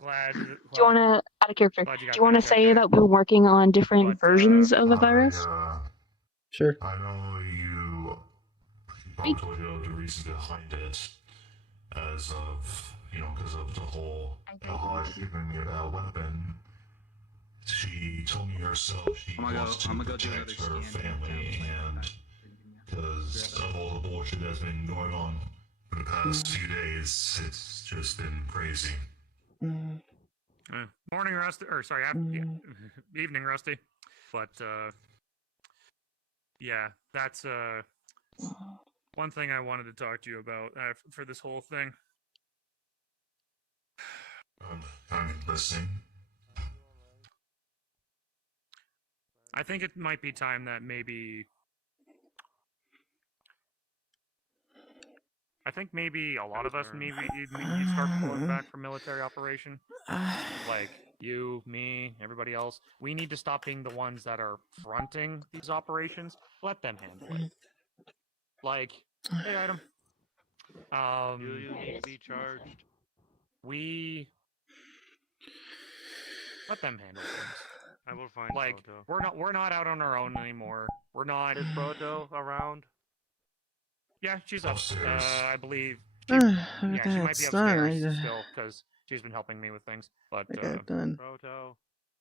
glad. Do you want to, out of character, glad do you want to say that we're working on different versions of the virus? Sure. I know you probably know the reason behind it, as of, because of the whole Elijah giving me that weapon. She told me herself she wants to protect her family, and because of all the bullshit that's been going on for the past few days, it's just been crazy. Morning, Rusty. Or sorry, evening, Rusty. But yeah, that's one thing I wanted to talk to you about for this whole thing. I'm listening. I think it might be time that maybe. I think maybe a lot of us maybe you start pulling back from military operation. Like you, me, everybody else. We need to stop being the ones that are fronting these operations. Let them handle it. Like, hey, item. You need to be charged. We let them handle things. I will find Proto. We're not out on our own anymore. We're not. Is Proto around? Yeah, she's upstairs. I believe. She might be upstairs still because she's been helping me with things. But Proto.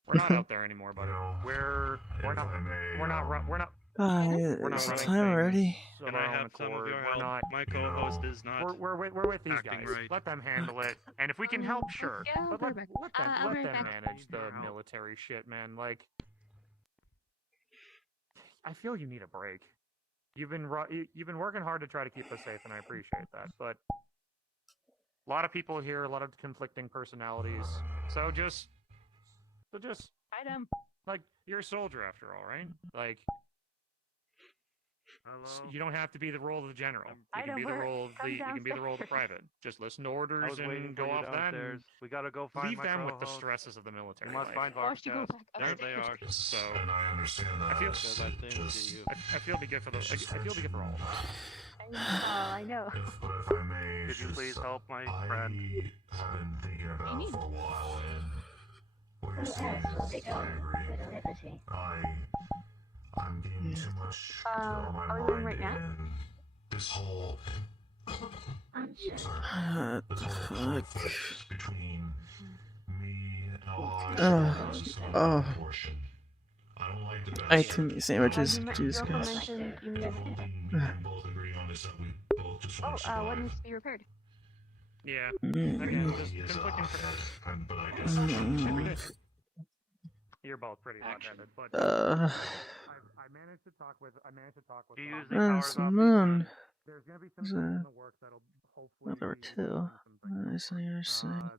We're not out there anymore, buddy. We're not. It's time already. And I have some of your help. My co-host is not. We're with these guys. Right. Let them handle it. And if we can help, sure. Yeah, But let them manage the Out. military shit, man. Like, I feel you need a break. You've been working hard to try to keep us safe, and I appreciate that. But a lot of people here, a lot of conflicting personalities. So just Item. like you're a soldier after all, right? Like. Hello. You don't have to be the role of the general. You can be the role of the. You can be the role of the private. Just listen to orders and go off that. We gotta go find leave them with the stresses of the military. We must find Vargas. There they are. So and I understand that. I feel the gift for those. I feel the gift for all of us. I know. But if I may, Could you please help my friend? I have been thinking about it for a while, and what you're saying is, I agree. I'm getting too much on my are we going mind, right now? and this whole conflict between me and Elijah portion. I don't like the I ate too many sandwiches. Jesus You also Christ. mentioned you needed. we can both agree on is that we both just want to survive. What needs to be repaired? Yeah. Again, just conflicting. But I guess You're both pretty hot-headed, but I managed to talk with. Do you use the powers off Moon. There's gonna be some things in the works that'll hopefully. There were two. I see what you're saying.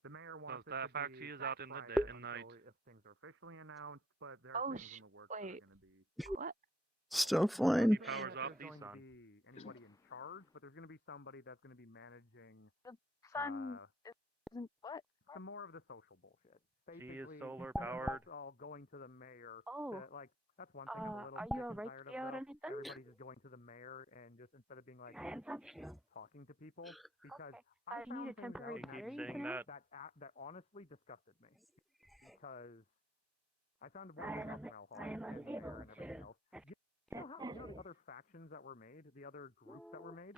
The mayor wants that fact to he is out in the Friday night. If things are officially announced, but there are things in the works that are going to be. What? Still fine. He powers off the sun. Be anybody in charge, but there's going to be somebody that's going to be managing. The sun isn't what? Some more of the social bullshit. Basically, She is solar powered. All going to the mayor. Oh. That's one thing. I'm a little Are you alright to be out anything? Everybody's just going to the mayor and just instead of being like talking to people because I need a temporary He keeps mayor. saying that honestly disgusted me because I found a way to alcohol and everything else. You know the other factions that were made, the other groups that were made.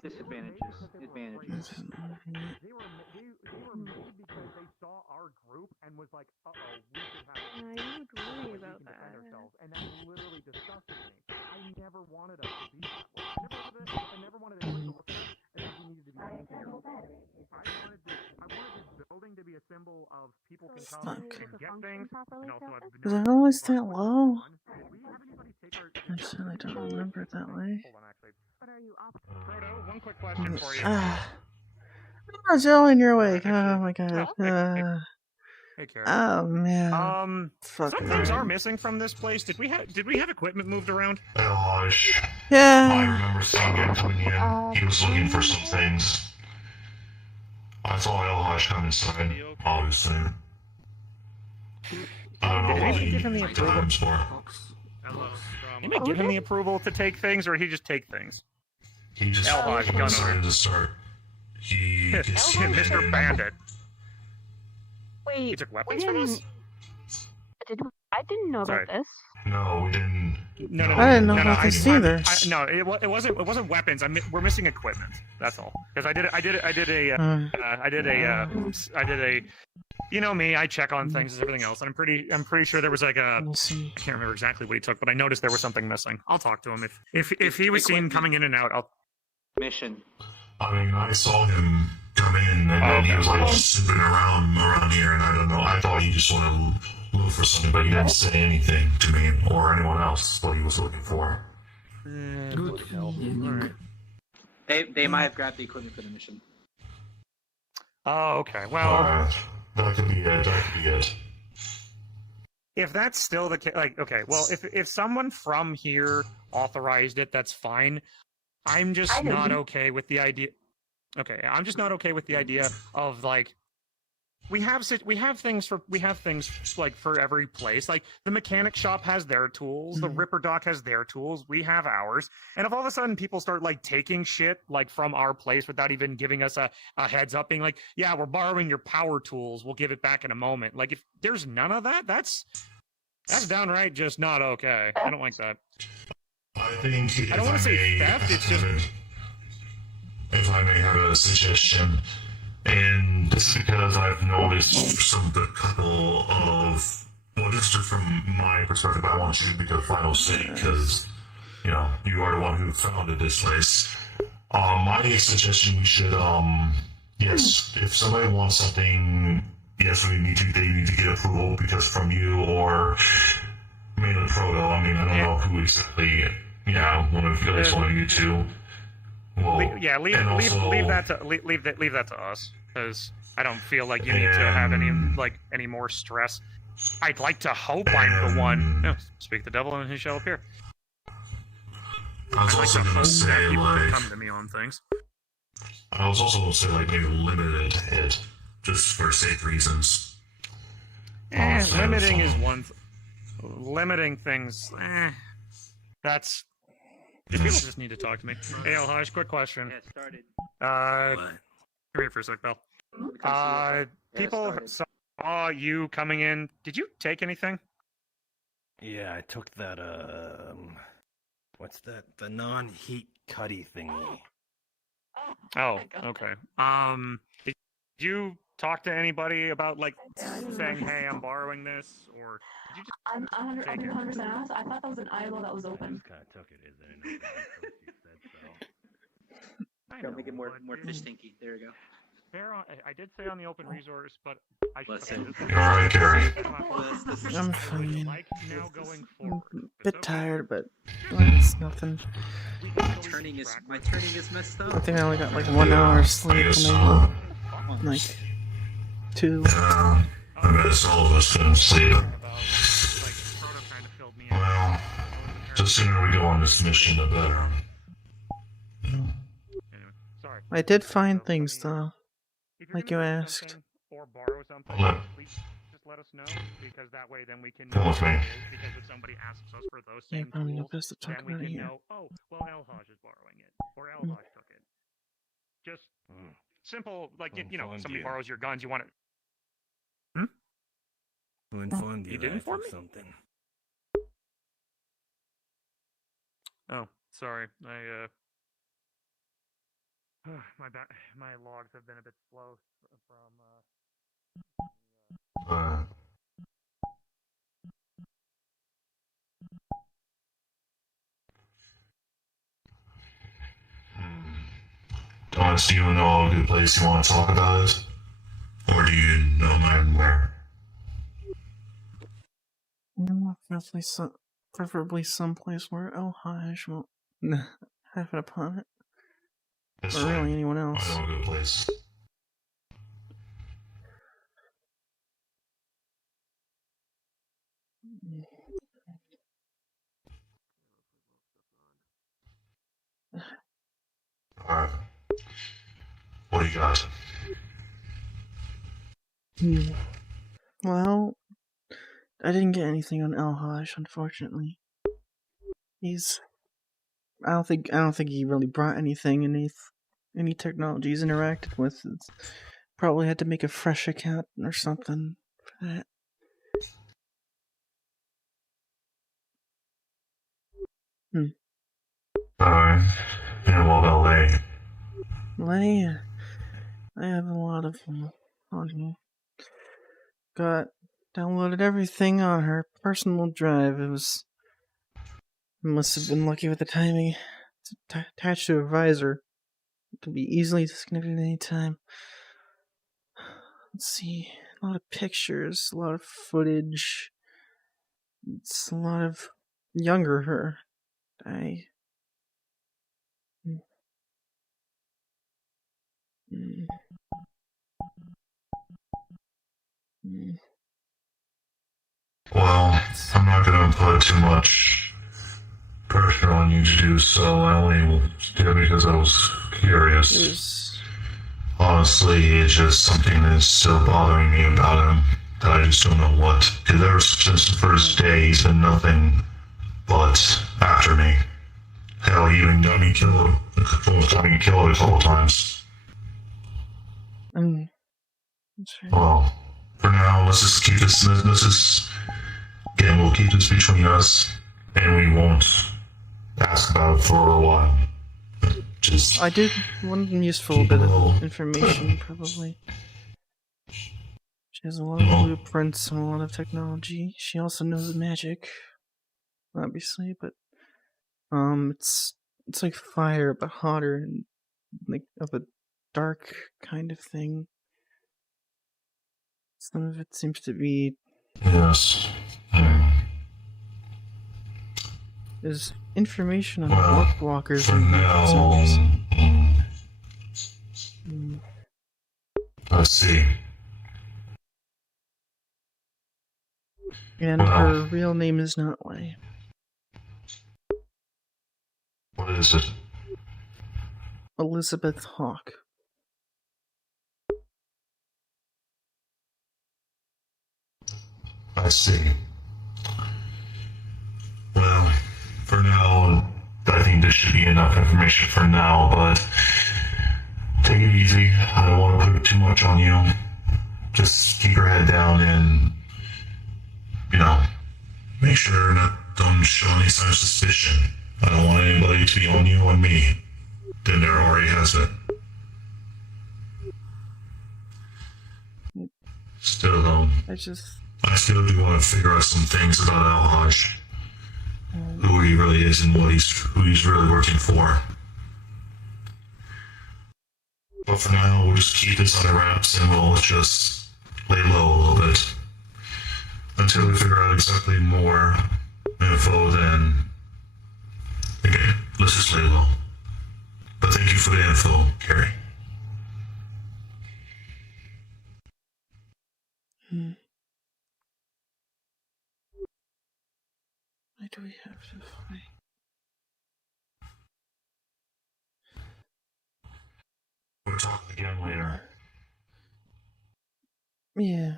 Disadvantages, advantages. They were made because they saw our group and was like, we should have. You would worry about that. And that literally disgusted me. I never wanted us to be that way. I never wanted anyone to look at us and think we needed to be anything else. I wanted this building to be a symbol of people can come and get things. And also Is it always that low? Did we have anybody take our? I certainly don't remember it that way. Hold on, actually. What are you up? Proto, one quick question for you. Oh, Joe, in your wake. Oh my god. Hey, Karen. Oh man. Some things are missing from this place. Did we have equipment moved around? Elijah. Yeah. I remember seeing him coming in. He was looking for some things. I saw Elijah come inside, obviously. I don't know what he times for. You may give him the approval to take things, or he just take things. He just decided to start. He gets Mr. Bandit. He Wait, took weapons from us? I didn't know Sorry. about this. No, we didn't. No, I didn't know about this either. No, it wasn't weapons. We're missing equipment. That's all. Because I did a. You know me, I check on things and everything else, and I'm pretty sure there was like a. Let's see. I can't remember exactly what he took, but I noticed there was something missing. I'll talk to him if he was seen coming in and out. I'll. Mission. I mean, I saw him come in, and then he was like snooping around here, and I don't know. I thought he just wanted to look for something, but he didn't say anything to me or anyone else what he was looking for. Good. Alright. They might have grabbed the equipment for the mission. Oh, okay. Well, that could be it. That could be it. if that's still the case, like, okay, well, if someone from here authorized it, that's fine. I'm just not okay with the idea. Okay, I'm just not okay with the idea of like we have things like for every place. Like the mechanic shop has their tools, the Ripper Doc has their tools, we have ours. And if all of a sudden people start like taking shit like from our place without even giving us a heads up, being like, yeah, we're borrowing your power tools, we'll give it back in a moment. Like if there's none of that, that's downright just not okay. I don't like that. I think I don't want to say theft, it's just... If I may have a suggestion, and this is because I've noticed a couple of... Well, just from my perspective, I want you to be the final say, because, you know, you are the one who founded this place. My suggestion, we should, yes, if somebody wants something, yes, they need to get approval, because from you or... mainly Proto, I mean, I don't know who exactly, one of you guys wanted you to. Well, leave that to us, because I don't feel like you need to have any more stress. I'd like to hope I'm the one. No, speak the devil and he shall appear. I was also going to say, like, come to me on things. I was also going to say, like, maybe limited it, just for safe reasons. Limiting is one. Limiting things, that's... People just need to talk to me. Hey, Elhaj, quick question. Yeah, it started. Come here for a sec, pal. People saw you coming in. Did you take anything? Yeah, I took that, what's that? The non-heat cutty thingy. Oh, okay. Did you talk to anybody about, like, saying, hey, I'm borrowing this, or did you just I'm take it? 100% honest. I thought that was an eyeball that was open. I just kind of took it, isn't it? You said so. I Gotta make it more but fish stinky. There we go. I did say on the open resource, but I should Listen. You're alright, Gary. I'm fine. like now going I'm forward. a bit tired, but it's nothing. My turning is messed I up. think I only got like 1 hour sleep and I like 2. I guess all of us couldn't sleep. Well, the sooner we go on this mission, the better. Sorry. I did find things though. If you're Like gonna you do asked. something or borrow something, Let- please just let us know, because that way then we can Come know with what me. it is, because if somebody asks us for those Yeah, same probably the tools, best to talk then we about it can here. know, oh, well, Elhaj is borrowing it, or Elhaj took it. Just simple, like, Well, you know, fine, somebody dear. borrows your guns, you want it. Who informed you You that didn't I inform took me? something? Oh, sorry, my logs have been a bit slow from, Doris, do you know a good place you want to talk about it? Or do you know where? Preferably someplace where Elhaj won't have it upon it. This Or way. really anyone I else. know a good place. Alright. What do you got? Well, I didn't get anything on Elhaj, unfortunately. I don't think he really brought anything, any technology he's interacted with. probably had to make a fresh account or something for that. And what about Lay? Lay, I have a lot of them on here. Downloaded everything on her personal drive. Must have been lucky with the timing. It's attached to a visor. It can be easily disconnected at any time. Let's see. A lot of pictures, a lot of footage. It's a lot of younger her. Well, I'm not gonna put too much pressure on you to do so. I only did it because I was curious. Honestly, it's just something that's still bothering me about him that I just don't know what. Because ever since the first day, he's been nothing but after me. Hell, he even got me killed. Got me killed a couple times. Well, for now, let's just keep this. Again, we'll keep this between us, and we won't ask about it for a while. Just I did one useful bit of information, probably. She has a lot of blueprints and a lot of technology. She also knows magic, obviously, but it's like fire, but hotter and like of a dark kind of thing. Some of it seems to be. Yes. There's information on walkers. For now, let's see. And her real name is not Lay. What is it? Elizabeth Hawke. I see. Well, for now, I think this should be enough information for now, but take it easy. I don't want to put too much on you. Just keep your head down and, make sure don't show any sign of suspicion. I don't want anybody to be on you or me. Then there already has been. Still, though, I still do want to figure out some things about Al-Hajj. Who he really is and who he's really working for. But for now, we'll just keep this under wraps and we'll just lay low a little bit. Until we figure out exactly more info, then again, let's just lay low. But thank you for the info, Carrie. Why do we have to fight? We'll talk again later. Yeah.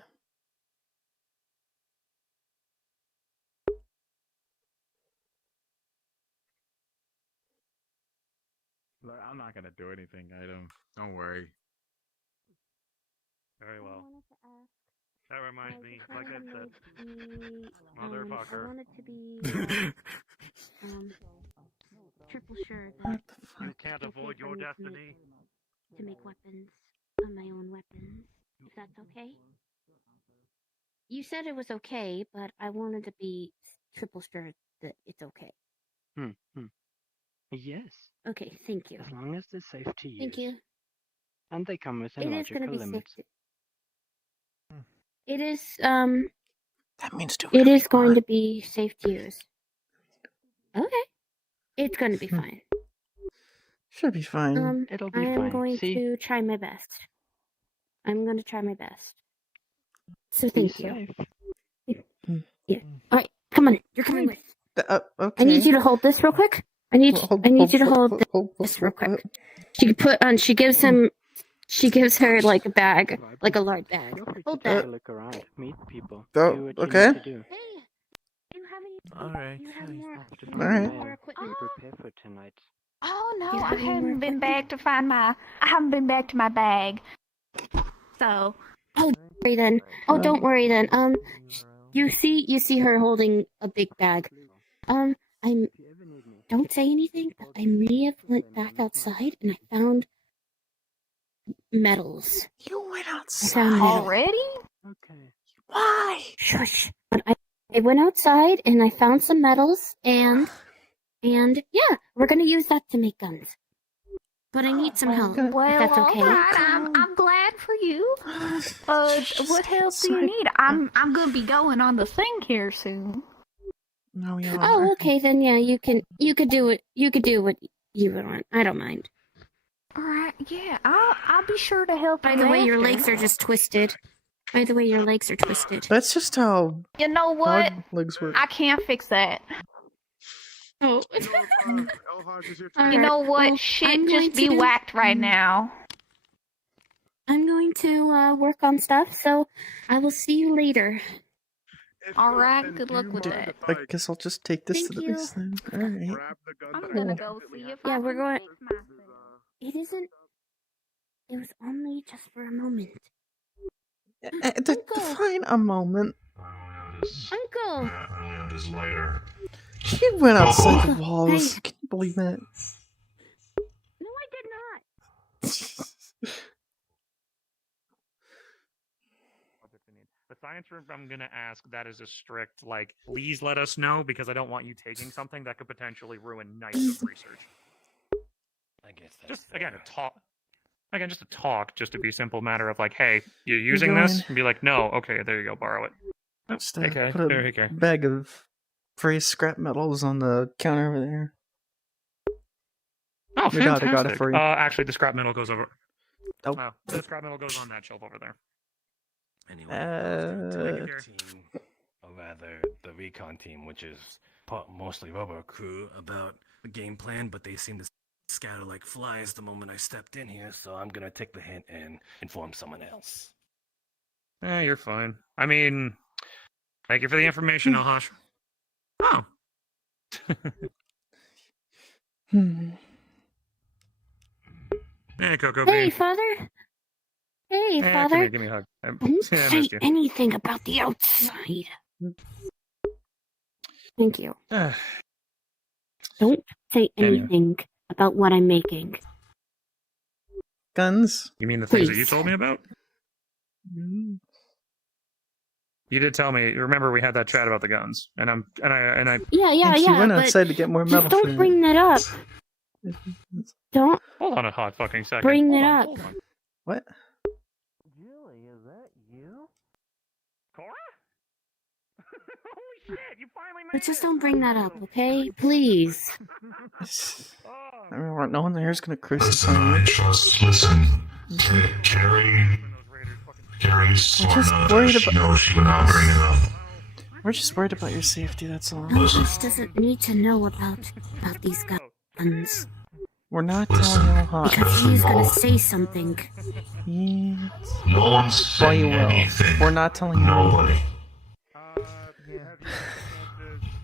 Look, I'm not gonna do anything, Item. Don't worry. Very well. That reminds me, like I said, motherfucker. I wanted to be triple sure that You can't avoid your destiny. to make weapons of my own weapons, if that's okay. You said it was okay, but I wanted to be triple sure that it's okay. Yes. Okay, thank you. As long as they're safe to use. Thank you. And they come within It is going to logical be limits. safe. It is That means it is going to be safe to use. Okay. It's going to be fine. Should be fine. It'll be I am fine. going See? to try my best. I'm going to try my best. So Be thank you. safe. Yeah. All right, come on. You're coming with. Okay. I need you to hold this real quick. I need you to hold this real quick. She put on. She gives him. She gives her like a bag, like a large bag. Hold that. Look around, meet people. Oh, do what okay. you need to do. Hey, do you have any? Alright. Do you have more? Alright. More equipment? Prepare for tonight. Oh no, You I have any more haven't been equipment? back to find my. I haven't been back to my bag. so. Oh, don't worry then. Oh, don't worry then. You see her holding a big bag. Don't say anything, but I may have went back outside and I found medals. You went I outside found medals. Already? Okay. Why? Shush. But I went outside and I found some medals and yeah, we're gonna use that to make guns. But I need some help. If Well, that's okay. alright, I'm glad for you. What help do you need? I'm gonna be going on the thing here soon. No, we are. Oh, okay then. Yeah, you could do it. You could do what you want. I don't mind. Alright, yeah, I'll be sure to help. By you the way, your after. legs are just twisted. By the way, your legs are twisted. That's just how You know what? dog legs work. I can't fix that. Oh. You know what? Well, Shit I'm just going be to- whacked right now. I'm going to work on stuff, so I will see you later. Alright, good luck with that. I guess I'll just take this Thank to the you. base then. Alright. I'm gonna go see if Yeah, I we're can going. fix myself. It isn't. It was only just for a moment. Define a moment. Uncle. And his lighter. He went outside the Hey. walls. Can you believe that? No, I did not. The science room, I'm gonna ask. That is a strict, like, please let us know because I don't want you taking something that could potentially ruin nights of research. I guess that's Just again, fair. a talk. Again, just a talk, just to be a simple matter of like, hey, you're using this, and be like, no, okay, there you go, borrow it. Oh, Just okay, put there a you go. bag of various scrap metals on the counter over there. Oh, Your daughter fantastic. got it for you. Actually, the scrap metal goes over. Oh. The scrap metal goes on that shelf over there. Anyway, I was gonna tell Uh, the team, or rather the recon team, which is mostly Robo Crew, about the game plan, but they seem to scatter like flies the moment I stepped in here, so I'm gonna take the hint and inform someone else. You're fine. I mean, thank you for the information, Alhash. Oh. Hey, Coco Hey, Bean. Father. Hey, Come Father. here, give me a hug. Don't I say missed you. anything about the outside. Thank you. Don't say anything about what I'm making. Guns? You mean the things that you Please. told me about? You did tell me. Remember, we had that chat about the guns, and I. Yeah, And she went but outside to get more just metal don't for bring that up. Don't Hold on a hot fucking second. bring Hold it on, up. hold on. What? Julie, is that you? Cora? Holy shit! You finally made But just it! don't bring that up, okay? Please. I mean, no one there is gonna Listen, crucify I me. just listen. Carrie's sworn just out worried that she about- knows she would not bring it up. We're just worried about your safety, that's all. Alhash doesn't need to know about these guns. We're not telling you how Because he's gonna say something. Yeah. No one's Well, saying you will. anything. We're not telling you. Nobody.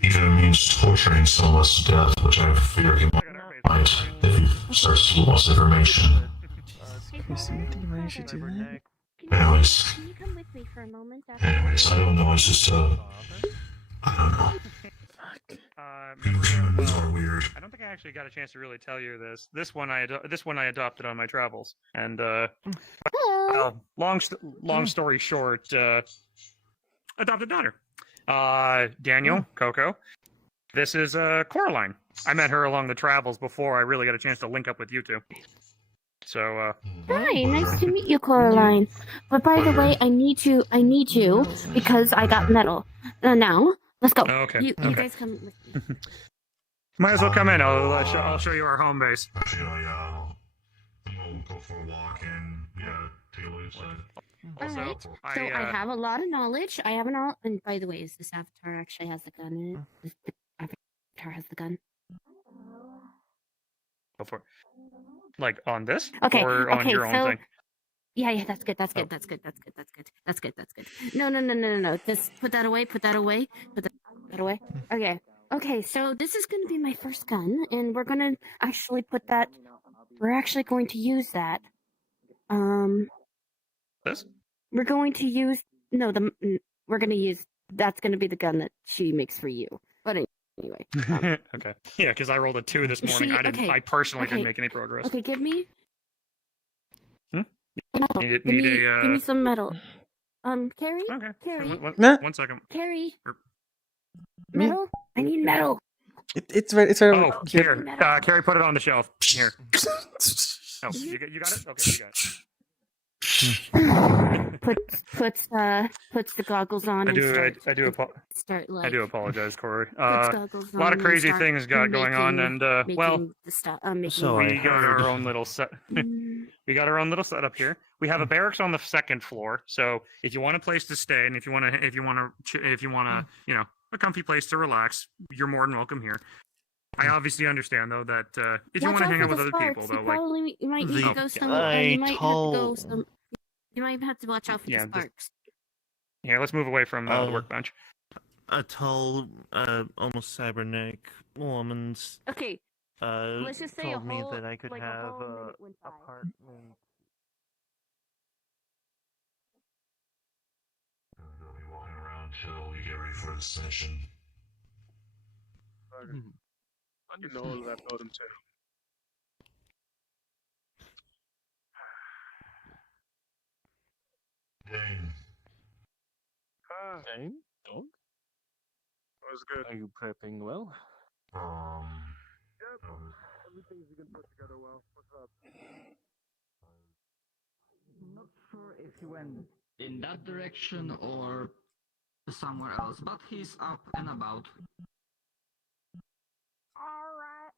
Even means torturing Celeste to death, which I fear he might if he starts to lose information. Chris, you think I should do that? Anyways, Can you come with me for a moment? I don't know. It's just I don't know. Humans are weird. I don't think I actually got a chance to really tell you this. This one I adopted on my travels, and long story short, adopted daughter. Daniel, Coco. This is Coraline. I met her along the travels before I really got a chance to link up with you two. So Hi, nice to meet you, Coraline. But by the way, I need you because I got metal. Now, let's go. Okay. You Okay. guys come with me. Might as well come in. I'll show you our home base. Actually, I'll go for a walk and take a look inside. Also, Alright, so I have a lot of knowledge. I have an all. And by the way, is this avatar actually has the gun in it? This avatar has the gun. Before, like on this, Okay. or on Okay. your own So. thing. Yeah, that's good. That's good. That's good. That's good. That's good. That's good. That's good. No. Just put that away. Put that away. Put that away. Okay. Okay. So this is going to be my first gun, and we're going to actually put that. We're actually going to use that. This? We're going to use we're going to use that's going to be the gun that she makes for you. But anyway. Okay. Yeah, because I rolled a 2 this morning. I personally didn't make any progress. Okay, give me. Metal. Give me some metal. Carrie. Okay. Carrie. One second. Carrie. Metal. I need metal. It's right. It's right. Oh, over here. Carrie, put it on the shelf. Here. Oh, you got it? Okay, you got it. puts the goggles on. I do apologize, Corey. A lot of crazy things going on, and we got our own little set. We got our own little setup here. We have a barracks on the 2nd floor, so if you want a place to stay, and if you want a comfy place to relax, you're more than welcome here. I obviously understand though that if you want to hang out with other people, though, you might need to go some. You might have to watch out for the sparks. Here, let's move away from the workbench. A tall, almost cybernetic woman's. Okay. Let's just say told me that I could have a apartment. We'll be walking around till we get ready for the session. You know all that building too. Dane. Dane? Dog? What's good? Are you prepping well? Yep. Everything's getting put together well. What's up? Not sure if he went in that direction or somewhere else, but he's up and about. Alright.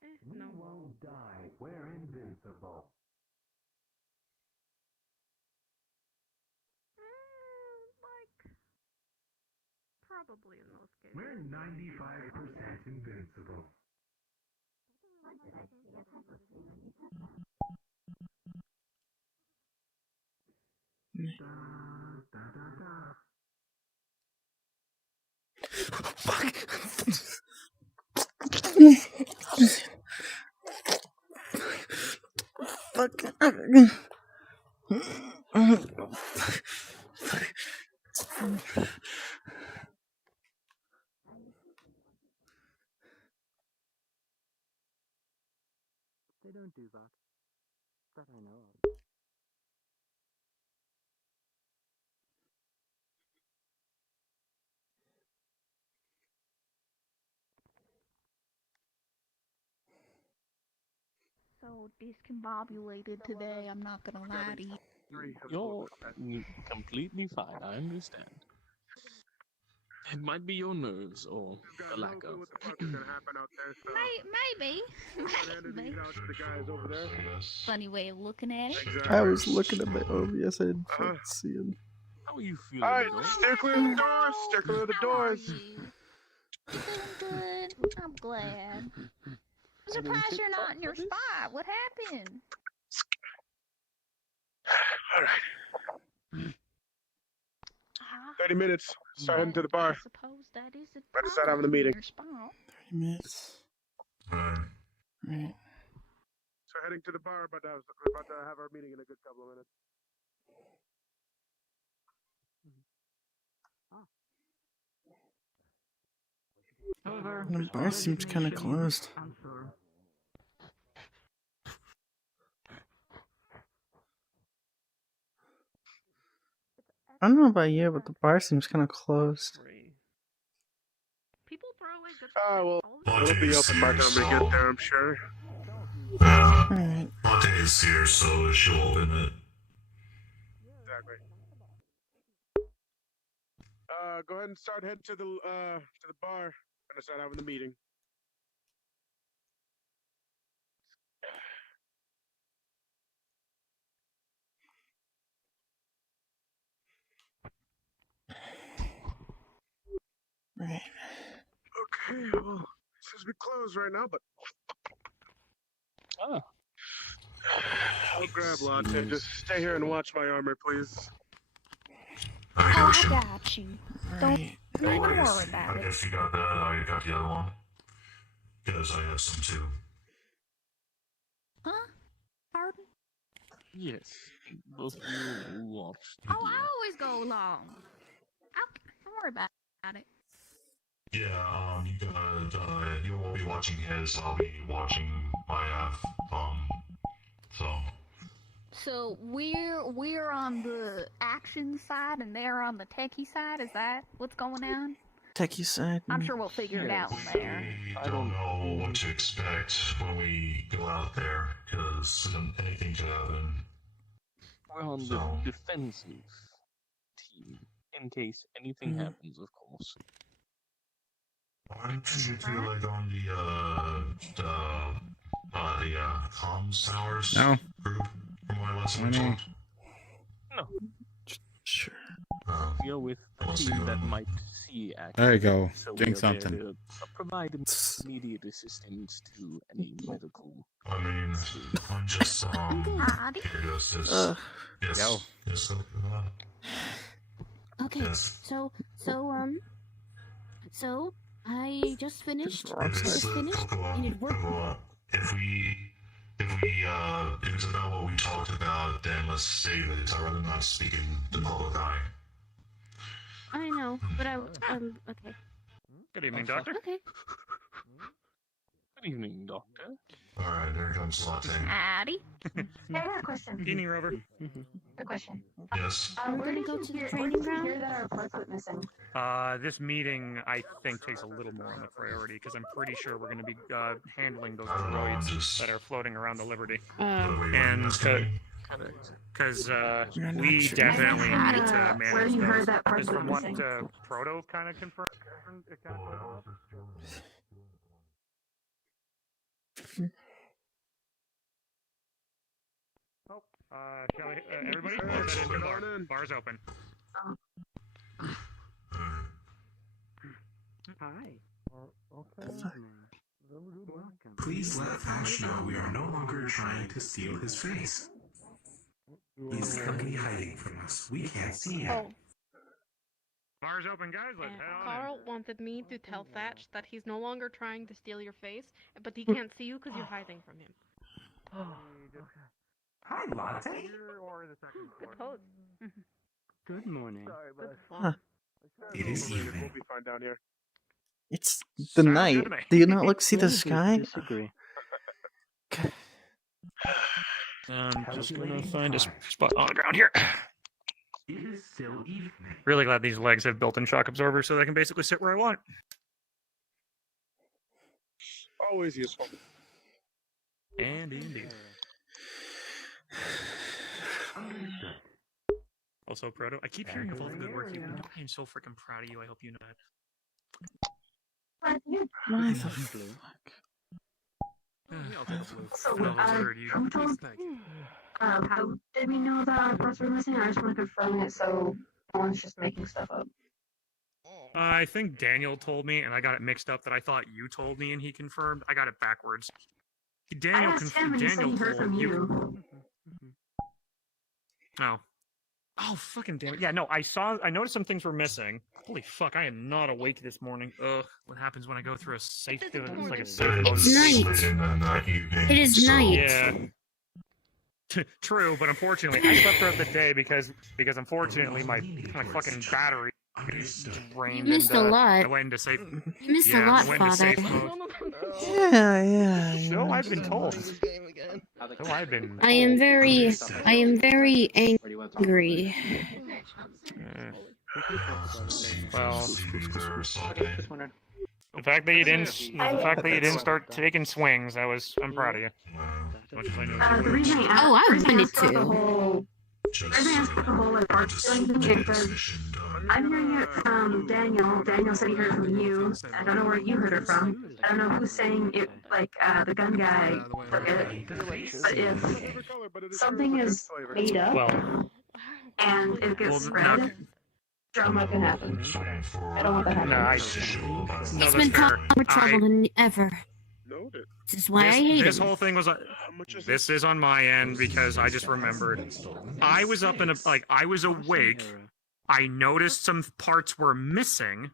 Thank you. We won't die. We're invincible. Probably in most cases. We're 95% invincible. They don't do that. That I know of. So discombobulated today, I'm not gonna lie to you. You're completely fine, I understand. It might be your nerves or the lack of. Maybe. Funny way of looking at it. I was looking at my OBS. I didn't see him. How are you feeling? Alright, steer clear of the doors. Steer clear of the doors. Feeling good. I'm glad. I'm surprised you're not in your spot. What happened? Alright. 30 minutes. Start heading to the bar. I suppose that is a Better start having a meeting. 30 minutes. Right. So heading to the bar, about to have our meeting in a good couple of minutes. The bar seems kind of closed. I don't know about you, but the bar seems kind of closed. People throw away good well, it'll be open by the time we get there, I'm sure. Alright. Monte is here, so she'll open it. Exactly. Go ahead and start heading to the bar and start having the meeting. Right. Okay, well, it says we close right now, but I'll grab latte. Just stay here and watch my armor, please. Oh, I got you. Don't worry about I it. guess you got that. I got the other one. Because I have some too. Huh? Pardon? Yes, both of you watched. Oh, I always go along. Don't worry about it. Yeah, you will be watching his, I'll be watching my half, So we're on the action side and they're on the techie side. Is that what's going on? Techie side. I'm sure we'll figure it out from there. I don't know what to expect when we go out there, because anything could happen. We're on the defensive team, in case anything happens, of course. Aren't you two like on the comms towers group from my last episode? No. Sure. We are with a team that might see action. There you go. So Doing we are something. there to provide immediate assistance to any medical. I mean, I'm just yes. Okay, Yes. so I just finished. And it worked. If it's about what we talked about, then let's save it. I'd rather not speak in the public eye. I know, but okay. Good evening, Doctor. Okay. Good evening, Doctor. Alright, there comes Latte. Howdy. I got a question. Evening, Rover. A question. Yes. We're gonna go to the training ground. Here that our parts went missing. This meeting, I think, takes a little more on the priority, because I'm pretty sure we're going to be handling those droids that are floating around the Liberty. And because we definitely need to manage where you those. heard that part Because from what missing. Proto kind of confirmed, shall we, everybody? Let's head into the bar. Bar's open. Hi. Please let Thatch know we are no longer trying to steal his face. He's currently hiding from us. We can't see him. Bar's open, guys. Let's head on in. Carl wanted me to tell Thatch that he's no longer trying to steal your face, but he can't see you because you're hiding from him. Hi, Latte. Good pose. Good morning. Huh. It is evening. We'll be fine down here. It's the night. Do you not see the sky? Disagree. I'm just gonna find a spot on the ground here. It is still evening. Really glad these legs have built-in shock absorbers, so they can basically sit where I want. Always useful. And indeed. Also, Proto, I keep hearing of all the good work you've been doing. I am so freaking proud of you. I hope you know that. Why the fuck? I'll take a blue. So, No, I heard you. who told, how did we know that our parts were missing? I just want to confirm it so no one's just making stuff up. I think Daniel told me, and I got it mixed up that I thought you told me, and he confirmed. I got it backwards. Daniel I asked him and he said he heard from you. Oh. Oh, fucking damn it. Yeah, no, I noticed some things were missing. Holy fuck, I am not awake this morning. Ugh, what happens when I go through a safe, like a safe mode? It's night. It is night. Yeah. True, but unfortunately, I slept throughout the day because unfortunately my fucking battery drained. You missed a lot. I went into safe. You missed a lot, I went into Father. safe mode. Yeah. So I've been told. So I've been. I am very angry. Well, the fact that you didn't start taking swings, I'm proud of you. Much as I know. The reason I asked, Oh, I the reason wanted asked about the to. whole, the reason I asked about the whole like art stealing thing is because I'm hearing it from Daniel. Daniel said he heard it from you. I don't know where you heard it from. I don't know who's saying it. Like the gun guy took it. But if something is made up and it gets spread, drama can happen. I don't want that happening. It's been causing more trouble than ever. This is why I hate This him. whole thing was. This is on my end because I just remembered. I was up in I was awake. I noticed some parts were missing.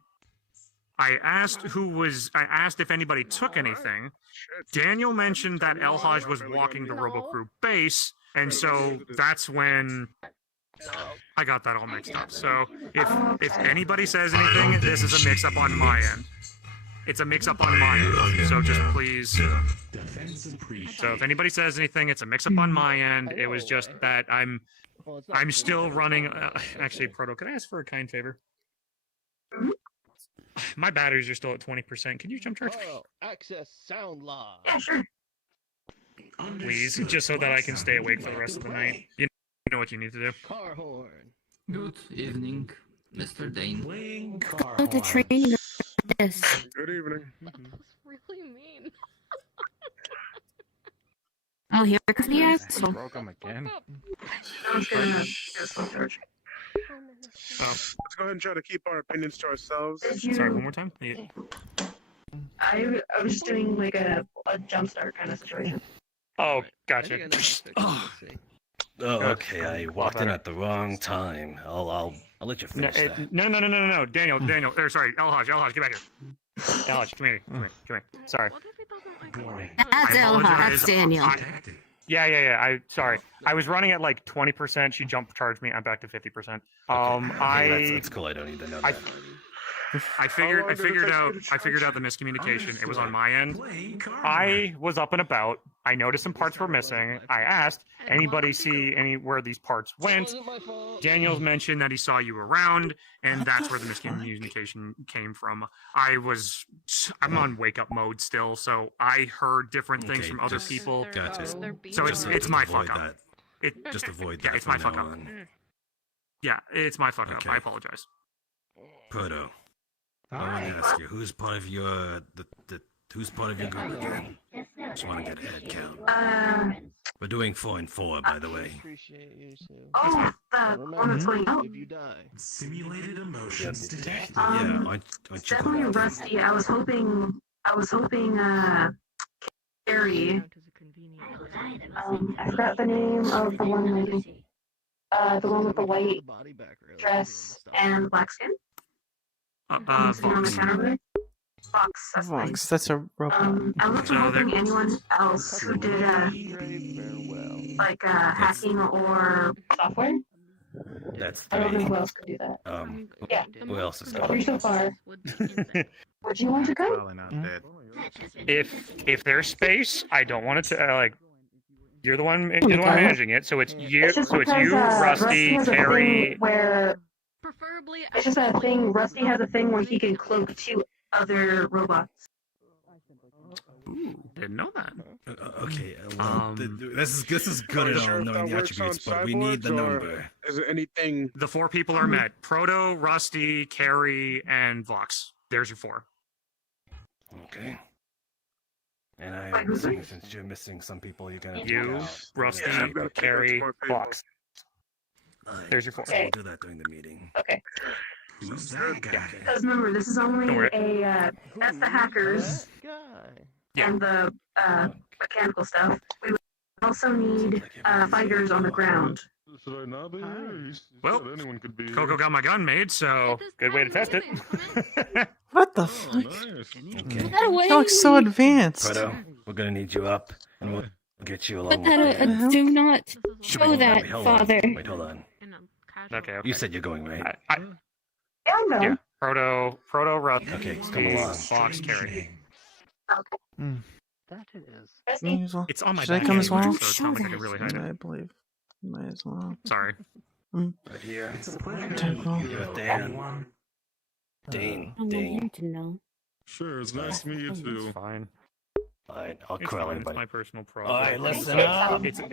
I asked if anybody took anything. Daniel mentioned that El Haj was walking to RoboCrew base, and so that's when I got that all mixed up. So if anybody says anything, this is a mix-up on my end. It's a mix-up on my end, so just please. So if anybody says anything, it's a mix-up on my end. It was just that I'm still running. Actually, Proto, can I ask for a kind favor? My batteries are still at 20%. Can you jump charge me? Access sound law. Yeah, sure. Please, just so that I can stay awake for the rest of the night. You know what you need to do. Car horn. Good evening, Mr. Dane. Oh, the training. Yes. Good evening. That was really mean. Oh, here comes the asshole. Broke him again. I was gonna get a slow charge. Let's go ahead and try to keep our opinions to ourselves. Sorry, one more time. Yeah. I was just doing like a jump start kind of situation. Oh, gotcha. Oh, okay. I walked in at the wrong time. I'll let you finish that. No. Daniel. Sorry, El Haj, get back here. El Haj, come here. Sorry. That's El Haj. That's Daniel. Yeah. Sorry. I was running at like 20%. She jump charged me. I'm back to 50%. That's cool. I don't need to know that. I figured out the miscommunication. It was on my end. I was up and about. I noticed some parts were missing. I asked, anybody see anywhere these parts went? Daniel's mentioned that he saw you around, and that's where the miscommunication came from. I'm on wake up mode still, so I heard different things from other people. Gotcha. So it's my fuck up. Just avoid that. Yeah, it's my fuck up. Yeah, it's my fuck up. I apologize. Proto, I want to ask you, who's part of your group again? Just want to get a head count. We're doing 4 and 4, by the way. Oh, the one that's going out. Simulated emotions detected. Aren't It's you definitely Rusty. I was hoping Carrie. I forgot the name of the one lady. The one with the white dress and black skin. Fox. Fox. That's a robot. I wasn't hoping anyone else who did hacking or software. That's 3. I don't know who else could do that. Yeah. Who else is 3 going? so far. Where do you want to go? Probably not dead. If there's space, I don't want it to You're the one managing it, so it's you. It's just So it's because, you, Rusty, has a Carrie. thing where Preferably. it's just a thing. Rusty has a thing where he can cloak 2 other robots. Ooh, didn't know that. Okay. This is good at all knowing the attributes, but we need the number. Is there anything? The 4 people are met: Proto, Rusty, Carrie, and Vox. There's your 4. Okay. And I'm assuming since you're missing some people, you're gonna You, Rusty, Carrie, Vox. There's your 4. We'll do that during the meeting. Okay. Who's that guy? Because remember, this is only that's the hackers and the mechanical stuff. We would also need fighters on the ground. Well, Coco got my gun made, so good way to test it. What the fuck? Okay. That looks so advanced. Proto, we're gonna need you up, and we'll get you along. Do not show that, Father. Wait, hold on. Okay. You said you're going, right? Yeah. Proto, Rusty, Okay, come along. Fox, Carrie. Okay. That it is. It's on my Should I back come as anyway, well? so it's not like I can really hide I it. believe. Might as well. Sorry. Right here. You're Dan. I want him to know. Sure, it's nice to meet you too. It's fine. Alright, I'll It's crawl fine. It's anybody. my personal problem. Alright, listen up. It's a.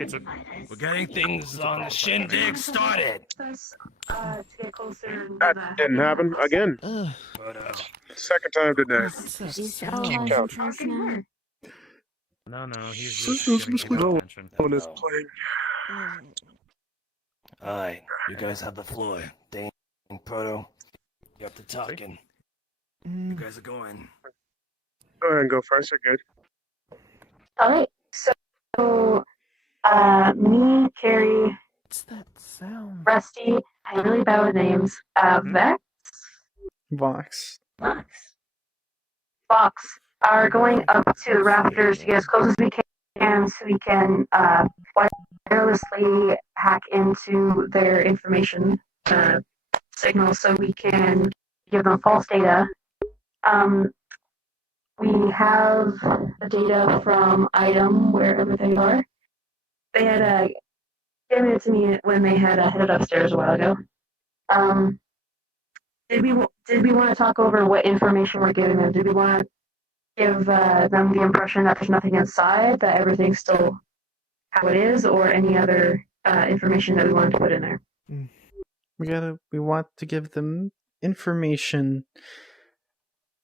We're getting things on the shindig started. To get closer. That didn't happen again. Second time today. Keep count. No, he's just getting No attention. one is playing. Alright, you guys have the floor. Dane, Proto, you're up to talking. You guys are going. Go ahead and go first. You're good. All right. So, me, Carrie, What's that sound? Rusty, I really bad with names. Vex, Vox. Fox are going up to the rafters to get as close as we can so we can wirelessly hack into their information signal so we can give them false data. We have the data from Item, wherever they are. They had given it to me when they had headed upstairs a while ago. Did we want to talk over what information we're giving them? Did we want to give them the impression that there's nothing inside, that everything's still how it is, or any other information that we wanted to put in there? We want to give them information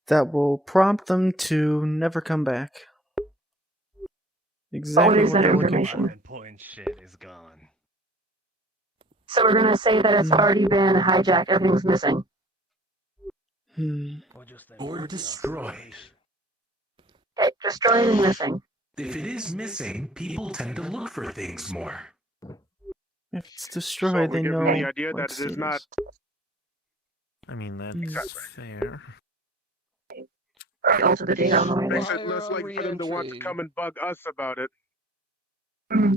that will prompt them to never come back. Exactly what they're looking information? for. Important shit is gone. So we're gonna say that it's already been hijacked, everything's missing. Or destroyed. Okay, destroyed and missing. If it is missing, people tend to look for things more. If it's destroyed, they know the idea what that it is not. I mean, that's fair. Alter the data on the way. Makes it less likely for them to want to come and bug us about it.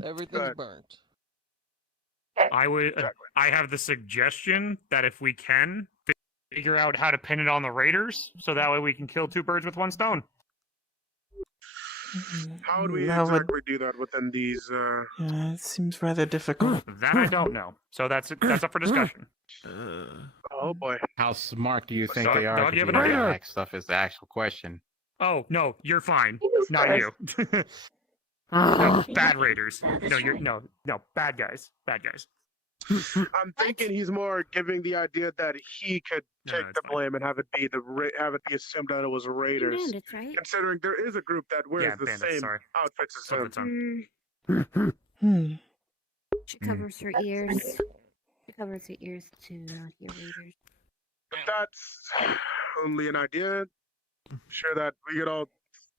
Everything's burnt. I have the suggestion that if we can figure out how to pin it on the raiders, so that way we can kill two birds with one stone. How would we exactly do that within these? Yeah, it seems rather difficult. That I don't know. So that's up for discussion. Oh boy. How smart do you think Dog- they are Dog, to you have do an that idea? hack stuff is the actual question. Oh no, you're fine. Not you. No, bad raiders. No, bad guys. Bad guys. I'm thinking he's more giving the idea that he could take the blame and have it be assumed that it was raiders. Bandits, right? Considering there is a group that wears the bandits, same outfits as him. She covers her ears. She covers her ears to not hear raiders. But that's only an idea. I'm sure that we could all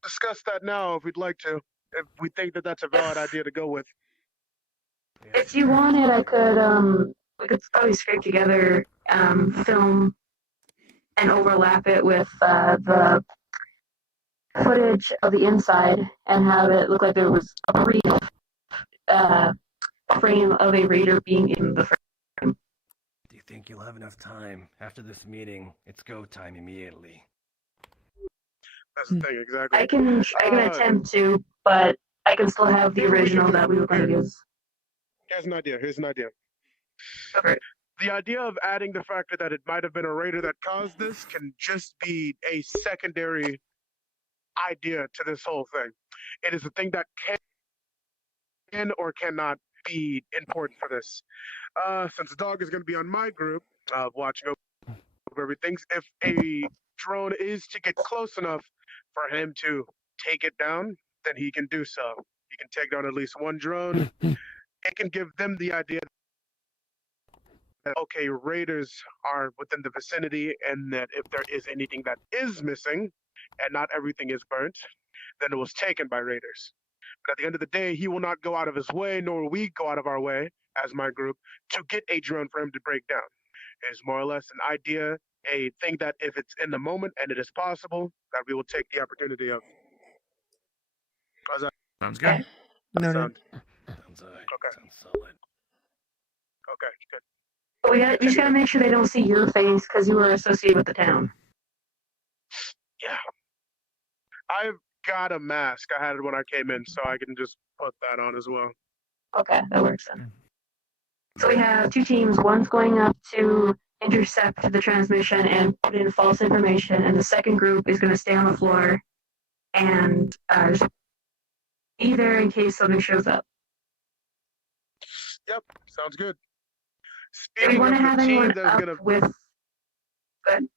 discuss that now if we'd like to. If we think that that's a valid idea to go with. If you wanted, I could, we could probably scrape together, film and overlap it with the footage of the inside and have it look like there was a brief frame of a raider being in the frame. Do you think you'll have enough time? After this meeting, it's go time immediately. That's the thing, exactly. I can attempt to, but I can still have the original that we were going to use. Here's an idea. Okay. The idea of adding the factor that it might have been a raider that caused this can just be a secondary idea to this whole thing. It is a thing that can or cannot be important for this. Since the dog is going to be on my group of watching over everything, if a drone is to get close enough for him to take it down, then he can do so. He can take down at least one drone. It can give them the idea that, okay, raiders are within the vicinity, and that if there is anything that is missing, and not everything is burnt, then it was taken by raiders. But at the end of the day, he will not go out of his way, nor will we go out of our way, as my group, to get a drone for him to break down. It's more or less an idea, a thing that if it's in the moment and it is possible, that we will take the opportunity of. How's that? Sounds good. Sound? Sounds solid. Okay, good. But we just gotta make sure they don't see your face because you were associated with the town. Yeah. I've got a mask. I had it when I came in, so I can just put that on as well. Okay, that works then. So we have two teams. One's going up to intercept the transmission and put in false information, and the second group is going to stay on the floor and just be there in case something shows up. Yep, sounds good. Do we want to have anyone up with... Good.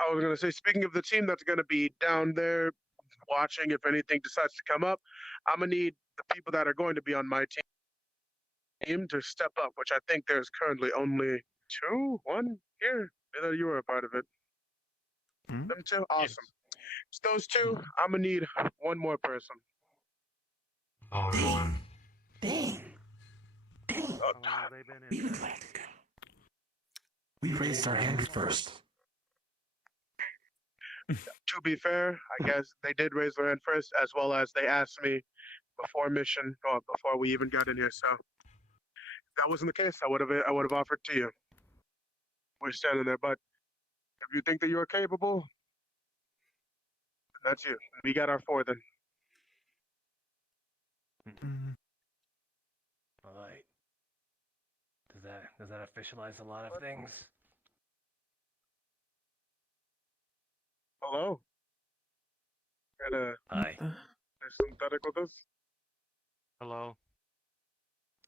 I was going to say, speaking of the team that's going to be down there watching if anything decides to come up, I'm going to need the people that are going to be on my team to step up, which I think there's currently only one here. I thought you were a part of it. Them two? Awesome. It's those two. I'm gonna need one more person. Oh, going. We raised our hand first. To be fair, I guess they did raise their hand first, as well as they asked me before mission or before we even got in here. So if that wasn't the case, I would have offered to you. We're standing there, but if you think that you're capable, that's you. We got our four then. All right. Does that officialize a lot of things? Hello. Got a Hi. synthetic with us. Hello.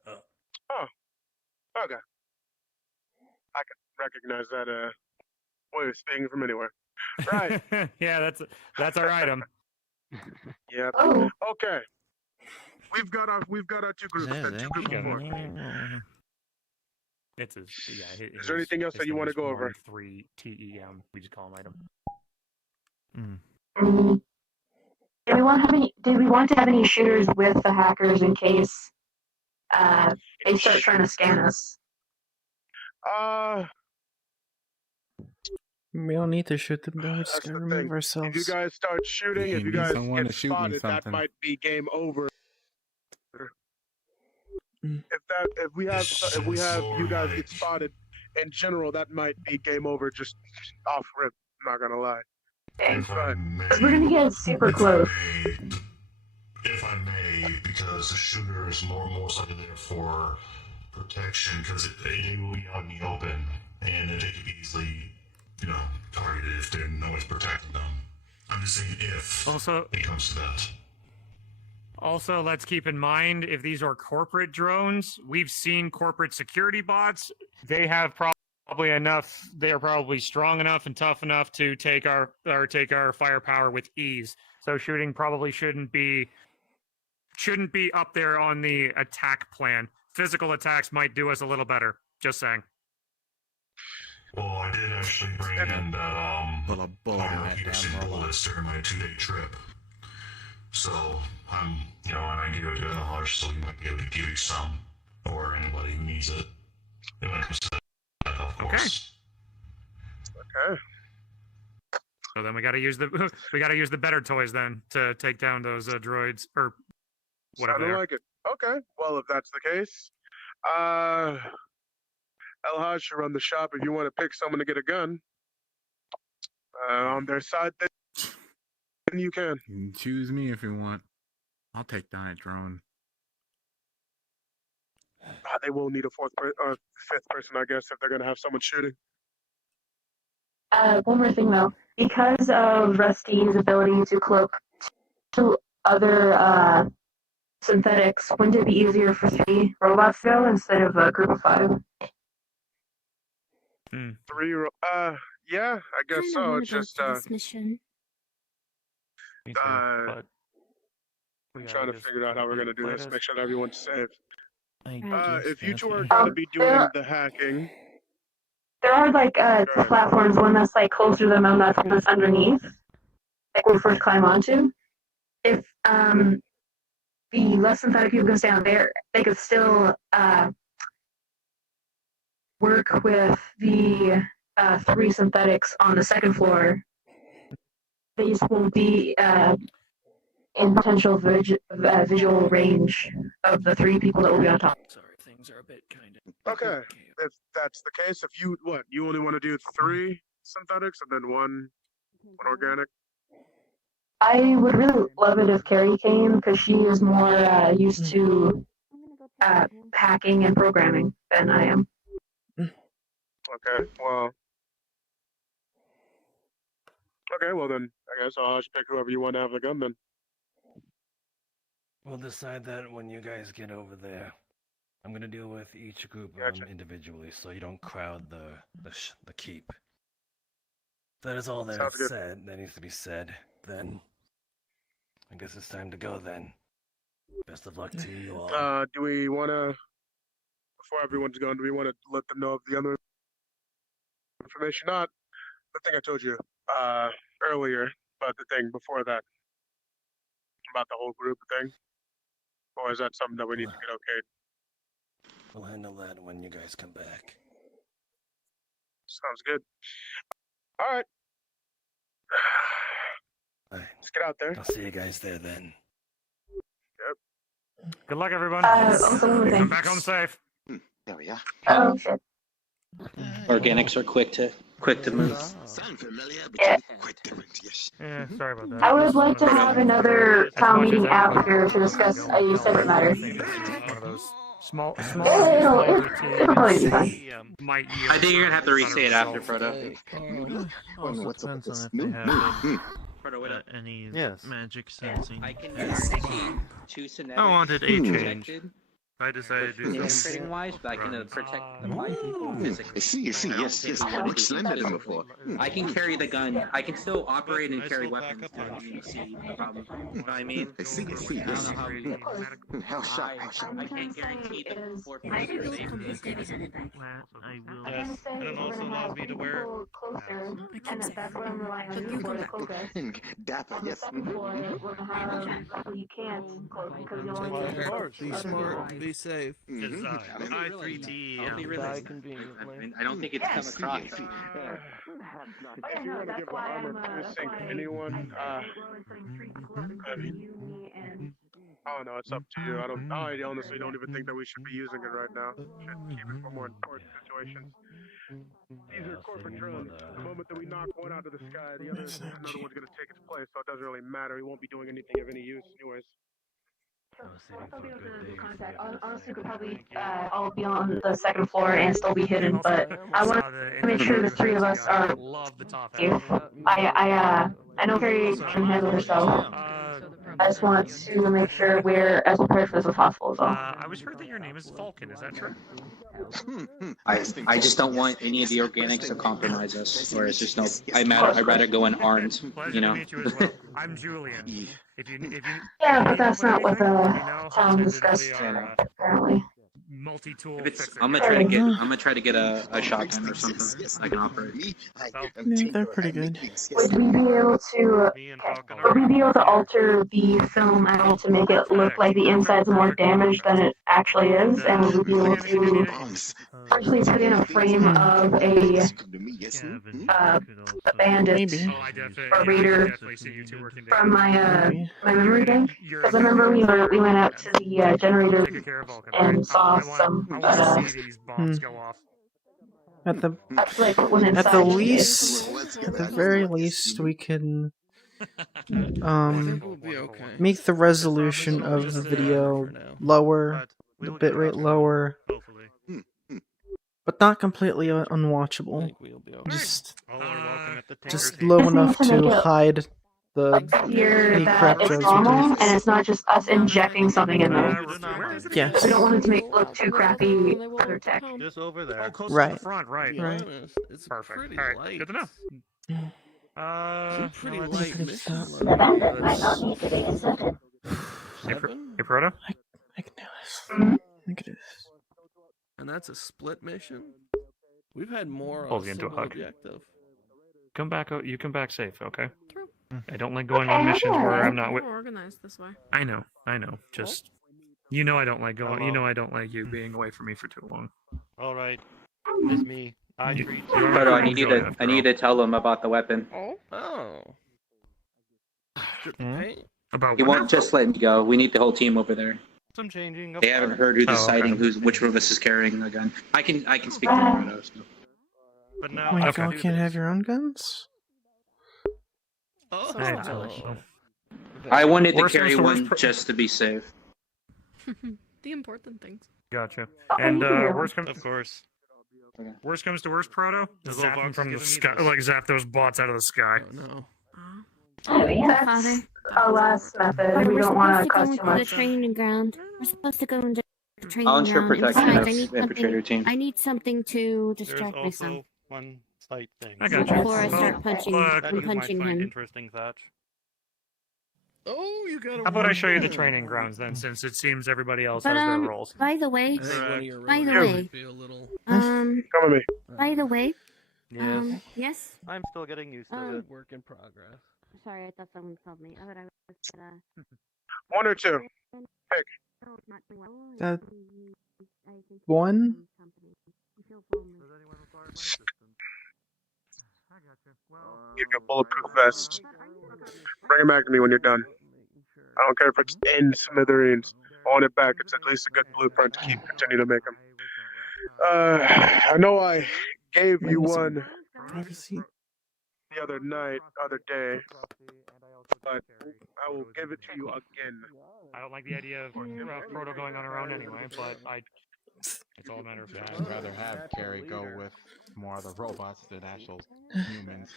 Oh. Okay. I can recognize that way of speaking from anywhere. Right. Yeah, that's our item. Yeah. Oh. Okay. We've got our two groups. Yeah, Then two groups of four. It's a, yeah. Is there anything else that you want to go over? 3 TEM. We just call them item. Did we want to have any shooters with the hackers in case they start trying to scan us? We don't need to shoot them though. We just That's gotta the remove thing. ourselves. If you guys start shooting, if you guys someone get to shoot me spotted, that something. might be game over. If we have you guys get spotted, in general, that might be game over. Just off rip. I'm not gonna lie. Because we're gonna get super close. If I may, because the shooter is most likely there for protection, because it will be out in the open, and they could be easily, targeted if no one's protecting them. I'm just saying if it comes to that. Also, let's keep in mind, if these are corporate drones, we've seen corporate security bots. They have probably enough. They are probably strong enough and tough enough to take our firepower with ease. So shooting probably shouldn't be up there on the attack plan. Physical attacks might do us a little better. Just saying. Well, I did actually bring in that Put a bullet in that damn robot. bullets during my 2-day trip. So I'm, and I gave it to Hush, so he might be able to give you some, or anybody who needs it. When it comes to that, of course. Okay. So then we got to use the better toys then to take down those droids or whatever. Sounded like it. Okay. Well, if that's the case, El Haj should run the shop. If you want to pick someone to get a gun on their side, then you can. You can choose me if you want. I'll take down a drone. They will need a fifth person, I guess, if they're gonna have someone shooting. One more thing though, because of Rusty's ability to cloak to other synthetics, wouldn't it be easier for 3 robots to go instead of a group of 5? 3, yeah, I guess so. It's just this mission. I'm trying to figure out how we're gonna do this. Make sure that everyone's safe. If you two are gonna be doing the hacking, there are platforms, one that's closer to them and that's underneath, when we first climb onto. If the less synthetic people can stay on there, they could still work with the 3 synthetics on the second floor. They just won't be in potential visual range of the 3 people that will be on top. Sorry, things are a bit kind of. okay. If that's the case, if you only want to do 3 synthetics and then one organic. I would really love it if Carrie came because she is more used to hacking and programming than I am. Okay, well. Okay, well then, I guess I'll just pick whoever you want to have the gun then. We'll decide that when you guys get over there. I'm gonna deal with each group individually, so you don't crowd the keep. That is all that is said. That needs to be said. Then, I guess it's time to go. Then, best of luck to you all. Do we want to, before everyone's gone, do we want to let them know of the other information? Not the thing I told you earlier. about the thing before that? About the whole group thing? Or is that something that we need to get okayed? We'll handle that when you guys come back. Sounds good. All right. Let's get out there. I'll see you guys there then. Yep. Good luck, everyone. Come back home safe. There we are. Oh shit. Organics are quick to move. Sound familiar, but Yeah. quite different, yes. Yeah, sorry about that. I would like to have another town meeting after to discuss a separate matter. One of those small It'll probably be fine. I think you're gonna have to restate it after, Proto. Also What's up with depends this? on if they have Proto, what up? any Yes. magic sensing. I can guarantee 2 synapses I wanted a change. protected. I decided to do Infiltrating wise, but I can protect the 5 people physically. I see, yes. Much slender than before. I can carry the gun. I can still operate and carry weapons. No problem. You know what I mean? I see, yes. How sharp. I can't guarantee that 4 people are safe. I will. Yes, and it also allows me to wear closer, and that's what I'm relying on you for the closer. Dapper, yes. On the second floor, we'll have you can't close because you only Of need course, be smart, be safe. I3T. I'll be Die realistic. conveniently. I don't think it's come across. If you want to give an armor piercing to anyone, I mean, I don't know. It's up to you. I honestly don't even think that we should be using it right now. Should keep it for more important situations. These are corporate drones. The moment that we knock one out of the sky, another one's going to take its place. So it doesn't really matter. We won't be doing anything of any use, anyways. I'll be able to contact. Honestly, could probably all be on the second floor and still be hidden, but I want to make sure the 3 of us are safe. I know Carrie can handle herself. I just want to make sure we're as prepared for this as possible as well. I was heard that your name is Falcon. Is that true? I just don't want any of the organics to compromise us, or it's just no. I'd rather go in armed, you know. I'm Julian. Yeah, but that's not what the town discussed, apparently. Multi-tool. I'm gonna try to get a shotgun or something I can operate. Yeah, they're pretty good. Would we be able to alter the film at all to make it look like the inside's more damaged than it actually is? And would we be able to partially put in a frame of a bandit or raider from my memory bank? Because I remember we went out to the generator and saw some. At the least, at the very least, we can make the resolution of the video lower, the bitrate lower, but not completely unwatchable. Just low enough to hide Here that it's normal, and it's not just us injecting something in there. Yes. We don't want it to look too crappy for their tech. Just over there. Right. The front, right. It's Perfect. pretty All right. light. Good to know. Pretty light mission. The bandit might not need to be inserted. Hey, Proto? I can do this. I can do this. And that's a split mission? We've had more Hold on you a into a single hug. objective. Come back. You come back safe, okay? I don't like going on missions where I'm not with. More organized this way. I know. Just, I don't like going. I don't like you being away from me for too long. All right, it's me. Proto, I need you to tell them about the weapon. Oh. About He won't just let me go. We need the whole team over there. Some changing. They haven't heard who's deciding which of us is carrying the gun. I can speak to Proto. So. But now Wait, y'all can't have your own guns? I wanted to carry one just to be safe. The important things. Gotcha. And worst comes, of course. Worst comes to worst, Proto. Zap them from the sky, like zap those bots out of the sky. No. That's a last method. We don't want to cause too The much. training ground. We're supposed to go into the training I'll ensure ground. protection Besides, of I need infiltrator team. I need something to There's distract also myself one slight thing. I got you. before I start punching That you might punching find him. interesting, Thatch. Oh, you got. How about I show you the training grounds then, since it seems everybody else But has their roles. by the way, I think one of your by the roles way, might be a little. Come with me. by the way, Yes. yes. I'm still getting used to it. Work in progress. Sorry, I thought someone called me. I was One or two. Pick. One? Give you a bulletproof vest. Bring it back to me when you're done. I don't care if it's in smithereens. I want it back. It's at least a good blueprint to continue to make them. I know I gave you one the other day, but I will give it to you again. I don't like the idea of Frodo going on her own anyway, but it's all a matter of fact. I'd rather have Carrie go with more of the robots than actual humans.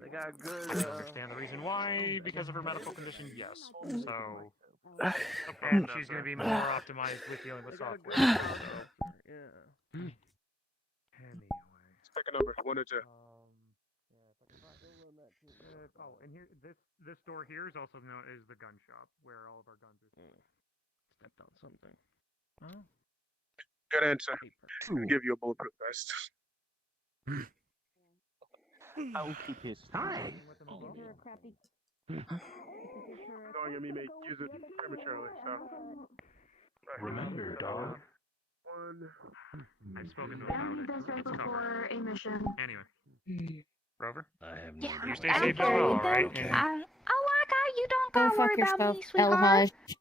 They got good. I understand the reason why, because of her medical condition, yes. So, and she's going to be more optimized with dealing with software. So. Yeah. Pick a number, one or two. Oh, and here, this door here is also known as the gun shop, where all of our guns are. Stepped on something. Huh? Good answer. I'll give you a bulletproof vest. I will keep his. Hi. Knowing me may use it prematurely, so. Remember, dog. I've spoken to Danny him does about right it. It's before covered. a mission. Anyway. Rover? I have Yeah, no You stay I safe as get well, it. alright? I like how you don't Go gotta fuck worry about yourself, me, sweetheart. Elhaj.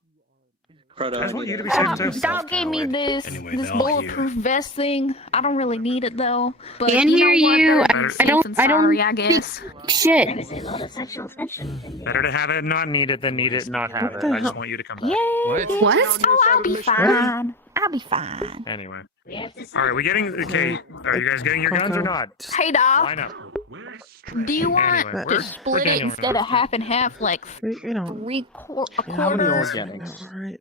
Frodo, I just want you to be Dog, safe too. dog gave me this Anyway, this they're all bulletproof vest thing. I don't really need it though. But Can't you hear know what? you. Better be I safe don't. than I don't. sorry, I guess. Shit. Better to have it not need it than need it not have it. I just want you to come back. Yeah. What? Oh, I'll be fine. I'll be fine. Anyway. Alright, we getting... Okay, are you guys getting your guns or not? Hey, dog. Line up. Do you want Anyway, to we're split it Daniel instead of half and half, like We don't. a How many quarter? organics? Alright.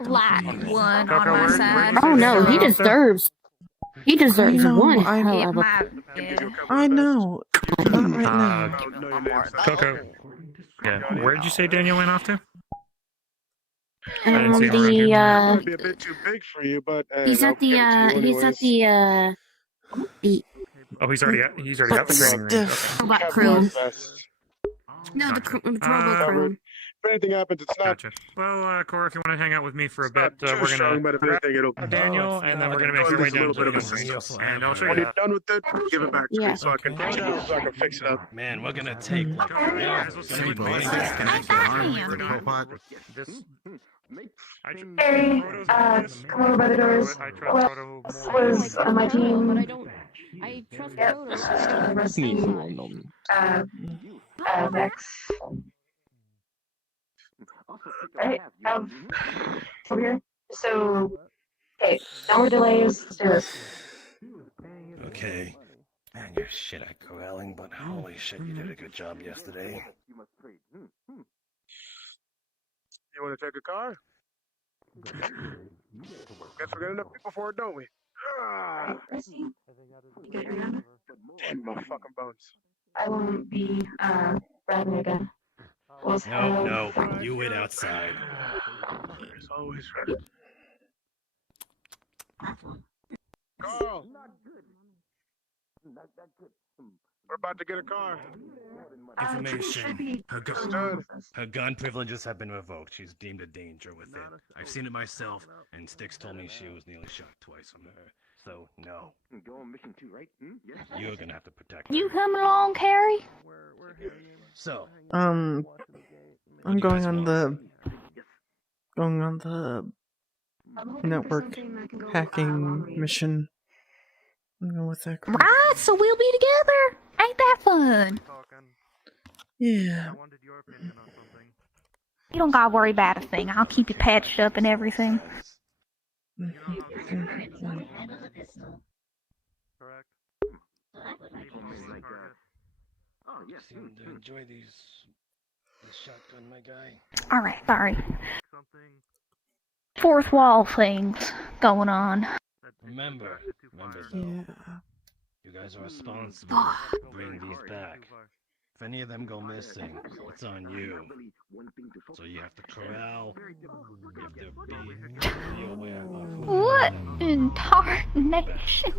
Like one Coco, on my where side. did you Oh say no, this he was after? deserves. He deserves know, one I- hell It of a. might. Yeah. I know. Not right now. Coco. Yeah, where did you say Daniel went off to? I didn't see him around The here. Might be a bit too big for you, but he's I'll at the give it to you he's at anyways. the Oh, he's already out the training range. Okay. robot Have crew. one vest. No, the Gotcha. robo crew. If anything happens, it's not Gotcha. Well, Cora, if you want to hang out with me for a bit, too we're strong, but gonna if anything, it'll Daniel, and then we're gonna make our way There's a down little to bit the of a gun range. system. And I'll show When you you're that. done with it, give it back to me Yeah. so I can fix it up. Man, we're gonna take like Guys, we'll see you in Anybody a that's minute. This Hey, come over by the doors. I trust Well, Frodo this more. was my team. But I don't. I trust Yep. Frodo. Rescue, Vex. Right, over here. So, okay, no more delays. Let's do this. Okay. Man, you're shit at corralling, but holy shit, you did a good job yesterday. You want to take a car? Guess we got enough people for it, don't we? Ah, You good, Ariana? damn my fucking bones. I won't be riding again. Was No, you wait outside. There's always right. Carl! We're about to get a car. Information. Understood. Her gun privileges have been revoked. She's deemed a danger with it. I've seen it myself, and Styx told me she was nearly shot twice from her. So, no. Go on mission 2, right? You're gonna have to protect her. You coming along, Carrie? So, I'm going on the network hacking mission. I'm going with that crew. Right, so we'll be together. Ain't that fun? Yeah. You don't gotta worry about a thing. I'll keep you patched up and everything. Correct. Oh, yes. seem to enjoy this shotgun, my guy. Alright, sorry. Fourth wall things going on. Remember though, Yeah. you guys are responsible to bring these back. If any of them go missing, it's on you. So you have to corral, you have to be aware of who. What in tarnation?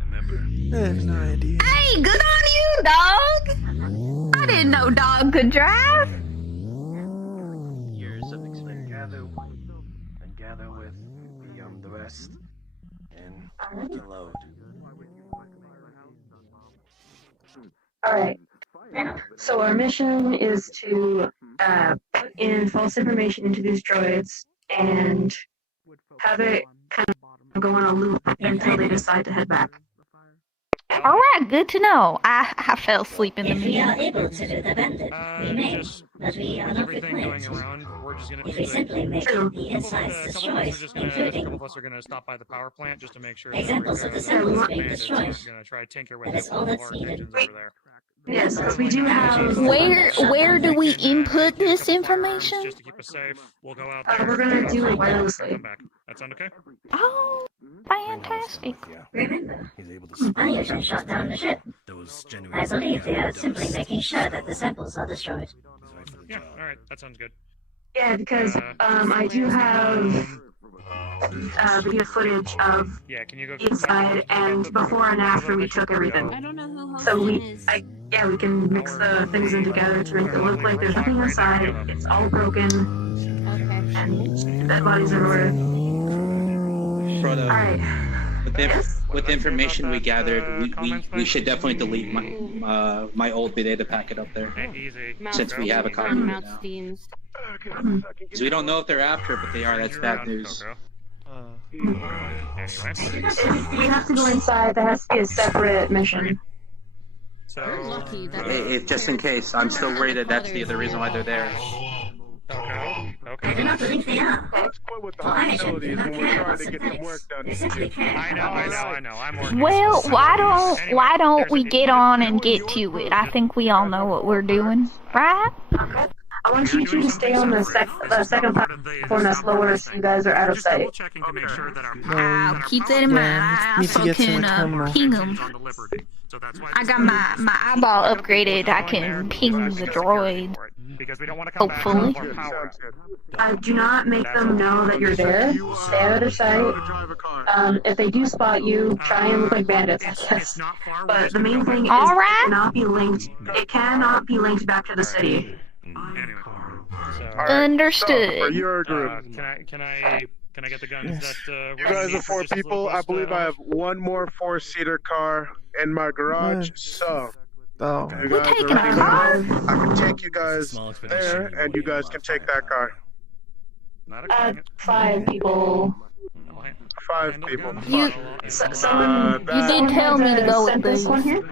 Remember, I have no idea. Hey, good on you, dog! I didn't know dog could drive. Years of experience and gather with the rest and the load. Alright. So our mission is to put in false information into these droids and have it kind of go on a loop until they decide to head back. Alright, good to know. I fell asleep in the If we are meeting. able to do the vendor, we may, Just but we are with not everything required going to. around, we're just gonna If we simply make the insides a destroyed, couple of us are gonna stop by the power plant just to make sure that examples of the the samples being bandits destroyed. aren't gonna try to tinker with That is it all with that's our needed. engines over there. Yes, because we do have. Where do we input this information? Just to keep us safe, we'll go out We're gonna do it wirelessly. come back. That sound okay? Oh, fantastic. Remember, He's able to I usually shut down the ship. those I genuine believe they are simply making sure that the samples are destroyed. Yeah, alright, that sounds good. Yeah, because I do have video footage of Yeah, can you go inside and before and after we took everything. I don't know who hosts So is. we can mix the things in together to make it look like there's nothing inside. It's all broken and dead bodies everywhere. Frodo, Alright. with the information we gathered, we should definitely delete my old data packet up there. Easy. Since we have a copy of it now. Because we don't know if they're after, but they are. That's bad news. If we have to go inside, that has to be a separate mission. If just in case, I'm still worried that that's the other reason why they're there. I do not believe they are. Let's quit with the hostilities when we're trying to get some work done. I know. I'm working. Well, why don't we get on and get to it? I think we all know what we're doing, right? I want you two to stay on the second platform that's lower so you guys are out of sight. I'll keep that in mind. I also can ping them. I got my eyeball upgraded. I can ping the droid. Hopefully. Do not make them know that you're there. Stay out of their sight. If they do spot you, try and look like bandits, I guess. But the main thing is it cannot be linked. It cannot be linked back to the city. Understood. For your group. Can I get the guns that You guys are 4 people. I believe I have one more 4-seater car in my garage. So, you guys are ready? I can take you guys there, and you guys can take that car. 5 people. 5 people. You did tell me to go with this one here.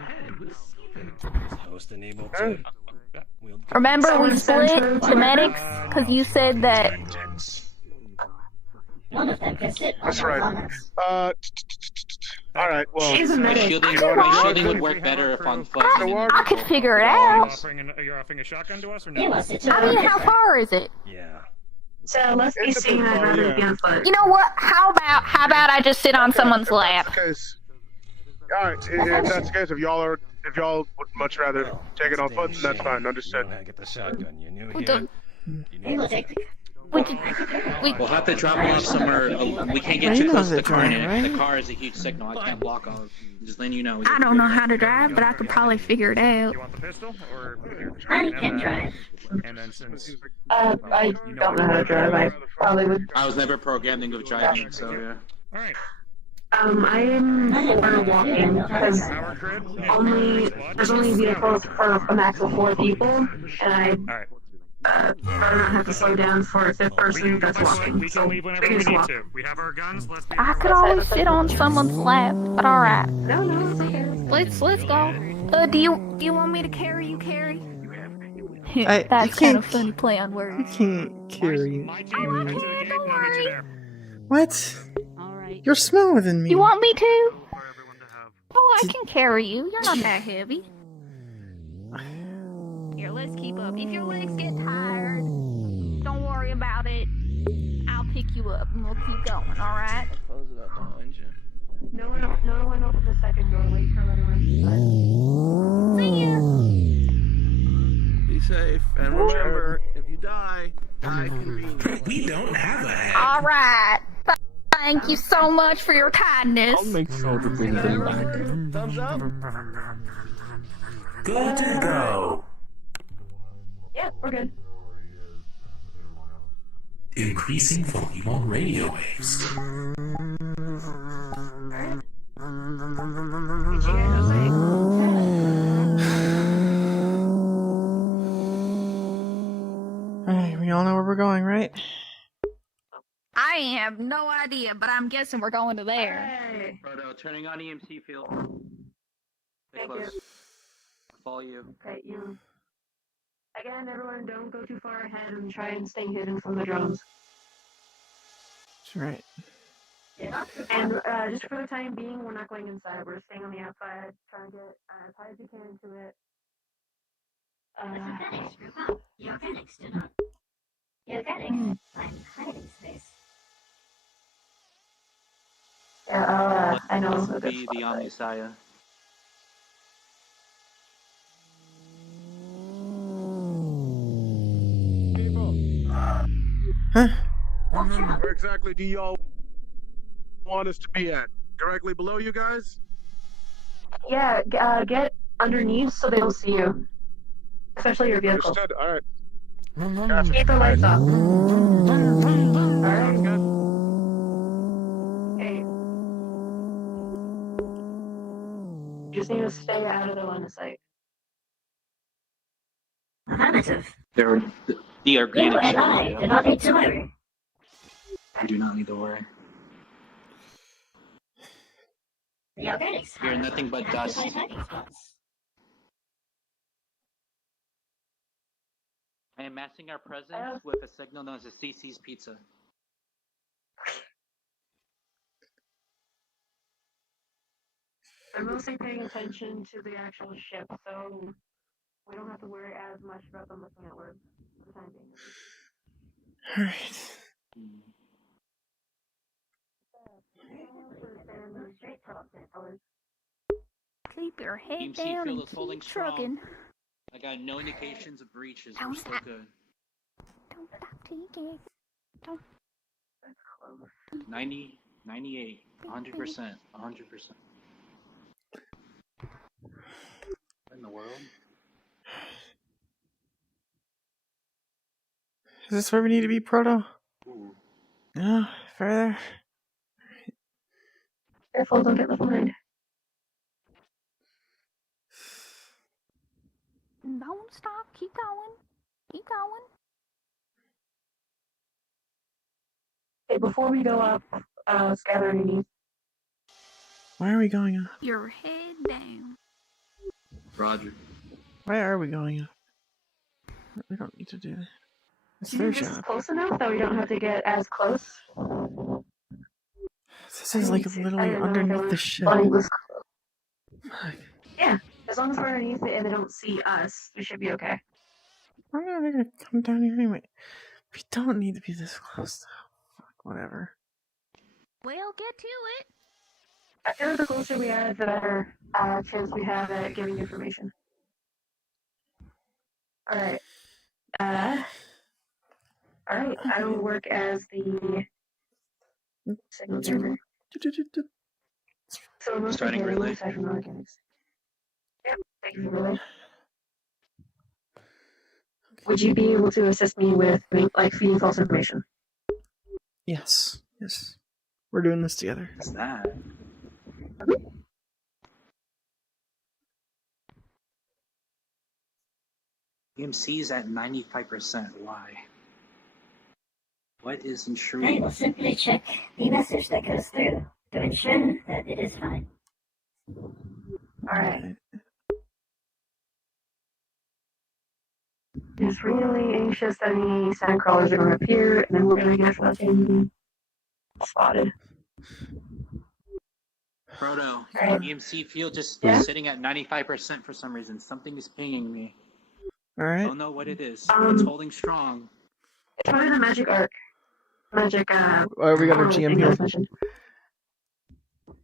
Remember we split the medics because you said that. One of them can sit on That's right. Alright, well. Shielding would work better if on foot. I could figure it out. You're offering a shotgun to us or no? I mean, how far is it? Yeah. So let's be seen. I'd rather be on foot. You know what? How about I just sit on someone's lap? Alright, if that's the case, if y'all would much rather take it on foot, then that's fine. Understood. Get the shotgun. You knew We'll take We'll have to drop off somewhere. We can't get too close to the car. And the car is a huge signal. I can't block off. Just letting you know. I don't know how to drive, but I could probably figure it out. You want the pistol or? I can drive. And then since I don't know how to drive. I probably would. I was never programmed with driving, so yeah. All right. I am for walking because there's only vehicles for a max of 4 people, and I rather not have to slow down for a 5th person that's walking. We can leave whenever we need to. We have our guns. Let's be. I could always sit on someone's lap, but all right. No, it's okay. Let's go. Do you want me to carry you, Carrie? That's kind of funny play on words. You can't carry. Don't worry. What? You're smaller than me. You want me to? Oh, I can carry you. You're not that heavy. Here, let's keep up. If your legs get tired, don't worry about it. I'll pick you up and we'll keep going, alright? Close it up behind you. No one opened the second door. Wait for everyone. See ya! Be safe, and remember, if you die convenient. We don't have a head. Alright. Thank you so much for your kindness. I'll make sure to bring them back. Thumbs up. Good to go. Yeah, we're good. Increasing volume on radio waves. Alright, we all know where we're going, right? I have no idea, but I'm guessing we're going to there. Proto, turning on EMC field. Stay Thank close. you. Follow you. Okay, you. Again, everyone, don't go too far ahead and try and stay hidden from the drones. That's right. And just for the time being, we're not going inside. We're staying on the outside, trying to get as high as we can to it. Your Phoenix do not. Your Phoenix find hiding space. Yeah, I know. Let's be the Omnisaya. Huh? Where exactly do y'all want us to be at? Directly below you guys? Yeah, get underneath so they don't see you. Especially your vehicle. Understood. All right. Gotcha. Keep the lights off. Alright. Okay. Just need to stay out of the line of sight. Affirmative. They're the You organic and I do not need to worry. You do not need to worry. The organics You're have nothing but dust. my hiding spots. I am masking our presence with a signal known as a CC's Pizza. I'm mostly paying attention to the actual ship, so we don't have to worry as much about them looking outward for the time being. Alright. Keep your head EMC down field and is holding keep strong. trucking. I got no indications of breaches. Don't We're still stop. good. Don't stop taking. Don't. 90, 98, 100%, 100%. What in the world? Is this where we need to be, Proto? Ooh. No, further. Careful, don't get left behind. Don't stop. Keep going. Keep going. Okay, before we go up, let's gather underneath. Why are we going up? Your head down. Roger. Why are we going up? We don't need to do that. It's Do you their think this is job. close enough that we don't have to get as close? This is like literally underneath the ship. Yeah, as long as we're underneath it and they don't see us, we should be okay. Oh no, they're gonna come down here anyway. We don't need to be this close. Oh, fuck, whatever. Well, get to it. I feel like the closer we are, the better chance we have at getting information. Alright. Alright, I will work as the signal jammer. So most Starting of the relay. aside from the mechanics. Yep, thank you for relay. Would you be able to assist me with like feeding false information? Yes. Yes. We're doing this together. What's that? EMC's at 95%. Why? What is I intruding? will simply check the message that goes through to ensure that it is fine. Alright. Just really anxious that any sand crawlers are going to appear, and then we're going to get fucking spotted. Proto, Alright. EMC field just Yeah? sitting at 95% for some reason. Something is pinging me. Alright. Don't know what it is. Um, It's holding strong. It's probably the magic arc. Magic, We got our portal GM thing here. that's mentioned.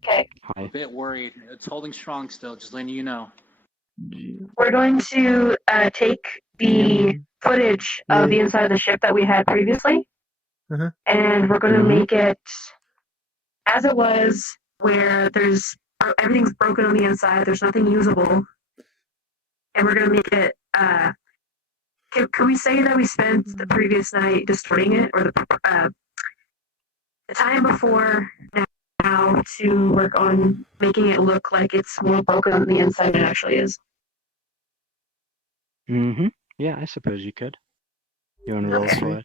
Okay. A bit worried. It's holding strong still, just letting you know. We're going to take the footage of the inside of the ship that we had previously, Uh-huh. and we're going to make it as it was, where there's everything's broken on the inside, there's nothing usable, and we're gonna make it. Can we say that we spent the previous night distorting it, or the time before now to work on making it look like it's more broken on the inside than it actually is? Mm-hmm. Yeah, I suppose you could. You want to roll for it?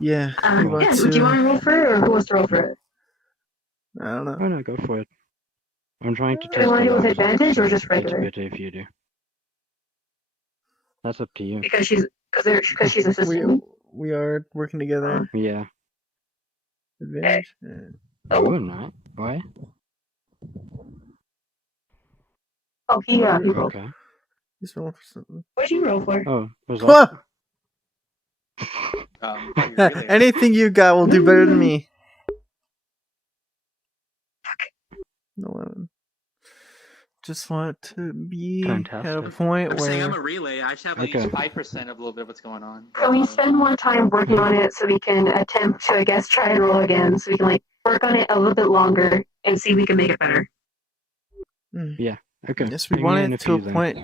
Yeah. Yeah. Do you want to roll for it, or who wants to roll for it? I don't know. Oh no, go for it. I'm trying to Do you want to do it with advantage or just It's regular? better if you do. That's up to you. Because she's assistant. We are working together. Yeah. Advantage. Oh, not. Why? Oh, he rolled. Okay. He's rolling for something. What'd you roll for? Oh, was that? Anything you got will do better than me. 11. Just want to be at a point I'm where saying I'm a relay. I should have at least 5% of a little bit of what's going on. So we spend more time working on it so we can attempt to, I guess, try and roll again. So we can work on it a little bit longer and see if we can make it better. Yeah. Okay. Yes, we Bring want me in it a to a few then. point.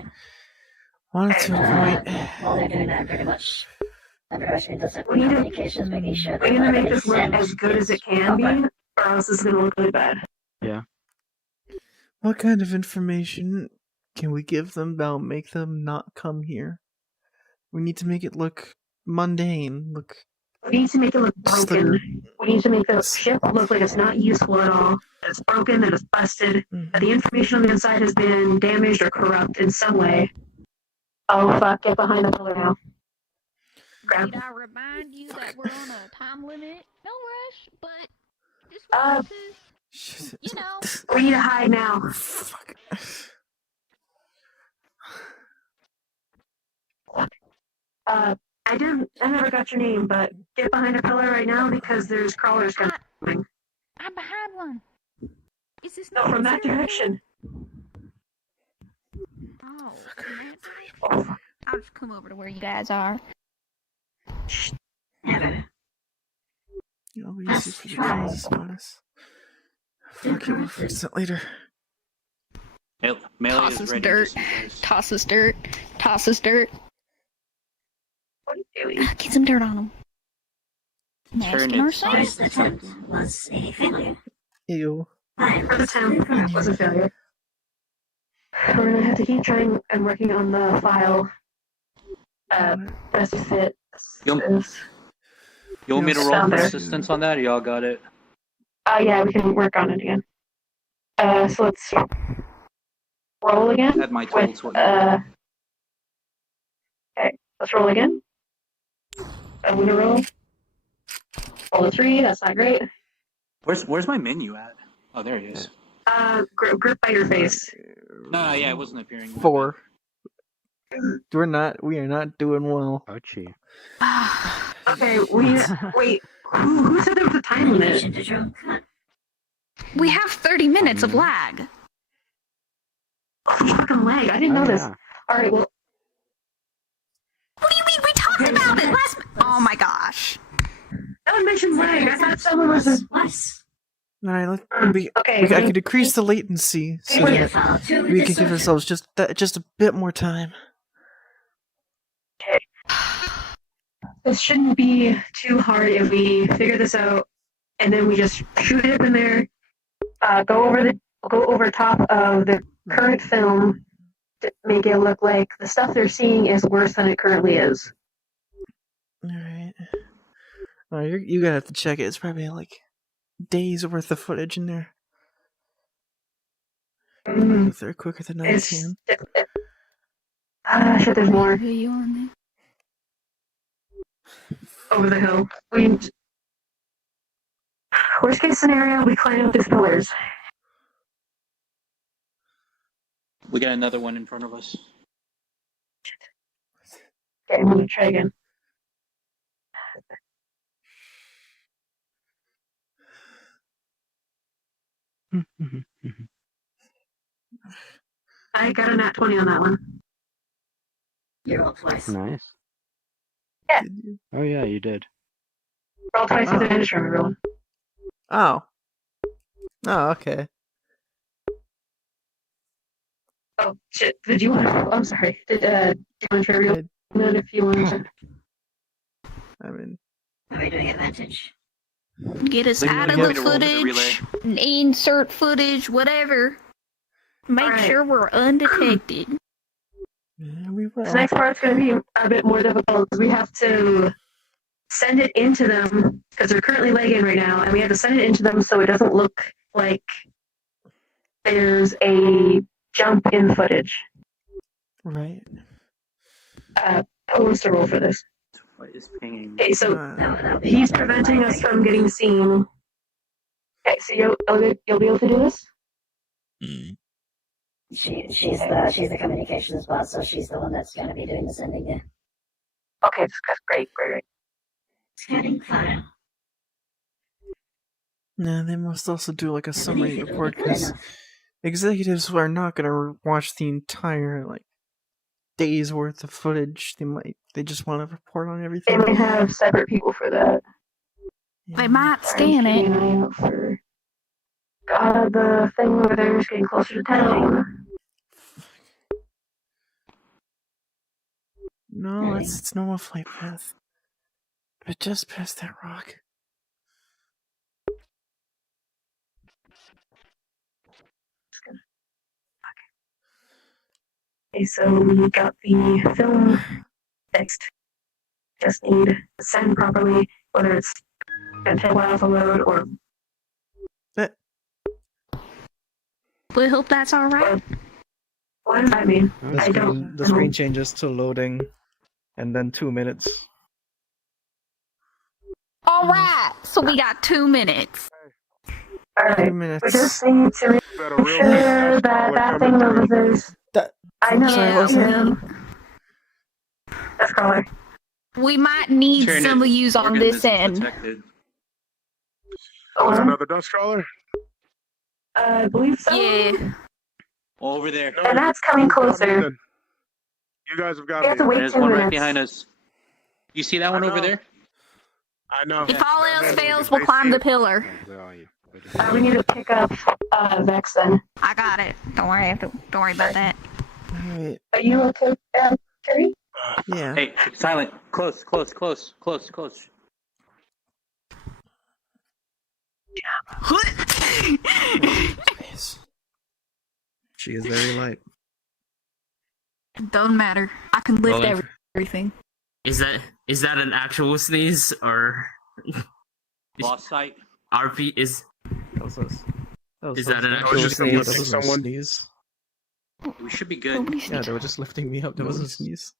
Want it to a point. While they're doing that, pretty much. We need to make this look as good as it can be, or else it's going to look really bad. Yeah. What kind of information can we give them that'll make them not come here? We need to make it look mundane. We need to make it look broken. We need to make the ship look like it's not useful at all. That it's broken, that it's busted, that the information on the inside has been damaged or corrupt in some way. Oh fuck, get behind the pillar now. Did I remind you that we're on a time limit? No rush, but just wanted to, you know. We need to hide now. Fuck. I never got your name, but get behind a pillar right now because there's crawlers coming. I'm behind one. Is this No, from that direction. Oh, from that direction? I'll just come over to where you guys are. It'll be easy for the guys to spot us. Fuck it, we'll fix that later. Melee Toss is us ready dirt. just in case. Toss us dirt. Toss us dirt. What are you doing? Get some dirt on them. Masking ourselves. First attempt was a failure. Ew. First attempt was a failure. We're gonna have to keep trying and working on the file. Best fit. You want me to roll for assistance on that, or y'all got it? Yeah, we can work on it again. So let's roll again. Add my total to what okay, let's roll again. I'm gonna roll. Roll a 3, that's not great. Where's my menu at? Oh, there it is. Grip by your face. No, yeah, it wasn't appearing. 4. We are not doing well. Ouchie. Okay, wait. Who said there was a time limit? We have 30 minutes of lag. Oh, fucking lag! I didn't know this. Yeah. All right, well. What do you mean? We talked about it last. Oh my gosh. No one mentioned lag. I thought someone was Alright, okay. I could decrease the latency so that we can give ourselves just a bit more time. Okay. This shouldn't be too hard if we figure this out, and then we just shoot it in there. Go over top of the current film to make it look like the stuff they're seeing is worse than it currently is. Alright. Oh, you're gonna have to check it. It's probably like days worth of footage in there. If they're quicker than I can. Shit, there's more. Over the hill. Worst case scenario, we climb up these pillars. We got another one in front of us. Okay, I'm gonna try again. I got a nat 20 on that one. You rolled twice. Nice. Yeah. Oh yeah, you did. Roll twice with advantage for everyone. Oh. Oh, okay. Oh shit! Did you want? I'm sorry. Did you want to real? Then if you want to. I mean, Are we doing advantage? Get us out of the footage, insert footage, whatever. Make sure we're undetected. Yeah, we will. This next part's going to be a bit more difficult because we have to send it into them because they're currently lagging right now, and we have to send it into them so it doesn't look like there's a jump in footage. Right. Who wants to roll for this? What is pinging? Okay, so he's preventing us from getting seen. Okay, so you'll be able to do this? She's the communications boss, so she's the one that's going to be doing the sending. Yeah. Okay, that's great. Scanning file. No, they must also do like a summary report because executives are not gonna watch the entire like days worth of footage. They just want to report on They everything. might have separate people for that. They might scan it. Keep an eye out for... God, the thing over there is getting closer to town. No, it's normal flight path. But just past that rock. Okay, so we got the film fixed. Just need to send properly, whether it's gonna take a while to load or... We hope that's alright. What does that mean? I don't The screen changes to loading, and then 2 minutes. Alright, so we got 2 minutes. Alright, 2 minutes. we just need to make sure that thing over there's... I know, That's caller. We might need some of yous on this end. Oh, is another dust crawler? I believe so. Yeah. Over there. And that's coming closer. You guys have got We have to wait There's 2 one minutes. right behind us. You see that one over there? I know. If all else fails, we'll climb the pillar. We need to pick up Vex then. I got it. Don't worry about that. Alright. Are you okay, Terry? Yeah. Hey, silent. Close. She is very light. Don't matter. I can lift Well, everything. Is that an actual sneeze or Lost sight. RP is? Is that an I was actual just sneeze? lifting someone. Sneeze. We should be good. Yeah, they were just lifting me up. There wasn't a sneeze.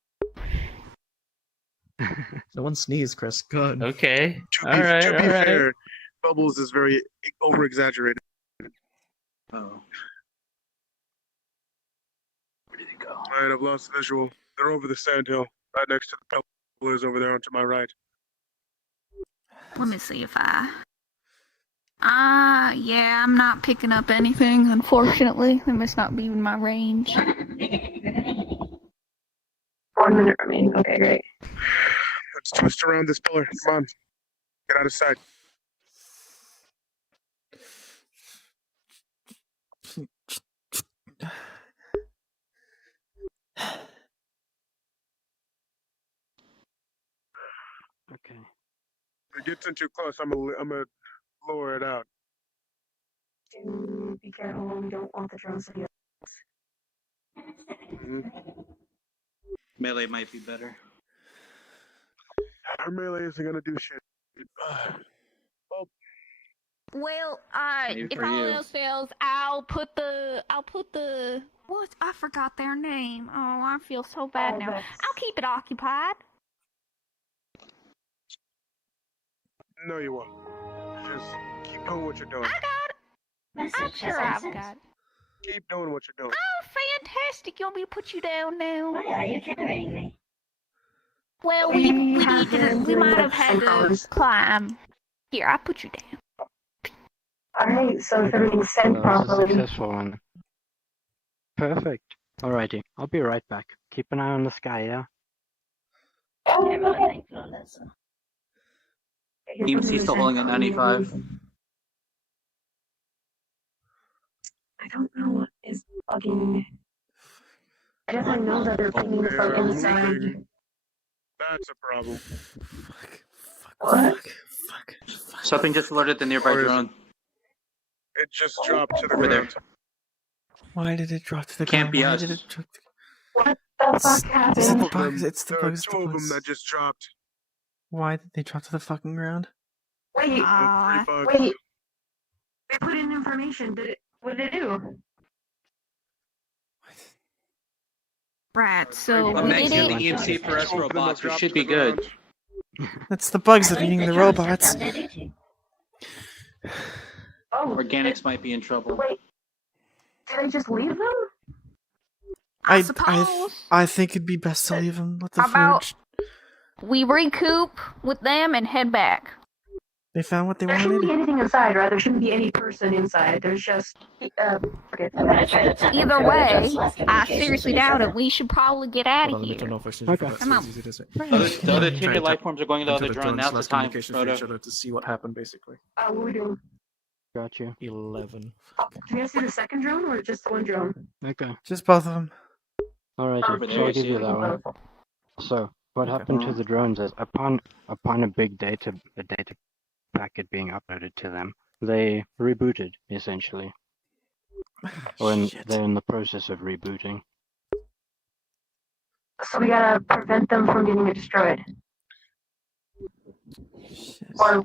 No one sneezed, Chris. Good. Okay. To be fair, Bubbles is very over exaggerated. Oh. Where did it go? Alright, I've lost visual. They're over the sandhill, right next to the pillars over there, onto my right. Let me see if yeah, I'm not picking up anything, unfortunately. That must not be in my range. 1 minute remaining. Okay, great. Let's twist around this pillar. Come on. Get out of sight. Okay. If it gets in too close, I'm gonna lower it out. Be careful, we don't want the drones to be... Melee might be better. Our melee isn't gonna do shit. Well, Maybe if for all you. else fails, I'll put the what? I forgot their name. Oh, I feel so bad now. I'll keep it occupied. No, you won't. Just keep doing what you're doing. I got it. I'm sure I've got it. Keep doing what you're doing. Oh, fantastic! You want me to put you down now? Why are you carrying me? Well, we might have had to climb. Here, I'll put you down. Alright, so if everything's sent That was a properly... successful one. Perfect. Alrighty, I'll be right back. Keep an eye on the sky, yeah? EMC still holding at 95. I don't know what is bugging. I definitely know that they're pinging from inside. That's a problem. What? Something just alerted the nearby drone. It just dropped to the Over there. ground. Why did it drop to the Can't ground? be Why us. did it drop to What the fuck It's the happened? bugs. It's the There are bugs. two of them that just dropped. Why did they drop to the fucking ground? Wait, Three bugs. wait. They put in information. What did it do? Right, so Well, we next did year, it. the EMC for us robots, we should be good. That's the bugs that are eating the robots. Oh, Organics might be in trouble. wait. Did I just leave them? I think it'd be best to leave them. Let the How about Verge. we recoup with them and head back? They found what they There shouldn't be wanted. anything inside, right? There shouldn't be any person inside. There's just, forget that. Either way, I seriously doubt it. We should probably get out of here. Come on. The other two of your life forms are going to the other drone. Now's the time, Frodo. to see what happened, basically. What are we doing? Got you. 11. Do you guys see the second drone or just the one drone? Okay. Just both of them. Alright, Over so there, I'll you give see you it? that one. So, what happened to the drones is upon a big data packet being uploaded to them, they rebooted essentially. Or they're in the process of rebooting. So we gotta prevent them from getting it destroyed. Or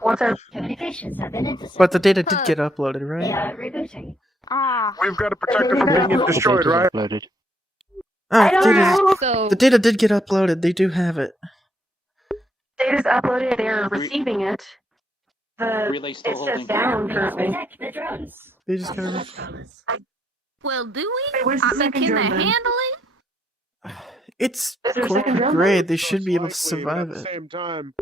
what's our Communications have been intercepted. But the data did get uploaded, They right? are rebooting. We've got to protect it from being destroyed, The data's right? uploaded. Oh, don't know. So the data did get uploaded. They do have it. data's uploaded? They're receiving it. Relay still It says holding. down currently. Protect the drones. They just gotta. well, do we? Wait, where's the I mean, second can they drone then? handle it? It's Is there a second corporate drone? grade. They should be able to Likely, but survive at the it. same time,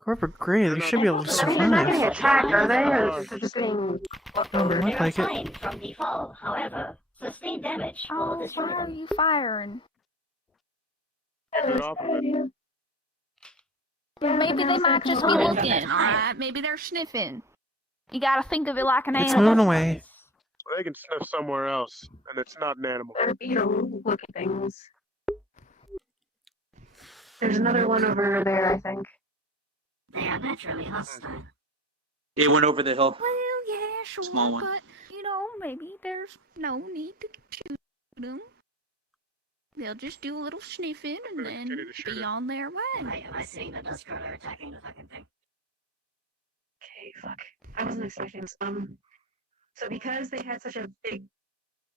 Corporate grade. They should be able to I mean, they're not getting survive. attacked, are they? Or they're just getting left Oh, over? they look like it. Fine from default, however, sustained damage will Oh, destroy why are them. you firing? good operator. Maybe they might just be looking, alright? Maybe they're sniffing. You gotta think of it like an It's animal. moving away. They can sniff somewhere else, and it's not an animal. They're beetle-looking things. There's another one over there, I think. They are naturally hostile. It went over the hill. Well, yeah, sure, Small one. but, you know, maybe there's no need to shoot them. They'll just do a little sniffing and then be on their way. Am I seeing that those girls are attacking the fucking thing? Okay, fuck. I wasn't expecting this. So because they had such a big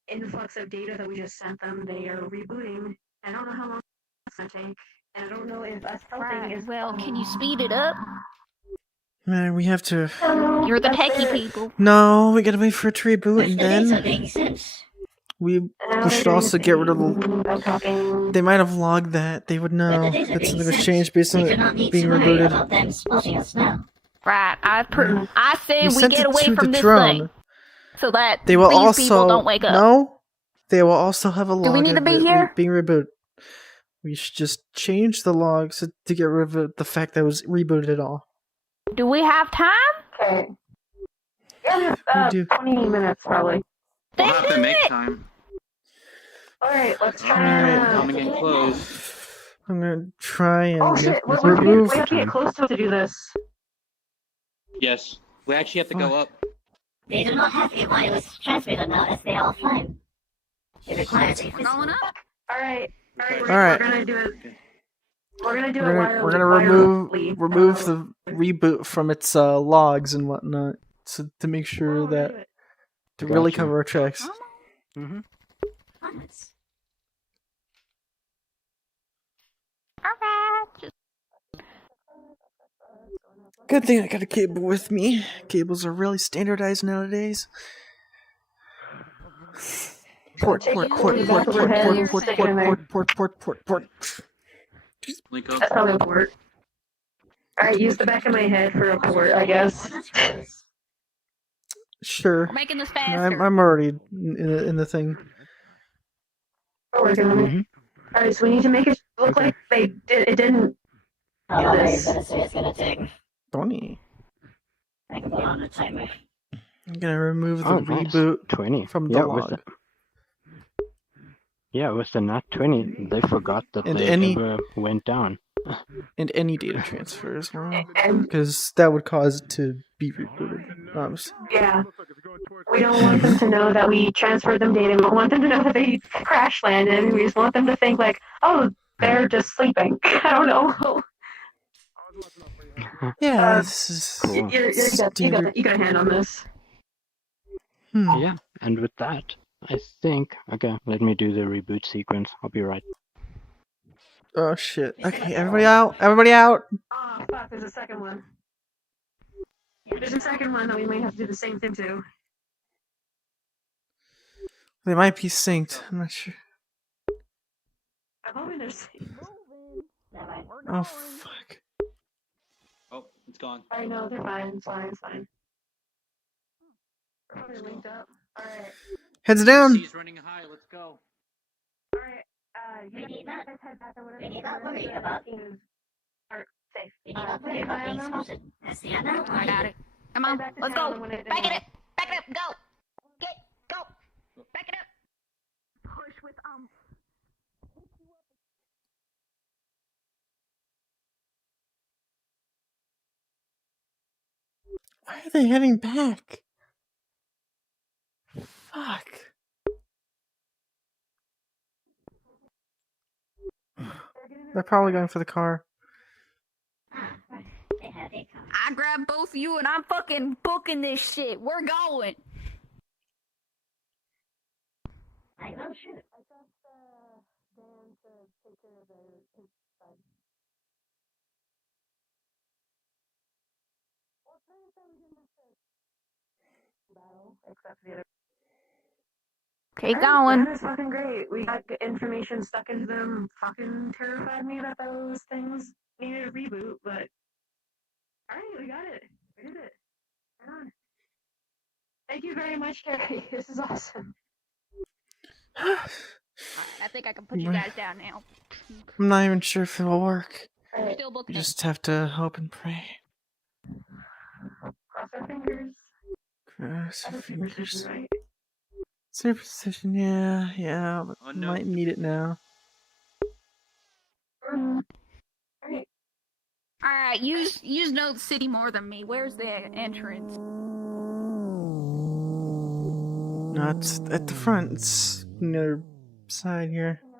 influx of data that we just sent them, they are rebooting. I don't know how long it's gonna take, and I don't know if us helping Right, is. well, can you speed it up? Man, we have to. You're the techie people. No, we gotta wait for it to reboot, and The data then being sent. we should also get rid of the. They might have logged that. They would know that something was changed based on We do not need it being to worry rebooted. about them spotting us now. Right, I say we sent get it away to from the this drone. thing. So that They will these also people don't wake up. No, they will also have a log. Do we need to of be it here? being rebooted. We should just change the logs to get rid of the fact that it was rebooted at all. Do we have time? Okay. Yeah, We do. 20 minutes probably. We'll have to make time. Alright, let's try Alright. Coming in close. I'm gonna try and Oh shit, we remove. have to get close to it to do this. Yes. We actually have to go up. They do not have a wireless transmitter now as they are offline. It requires a physical. Going up? Alright. Alright, Alright. we're gonna do it. We're gonna do it We're gonna wirelessly. remove the reboot from its logs and whatnot, so to make sure that to really Gotcha. cover our tracks. Mm-hmm. Onwards. Alright. Good thing I got a cable with me. Cables are really standardized nowadays. Port. Link up. That's probably a port. Alright, use the back of my head for a port, I guess. Sure. We're making this faster. I'm already in the thing. We're working on it. Alright, so we need to make it look like it didn't How do long are you this. gonna say it's gonna take? 20. I can put on a timer. I'm gonna remove the Oh, nice. reboot 20. from the Yeah, log. With the nat 20, they forgot that And they any- ever went down. And any data transfer as well, because that would cause it to be rebooted. Yeah. We don't want them to know that we transferred them data. We don't want them to know that they crash landed. We just want them to think like, oh, they're just sleeping. I don't know. Yeah, this is You got a hand on this. Yeah, and with that, I think... Okay, let me do the reboot sequence. I'll be right. Oh shit. Okay, everybody out! Everybody out! Oh, fuck, there's a second one. There's a second one that we might have to do the same thing to. They might be synced. I'm not sure. I'm hoping they're safe. Oh fuck. Oh, it's gone. I know, they're fine. It's fine. It's fine. We're probably linked up. Alright. Heads down! He's running high. Let's go. Alright. You guys head back or whatever. We need not worry about Safe. we need not worry about the explosion. That's the other I got it. Come on, let's go. Back it up. Back it up. Go. Go. Back it up. Push with Why are they heading back? Fuck. They're probably going for the car. I grabbed both of you and I'm fucking booking this shit. We're going. I know, shit. I trust Dan to take care of his side. Battle, except the other. Okay, going. That is fucking great. We got information stuck into them. Fucking terrified me that those things needed a reboot, but alright, we got it. We did it. Right on. Thank you very much, Carrie. This is awesome. Alright, I think I can put you guys down now. I'm not even sure if it'll work. Right. Still booking You just have to hope and pray. Cross our fingers. Cross your fingers. Right? Superstition, yeah, but Oh, no. might need it now. Alright. Alright, use know the city more than me. Where's the entrance? No, it's at the front. It's on the other side here. Come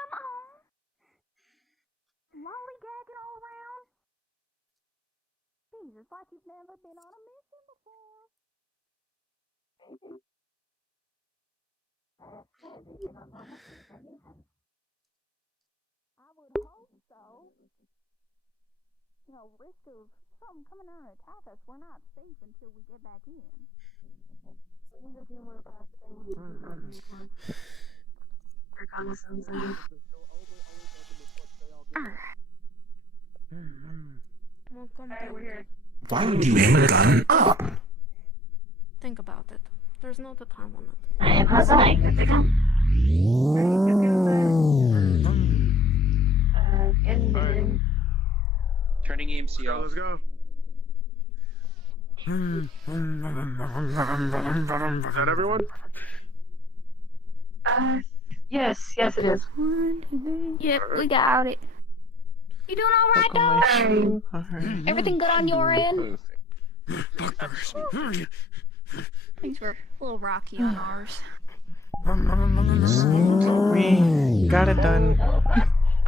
on. Lollygagging all around. Jesus, like you've never been on a mission before. I would hope so. You know, risk of something coming out and attack us. We're not safe until we get back in. Reconnaissance and we're here. Why would you aim a gun up? Think about it. There's no the time on it. I am outside. Turning EMC off. Let's go. Is that everyone? Yes, it is. Yep, we got it. You doing alright, dog? Everything good on your end? Things were a little rocky on ours. We got it done.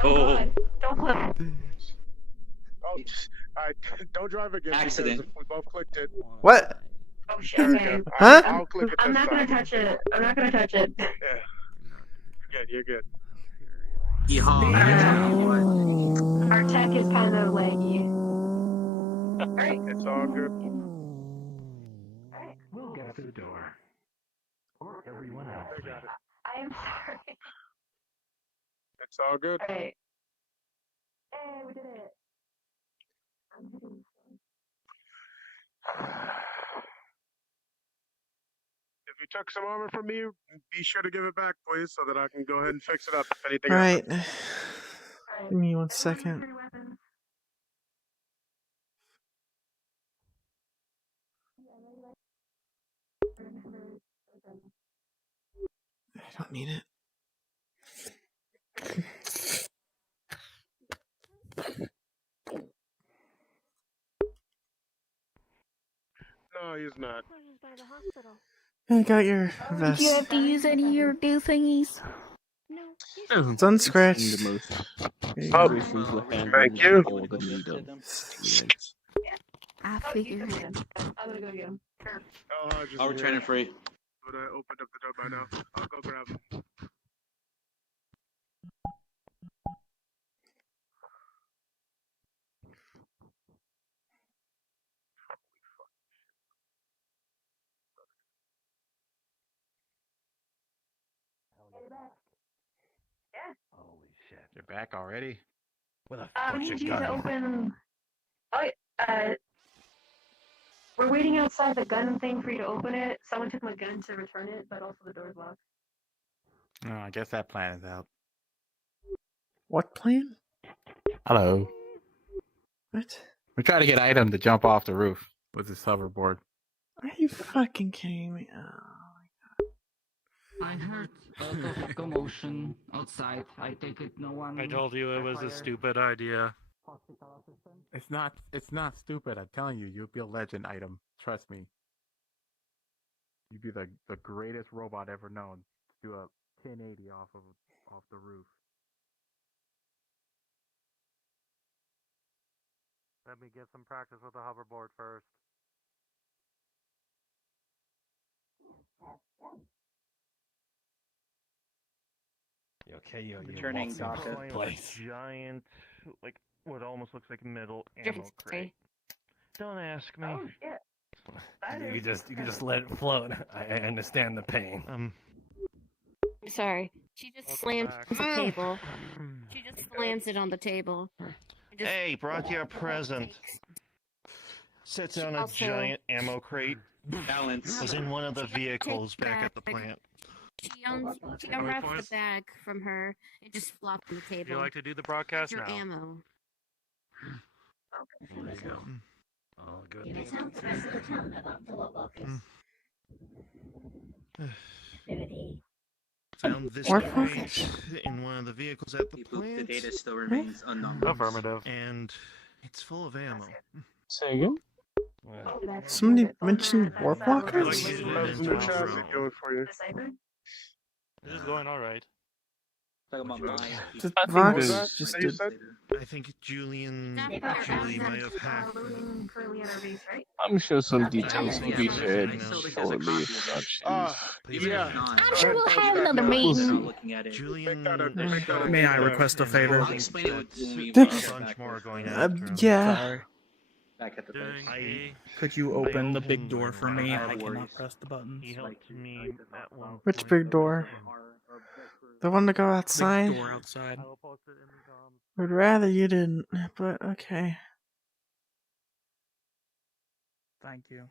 Oh. Don't flip. Oh, don't drive again. Accident. Because we both clicked it. What? Oh shit. Okay. Huh? I'll click it I'm this not gonna time. touch it. I'm not gonna touch it. Yeah. Good, you're good. Our tech is kind of laggy. Alright. It's all good. Alright. We'll get to the door. Or everyone else. I got it. I am sorry. It's all good. Alright. Hey, we did it. I'm hitting If you took some armor from me, be sure to give it back, please, so that I can go ahead and fix it up if anything Alright. happens. Give me 1 second. need it. No, he's not. I got your Did vest. you have to use any of your do thingies? It's unscratched. Oh, thank you. I figured. I'm gonna go get him. I'll return it free. But I opened up the door by now. I'll go grab him. Holy shit. You're back already? With a We need fucking you to gun. open. Oh, we're waiting outside the gun thing for you to open it. Someone took my gun to return it, but also the door's locked. Oh, I guess that plan is out. What plan? Hello. What? We're trying to get Item to jump off the roof with his hoverboard. Are you fucking kidding me? I heard a lot of commotion outside. I take it no one. I told you it was a stupid idea. It's not stupid. I'm telling you, you'll be a legend, Item. Trust me. You'd be the greatest robot ever known. Do a 1080 off the roof. Let me get some practice with the hoverboard first. Okay, you're Returning doctor. place. Giant, like what almost looks like middle Just ammo crate. Don't ask me. Oh shit. You can just let it float. I understand the pain. Sorry. She just slammed back. the table. She just slams it on the table. Hey, brought you a present. Sits on a Also- giant ammo crate. Balance. Was in one of the vehicles back at the plant. She unwrapped the bag from her and just flopped on the table. Would you like to do the broadcast Your now? ammo. There you go. All good. Found this What? crate in one of the vehicles at the The plant. data still remains unknown. Affirmative. And it's full of ammo. Say again? Somebody mentioned warp Like walkers? he's in the chat to do it for you. This is going all right. Talking about mine. The I think Vox this- just That you did. said? I think Julie might have hacked them. Looming currently at our base, right? I'm sure some details will be shared shortly. Yeah. I'm sure we'll have another meeting. Looking at it. Julian. May I request a favor? I'll explain it when we A get bunch back. more going after him. Yeah. Sorry. Back at the base. Could you open the big door for me? No I worries. cannot press the buttons. He helped me at one Which point. big door? The one to go Big outside? door outside. I will post it in the comments. Would rather you didn't, but okay. Thank you.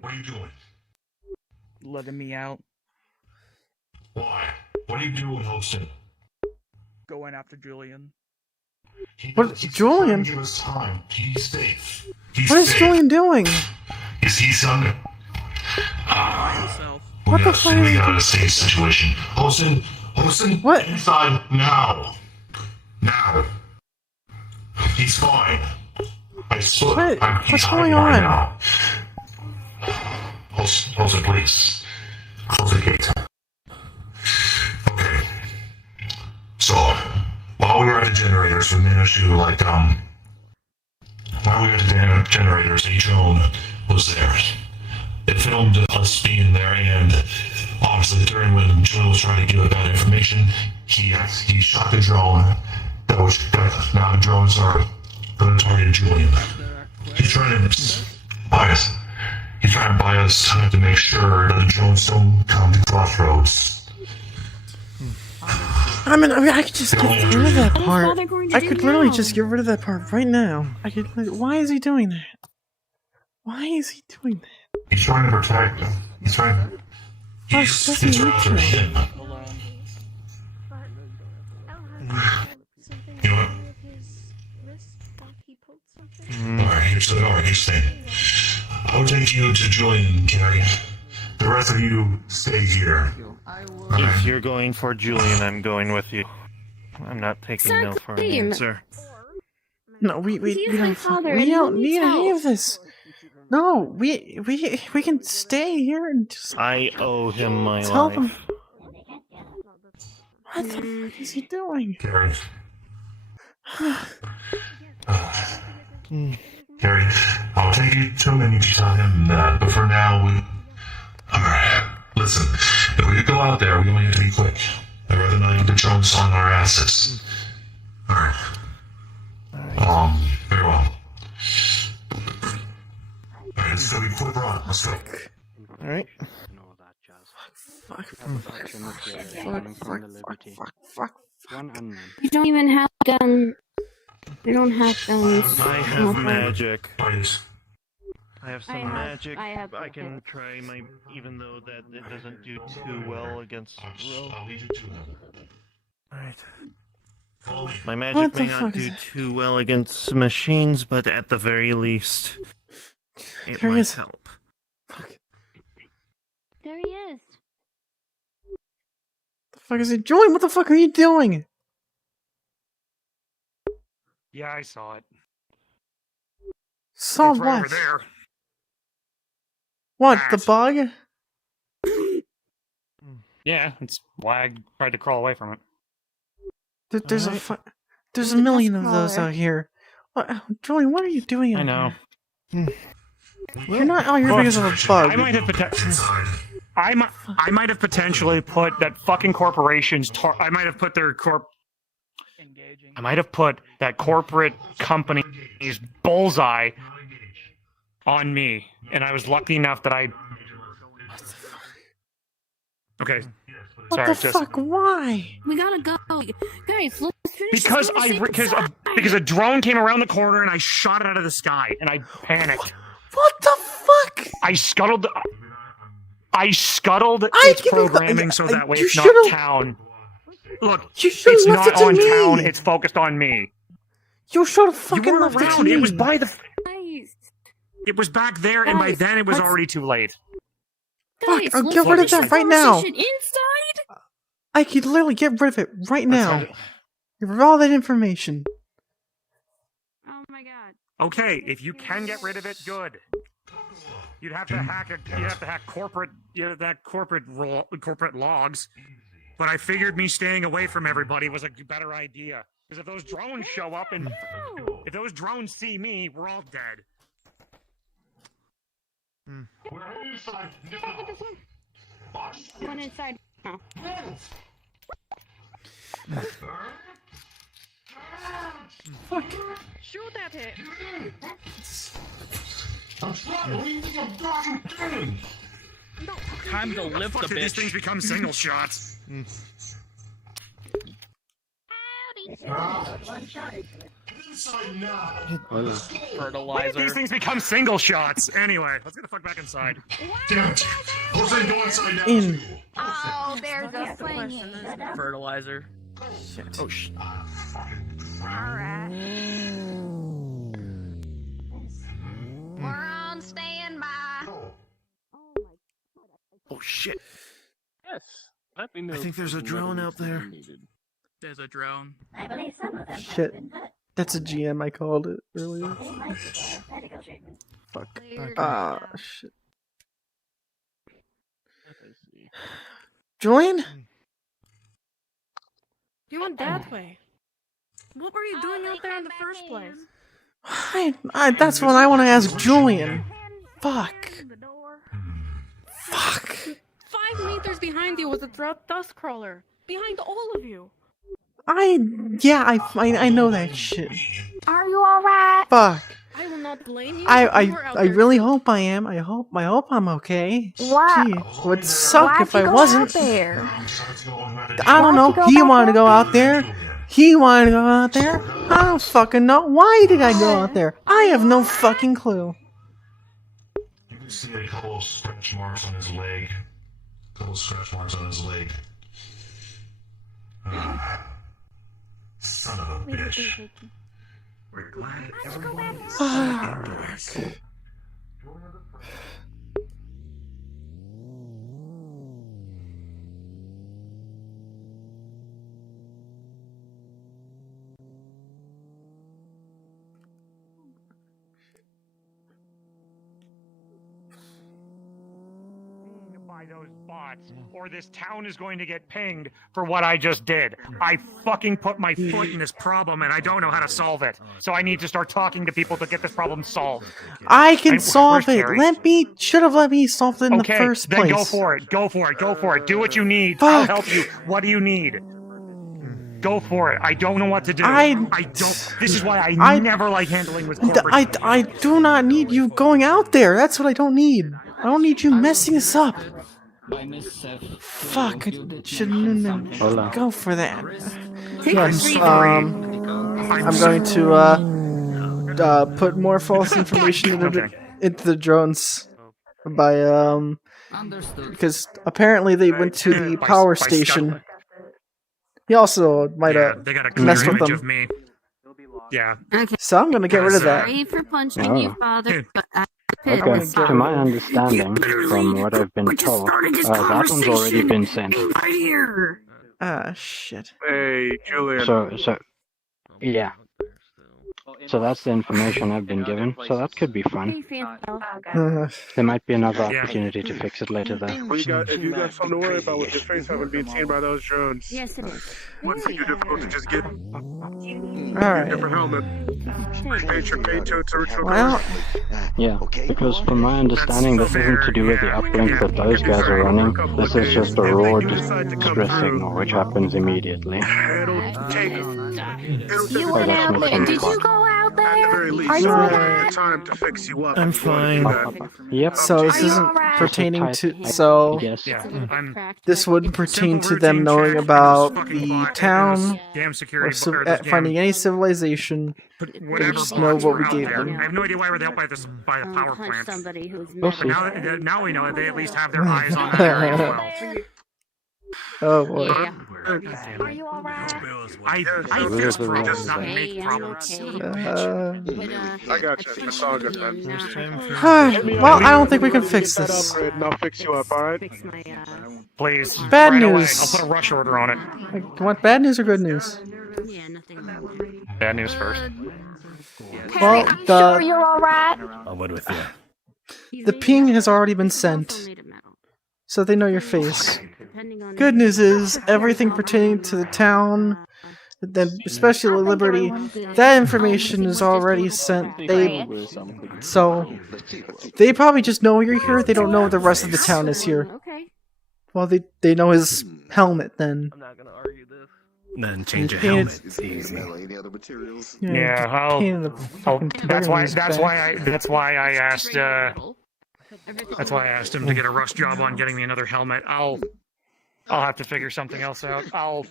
What are you doing? Letting me out. Why? What are you doing, Hostin? Going after Julian. What? Julian? Give us time. He's safe. What is Julian doing? Is he son? Myself. What the fuck We is got a safe situation. Hostin, What? inside now. Now. He's fine. I swear. What? He's What's hiding going right on? now. Hostin, please. Close the gate. Okay. So, while we were at the generators, we managed to, while we were at the generators, a drone was there. It filmed us being there, and obviously during when Julian was trying to give bad information, he shot the drone. Now the drones are going to target Julian. He's trying to buy us. He's trying to buy us time to make sure that the drones don't come to crossroads. I mean, I could just get rid of that part. I could literally just get rid of that part right now. I could. Why is he doing that? Why is he doing that? He's trying to protect them. He's trying to. That's It's after neutral. him. You know what? Alright, here's the thing. I'll take you to Julian, Carrie. The rest of you stay here. If you're going for Julian, I'm going with you. I'm not taking no for an answer. No, we He's my father, we and he don't needs need any help. of this. No, we can stay here and just I owe him my tell life. them. What the fuck is he doing? Carrie. Carrie, I'll take you to him and you can tell him that, but for now, Alright, listen, if we go out there, we only have to be quick. I'd rather not have the drunks on our asses. Alright. Very well. Alright, let's go be quick, run. Let's go. Alright. Fuck. You don't even have gun. You don't have guns. I have magic. Please. I have some magic. I can try my, even though that it doesn't do too well against roll. I'll leave it to him. Alright. Follow me. My magic may not do too well against machines, but at the very least, it There he might is. help. There he is. The fuck is he doing? What the fuck are you doing? Yeah, I saw it. Saw It's right what? over there. What, the bug? Yeah, it's why I tried to crawl away from it. There's there's a million of those out here. What, Julian, what are you doing out I know. here? You're not out here because of a bug. I might have I might have potentially put that fucking corporation's. I might have put their I might have put that corporate company's bullseye on me, and I was lucky enough that I. Okay. What Sorry, the fuck? Why? We gotta go, guys. Let's finish because this because a drone came around the corner and I shot it out of the sky and I panicked. What the fuck? I scuttled its programming so that way it's not town. Look, it's left not it to on me. town. It's focused on me. You should have fucking You weren't left it to around. me. It was by the. It was back there, and by then it was already too late. Fuck, I'll get rid of that right now. Inside? I could literally get rid of it right now. Give her all that information. Oh my god. Okay, if you can get rid of it, good. You'd have to hack it. You'd have to hack corporate logs. But I figured me staying away from everybody was a better idea. Because if those drones show up and if those drones see me, we're all dead. One inside. Oh. Fuck. Shoot that hit. Time to lift the Fuck, did these bitch. things become single shots? Inside now. Why did Fertilizer. these things become single shots? Anyway, let's get the fuck back inside. Damn it. Jose, go inside now. In. Oh, there's a swinging. Fertilizer. Shit. Oh shit. Alright. We're on standby. Oh shit. Yes. Let me know. I think there's a if drone weather out there. is needed. There's a drone. I believe some of them Shit. That's a GM I called it earlier. they might require medical treatment. Fuck. Cleared Ah, now. shit. Let me see. Julian? You went that way. What were you doing out there in the first place? That's what I want to ask Julian. Fuck. Fuck. 5 meters behind you was a dust crawler. Behind all of you. I know that shit. Are you alright? Fuck. I will not blame you. You were out I there really hope I am. I hope I'm okay. Why? Gee, it would suck Why'd if you I go wasn't. out there? I don't know. Why'd you go He back wanted to go out out there. He wanted to go out there. I don't fucking know. Why did I go out there? I have no fucking clue. You can see a couple of scratch marks on his leg. Son of a bitch. We're glad everyone is indoors. By those bots, or this town is going to get pinged for what I just did. I fucking put my foot in this problem and I don't know how to solve it. So I need to start talking to people to get this problem solved. I can solve where's it. Terry? Should have let me solve it in the first place. Then go for it. Go for it. Go for it. Do what you need. I'll help you. What do you need? Go for it. I don't know what to do. I don't. This is why I never like handling with corporate. I do not need you going out there. That's what I don't need. I don't need you messing this up. Fuck, I shouldn't go for that. Yes, I'm going to put more false information into the drones by because apparently they went to the power station. He also might have messed with them. Of me. Yeah. Okay. So I'm gonna get rid of that. Sorry for punching you, Father, but Okay, to my understanding, from what I've been told, that one's already been sent. Right here. Ah, shit. Hey, Julian. So, yeah. So that's the information I've been given, so that could be fun. There might be another opportunity to fix it later, though. Well, if you got something to worry about with your face having been seen by those drones, yes, it is. wouldn't be too difficult to just get Alright. a different helmet. Paint your paint to ritual. Well, yeah, because from my understanding, this isn't to do with the uplink that those guys are running. This is just a raw distress signal, which happens immediately. You went out there. Did you go out there? Are you alright? Time to fix you up. I'm fine. Yep. so this isn't pertaining to. So Yes. this wouldn't pertain to them knowing about the town Damn or security. finding any civilization. They just know what we gave them. I have no idea why we're there by the power plant. Somebody who's We'll see. But now we know that they at least have their eyes on that area as well. Oh boy. Are you alright? I fix problems, not make problems. I got you. It's all good, man. Well, I don't think we can fix this. And I'll fix you up, alright? Please. Bad right news. Away. I'll put a rush order on it. You want bad news or good news? Bad news first. Well, Sure you're alright. I'm with you. the ping has already been sent, so they know your face. Good news is everything pertaining to the town, especially Liberty, that information is already sent. So they probably just know you're here. They don't know the rest of the town is here. Well, they know his helmet then. I'm not gonna argue this. Then change your Painted- helmet. It's easy. Yeah, that's why I asked. That's why I asked him to get a rush job on getting me another helmet. I'll have to figure something else out. I'll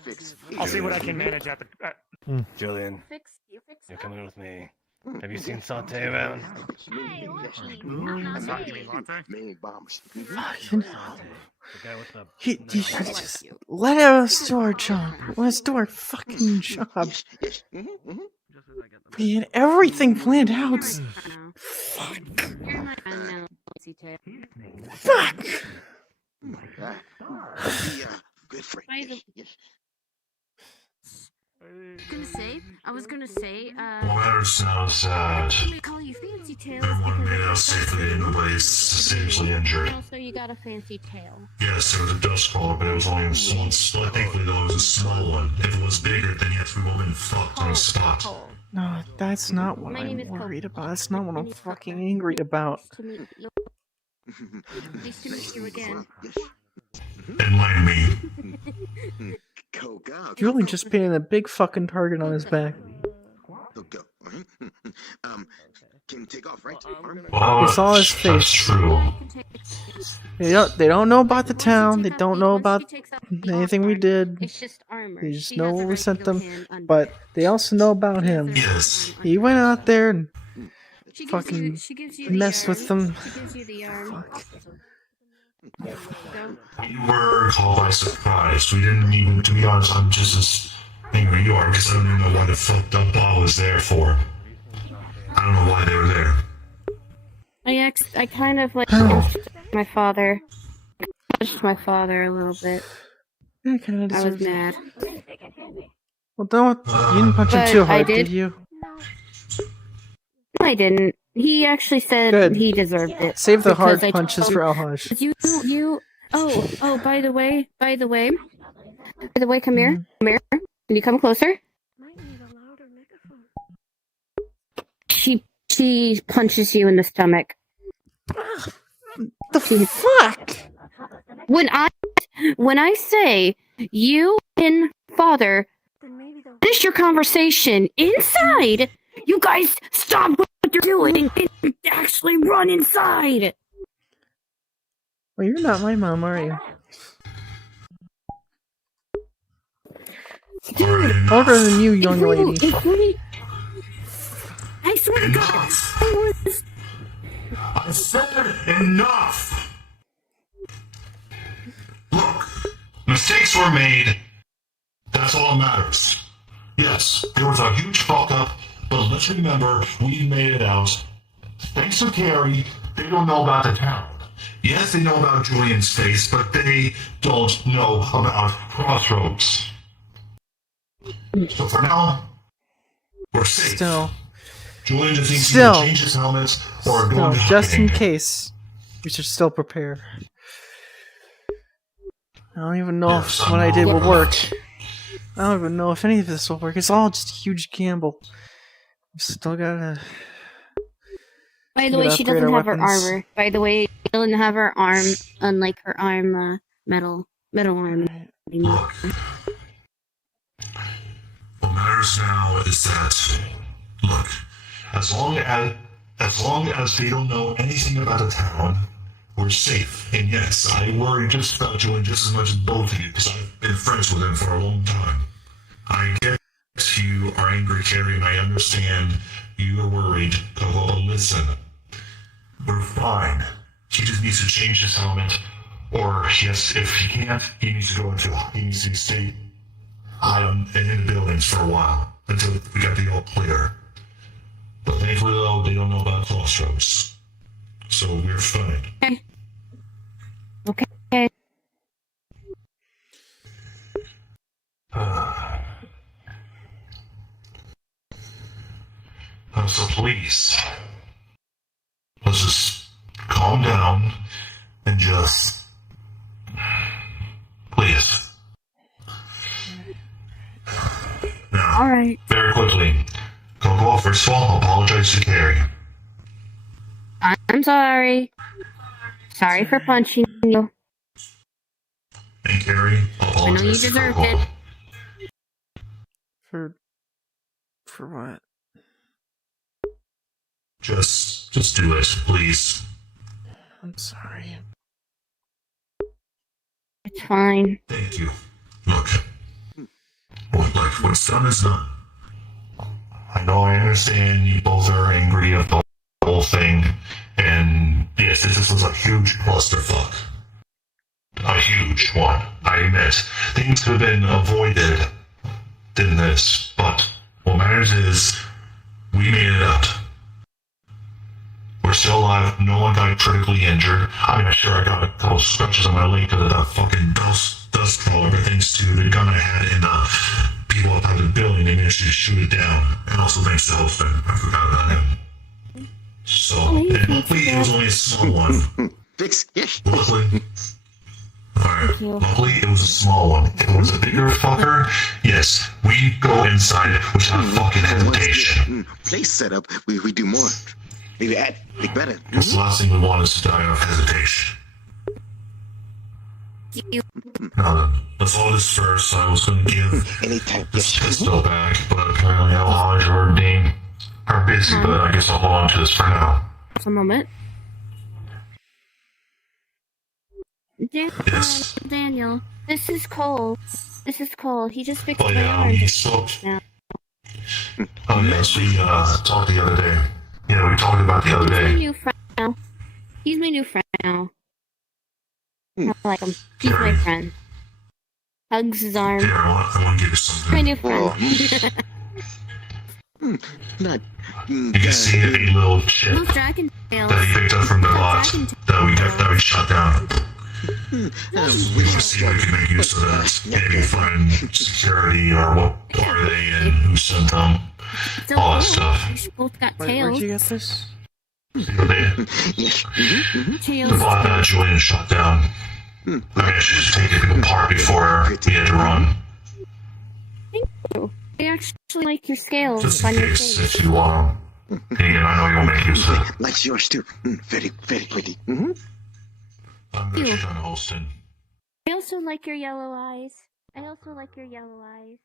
see what I can manage at the. Julian, you're coming with me. Have you seen Saute around? Fucking hell. He should just let us do our job. Let us do our fucking job. We had everything planned out. Fuck. Fuck. I was gonna say, What matters now is that they call you Fancy Tails everyone because made out it's safely and nobody's seriously injured. also you got a fancy tail. Yes, there was a dust caller, but it was only a small. Thankfully, though, it was a small one. If it was bigger, then yes, we would have been fucked on the spot. No, that's not what I'm worried about. That's not what I'm fucking angry about. Nice to meet you again. Enlighten me. Julian just painted a big fucking target on his back. Well, He saw his that's face. true. They don't know about the town. They don't know about anything we did. It's just armor. They just know where we sent them. But they also know about him. Yes. He went out there and fucking She gives you messed with them. She gives you the arm. We were caught by surprise. We didn't even, to be honest, I'm just as angry you are because I don't even know why the fucked up ball was there for. don't know why they were there. I kind of like punched my father. Punched my father a little bit. Yeah, kind of I was deserves mad. Well, don't you didn't punch him But too I hard, did. did you? No, I didn't. He actually said Good. he deserved it. Save the because hard I punches told for him, Alhaj. You. Oh. By the way, come here. Come here. Can you come closer? She punches you in the stomach. The fuck? When I say you and father finish your conversation inside, you guys stop what you're doing and actually run inside. Well, you're not my mom, are you? Older than you, young lady. I swear to God. I said enough! Look, mistakes were made. That's all that matters. Yes, there was a huge fuck up, but let's remember we made it out. Thanks to Carrie, they don't know about the town. Yes, they know about Julian's face, but they don't know about Crossroads. So for now, we're safe. Still. Julian just needs to change his helmet or go into just in hiding. case, we should still prepare. I don't even know if what I did will work. I don't even know if any of this will work. It's all just a huge gamble. We still gotta. By the way, she doesn't have her armor. By the way, she doesn't have her arm, unlike her arm, metal arm. Look, what matters now is that, look, as long as they don't know anything about the town, we're safe. And yes, I worry just about Julian just as much as both of you, because I've been friends with him for a long time. I get you are angry, Carrie, and I understand you are worried. But listen, we're fine. He just needs to change his helmet, or yes, if he can't, he needs to stay high in the buildings for a while until we got the all clear. But thankfully, though, they don't know about Crossroads, so we're fine. Okay. So please, let's just calm down and just, please. Now, all right. Very quickly, Coco, first of all, apologize to Carrie. I'm sorry. Sorry for punching you. And Carrie, I know you apologize to deserved Coco. it. For what? Just do it, please. I'm sorry. It's fine. Thank you. Look, what's done is done. I know I understand you both are angry at the whole thing, and yes, this was a huge clusterfuck. A huge one, I admit. Things could have been avoided than this, but what matters is we made it out. We're still alive, no one got critically injured. I mean, sure, I got a couple scratches on my leg because of that fucking dust crawler, but thanks to the gun I had and the people outside the building, they managed to shoot it down. And also thanks to Elfin, I forgot about him. So, and luckily it was only a small one. Luckily. Alright, luckily it was a small one. If it was a bigger fucker, yes, we go inside without fucking hesitation. Place setup, we do more. Maybe add, make better. Because the last thing we want is to die of hesitation. Now then, let's all disperse. I was going to give this pistol back, but apparently Alhaj or Dean are busy, but I guess I'll hold on to this for now. Just a moment. Daniel, this is Cole. He just fixed my arm. He soaked. Oh yes, we talked the other day. Yeah, we talked about the other day. He's my new friend now. I like him. He's my friend. Hugs his arm. Here, I want to give you something. My new friend. Not You can see a little chip Those dragon tails. that he picked up from the lot that we shut down. We can see if we can make use of that. Maybe find security or what are they and who sent them. So All that cool. stuff. They both got Wait, tails. where'd you get this? Tails. The lot that Julian shut down. We managed to just take it apart before he had to run. Thank you. I actually like your scales Just in on your case face. if you want them. Again, I know you'll make use of it. Likes yours too. Very, very pretty. Mm-hmm. I'm good at John Holston. I also like your yellow eyes. I also like your yellow eyes.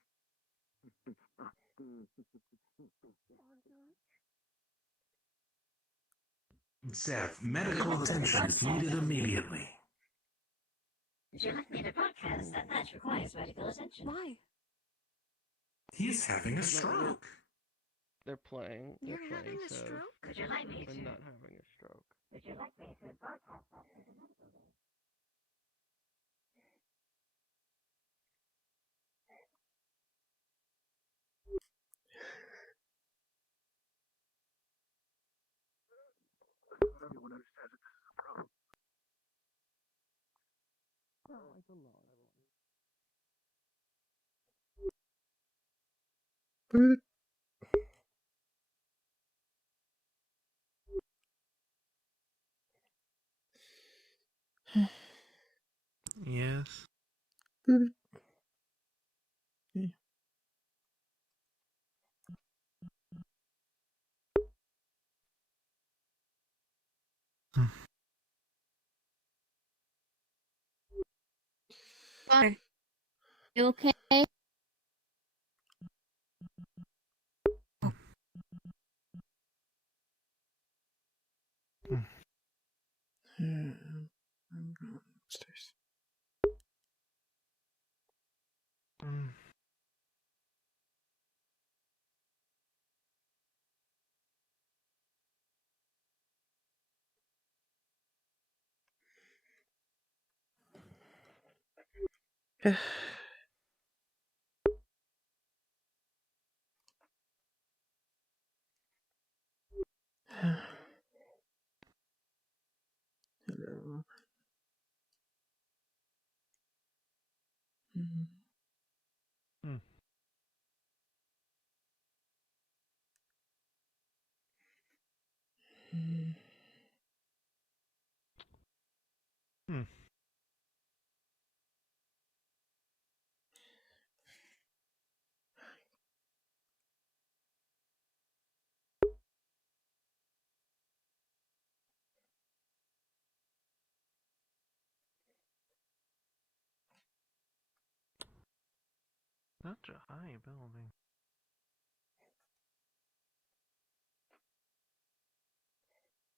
Seth, medical attention is needed immediately. Would you like me to broadcast that match requires medical attention? Why? He's having a stroke. They're playing. You're They're having playing, a so stroke? Would you like me I'm to? not having a stroke. Would you like me to broadcast that? Everyone understands that this is a problem. Yes. Are you okay? I'm going upstairs. Hello. Such a high building.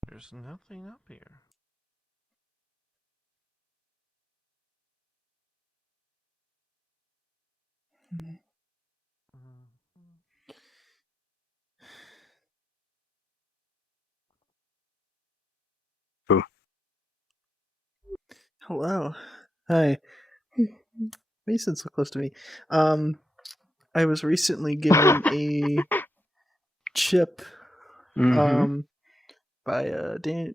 There's nothing up here. Hello. Hi. Why you sit so close to me? I was recently given a chip by how did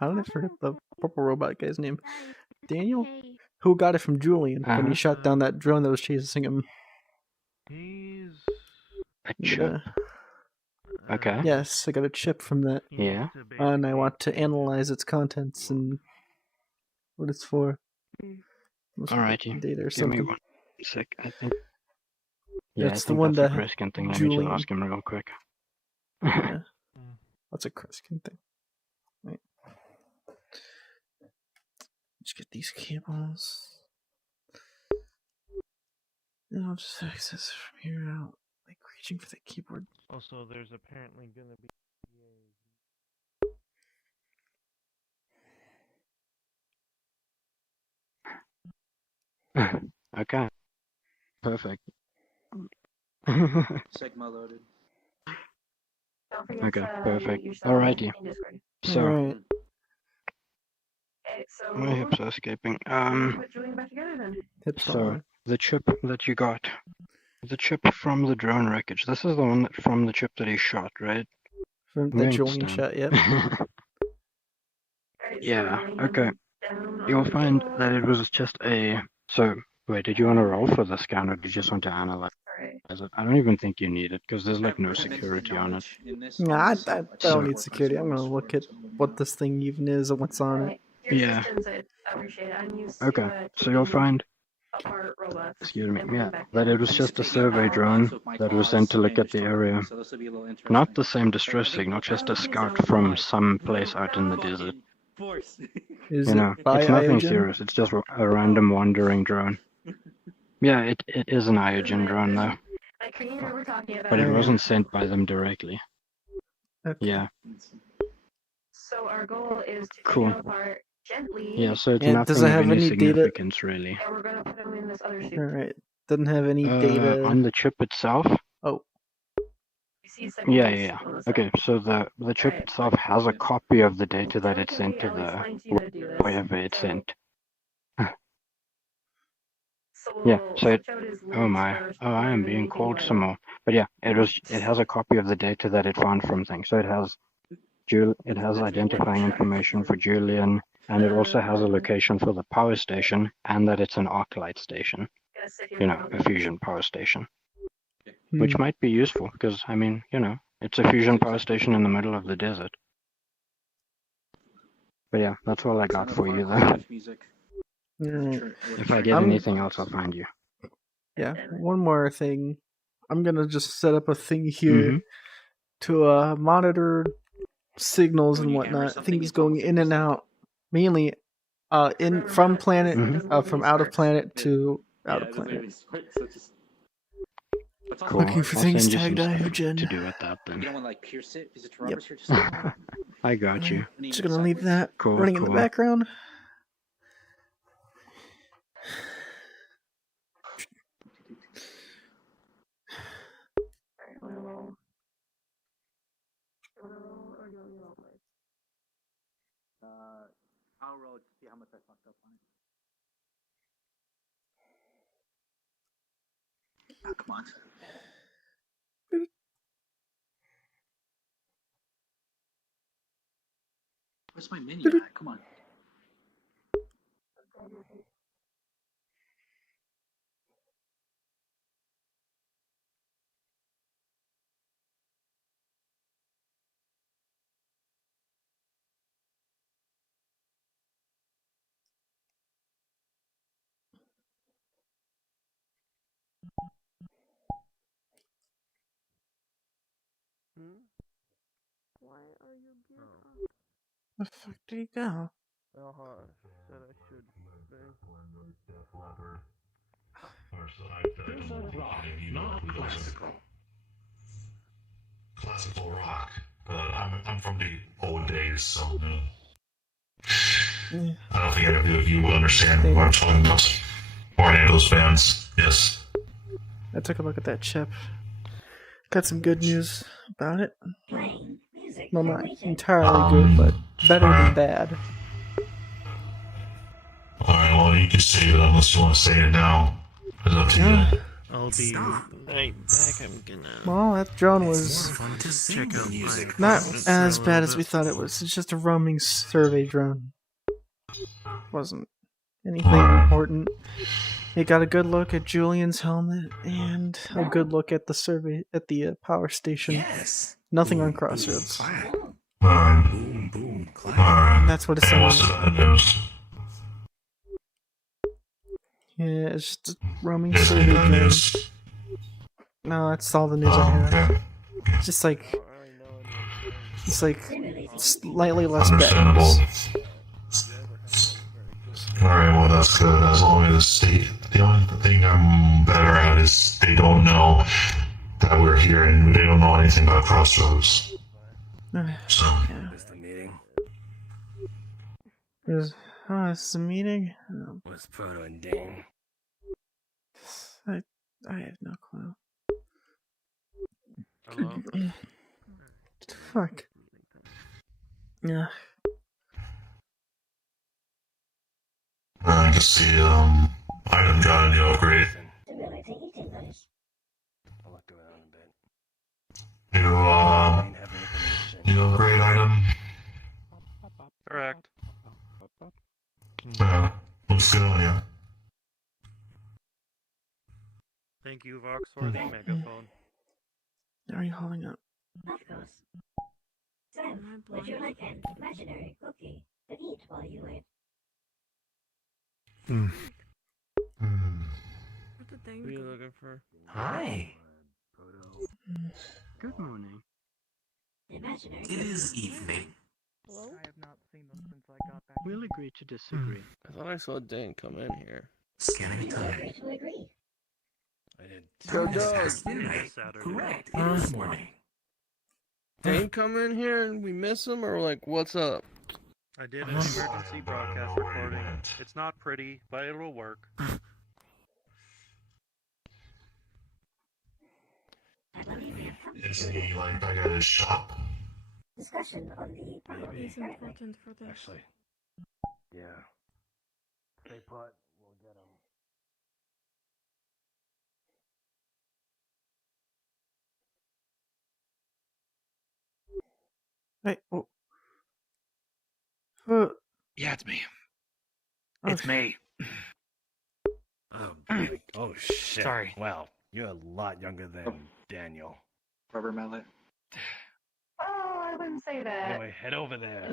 I forget the purple robot guy's name? Daniel? Who got it from Julian when he shot down that drone that was chasing him. He's a chip. Okay. Yes, I got a chip from that. Yeah. And I want to analyze its contents and what it's for. Alrighty. Data or Give me something. 1 sec. I think. Yeah, That's I the think one that's that a Kreskin thing. Let me Julian. just ask him real quick. Yeah. That's a Kreskin thing. Right. Let's get these cables. And I'll just access from here out, like reaching for the keyboard. also there's apparently gonna be Okay. Perfect. Sigma loaded. Don't forget Okay, to perfect. mute yourself Alrighty. in Discord. So, Alright. Okay, so my hips are escaping. put Julian back together then. Hips don't So lie. the chip that you got, the chip from the drone wreckage. This is the one that from the chip that he shot, right? From We that Julian understand. shot, yep. Yeah, okay. You'll find that it was just a... So, wait, did you want to roll for this scan, or did you just want to analyze it? I don't even think you need it, because there's like no security on it. Nah, I don't need security. I'm gonna look at what this thing even is and what's on it. Yeah. Okay, so you'll find... Excuse me, yeah, that it was just a survey drone that was sent to look at the area. Not the same distress signal, just a scout from some place out in the desert. Is You know, it by it's nothing Iogen? serious, it's just a random wandering drone. Yeah, it is an Iogen drone though. But it wasn't sent by them directly. Okay. Yeah. So our goal is to Cool. take them apart gently. Yeah, so it's And nothing does it of have any any data? significance really. And we're gonna put them in this other suit. Alright. Doesn't have any data. On the chip itself? Oh. You see second Yeah, case yeah, on the yeah. side. Okay, so the chip itself has a copy of the data that it sent to the wherever it sent. Yeah, so it, oh my, oh I am being called some more. But yeah, it has a copy of the data that it found from things. So it has identifying information for Julian, and it also has a location for the power station, and that it's an arc light station. You know, a fusion power station. Which might be useful, because, I mean, you know, it's a fusion power station in the middle of the desert. But yeah, that's all I got for you, though. Alright. If I get anything else, I'll find you. Yeah, one more thing. I'm gonna just set up a thing here to monitor signals and whatnot. Things going in and out, mainly in from planet from out of planet to out of planet. Cool. Looking for I'll things send you tagged some stuff Iogen. to do with that then. You don't want to like pierce it? Is it Yep. Robert's here? Just I got you. Just gonna leave that Cool, running in the cool. background. I'll roll to see how much I fucked up on it. Oh, come on. Where's my menu at? Come on. Why are you being The fuck did he go? Said I should stay. Not classical. Classical rock. But I'm from the old days, so no. I don't think any of you will understand what I'm talking about. Or any of those bands, yes. I took a look at that chip. Got some good news about it. Well, not entirely good, but better than bad. Alright, well, you can save it unless you want to say it now. It's up to you. I'll be right back. I'm gonna. Well, that drone was Check out my not apartment as for a bad little as we bit. thought it was. It's just a roaming survey drone. Wasn't anything important. It got a good look at Julian's helmet and a good look at the survey at the power station. Yes. Nothing on crossroads. Boom, boom, clap. That's what it And what's sounded. the bad news? Yeah, it's just a roaming Is survey any drone. bad news? No, that's all the news I have. Okay. It's just like slightly less Understandable. bad. Alright, well that's good. As long as the only thing I'm better at is they don't know that we're here and they don't know anything about crossroads. So Missed the meeting. This is a meeting? Was Proto and Dane. I have no clue. Hello? Fuck. Yeah. I can see item got a new upgrade. look around a bit. You upgrade item. Correct. Yeah, looks good on you. Thank you, Vox, for the megaphone. How are you holding up? Of course. Sam, would you like an imaginary cookie to eat while you wait? What the thing? What are you looking for? Hi. Good morning. Imaginary It is evening. Hello? I have not seen them since I got back. We'll agree to disagree. I thought I saw Dane come in here. Scanning time. to agree. I did. Time is past midnight. Saturday. Correct. It is morning. Dane come in here and we miss him, or like, what's up? I did an emergency broadcast recording. It's not pretty, but it'll work. Isn't he like back at his shop? Discussion on the It's important for this. Actually, yeah. Stay put. We'll get him. Hey, oh. Yeah, it's me. Oh, It's me. Oh shit. Sorry. Wow, you're a lot younger than Daniel. Rubber mallet. Oh, I wouldn't say that. Anyway, head over there.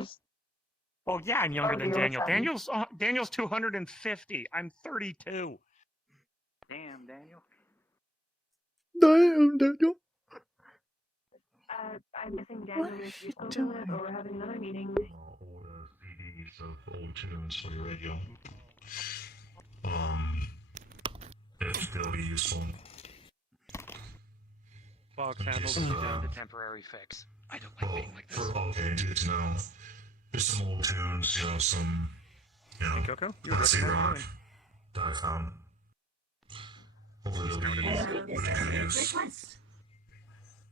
Oh yeah, I'm younger than you're Daniel. fine. Daniel's 250. I'm 32. Damn, Daniel. Damn, Daniel. I'm guessing Daniel is still doing it, or we're having another meeting. All the CDs of old tunes for your radio. If they'll be useful. Fox handles the temporary fix. I don't like being like this. Okay, good to know. There's some old tunes, you know, some, you know, Hey, Coco, you classic recognize rock mine. that I found. Hopefully they'll be put to good use.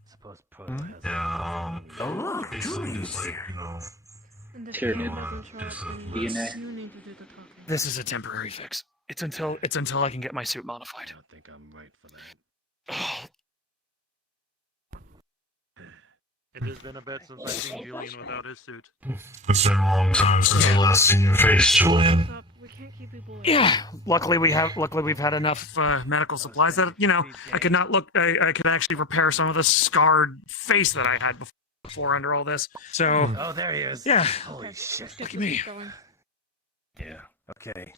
Suppose Proto has Yeah, Oh, look, basically Julian's just like, here. you know, And if Pyramid. Pyramid doesn't show Just up, a then DNA. you need to do the talking. This is a temporary fix. It's until I can get my suit I modified. don't think I'm right for that. It has been a bit since I've seen Julian without his suit. it's been a long time since I last seen your face, Julian. Stop. We can't keep people away. Yeah. Luckily we've had enough medical supplies that I could I could actually repair some of the scarred face that I had before under all this. So Oh, there he is. yeah. Holy shit. Let's Look get at me. this going. Yeah. Okay.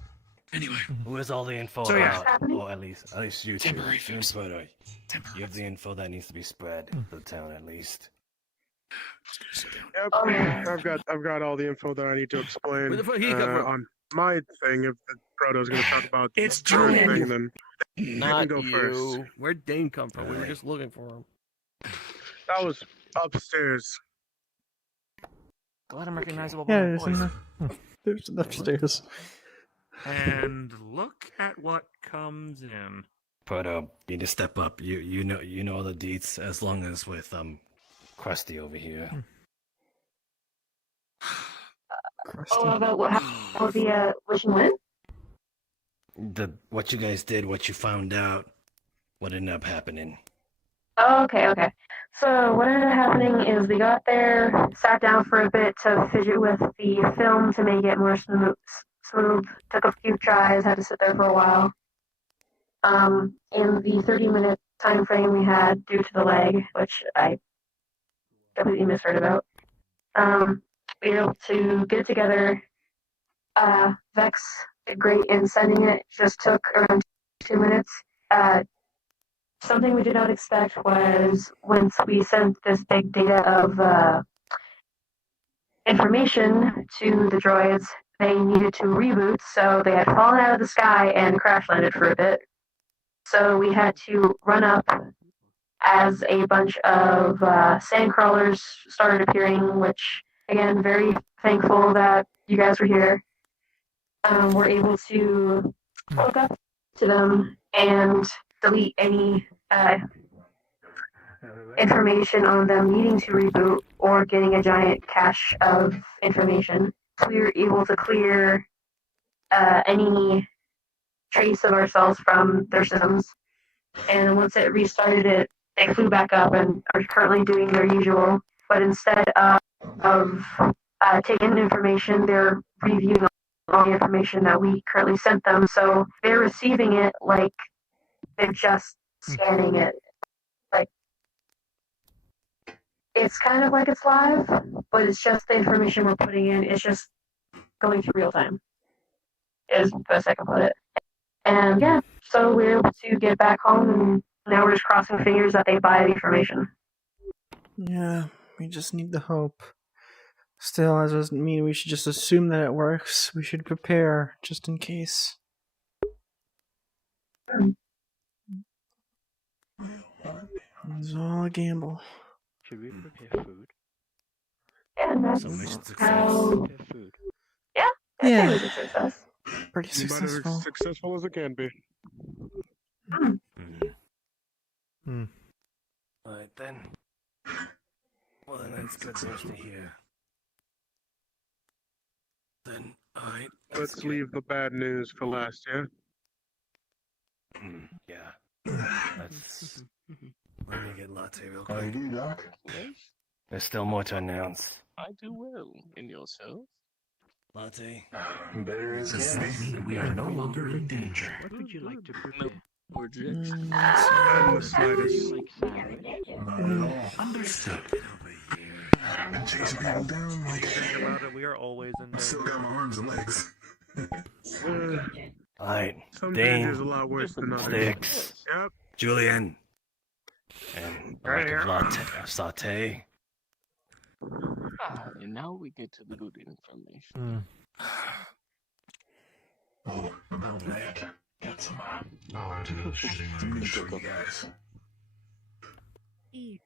Anyway. Who has all the info So, yeah. about? Or at least you two. Temporary You and fix. Proto. Temporary. You have the info that needs to be spread to the town at least. Yep, I've got all the info that I need to explain Where the fuck he come from? on my thing. If the Proto's going to talk about It's the first Julian. thing, then Not go you. first. Where'd Dane come from? We were just looking for him. that was upstairs. Glad I'm recognizable Yeah, by my there's voice. there's an upstairs. And look at what comes in. Proto, you need to step up. You know the deets as long as with Krusty over here. Oh, about what happened with the wishing win? What you guys did, what you found out, what ended up happening. Oh, okay. So what ended up happening is we got there, sat down for a bit to fidget with the film to make it more smooth. Took a few tries, had to sit there for a while. In the 30-minute time frame we had due to the lag, which I completely misheard about, we were able to get it together. Vex did great in sending it. Just took around 2 minutes. Something we did not expect was once we sent this big data of information to the droids, they needed to reboot, so they had fallen out of the sky and crash landed for a bit. So we had to run up as a bunch of sand crawlers started appearing, which, again, very thankful that you guys were here. We're able to hook up to them and delete any information on them needing to reboot or getting a giant cache of information. We were able to clear any trace of ourselves from their systems. And once it restarted it they flew back up and are currently doing their usual. But instead of taking information, they're reviewing all the information that we currently sent them. So they're receiving it like they're just scanning it. Like it's kind of like it's live, but it's just the information we're putting in. It's just going through real time. Is the best I can put it. And yeah, so we're able to get back home, and now we're just crossing fingers that they buy the information. Yeah, we just need the hope. Still, that doesn't mean we should just assume that it works. We should prepare, just in case. It's all a gamble. Should we prepare food? Yeah, that's So mission how... success. Prepare food. Yeah, I Yeah. think it was a success. Pretty About as successful. successful as it can be. Alright then. Well then that's good news to hear. Then, alright. Let's leave the bad news for last, yeah? Yeah. Let me get latte real How you quick. do, Doc? Yes, There's still more to announce. I do well. In yourself? Latte. Better as Does that mean we are no longer in danger? What would you like to No. prepare? Rejection. And the Do slightest. you like sandwich? Not at all. Understood. I've been chasing people down like Think about it, we are always in I still got my arms and legs. Alright. Some Dane. danger's a lot worse than others. Sticks. Yep. Julian. And a Right like here. of latte, saute. And now we get to the good information. Oh, about that. Got some knowledge of shooting I'm gonna show you guys. It's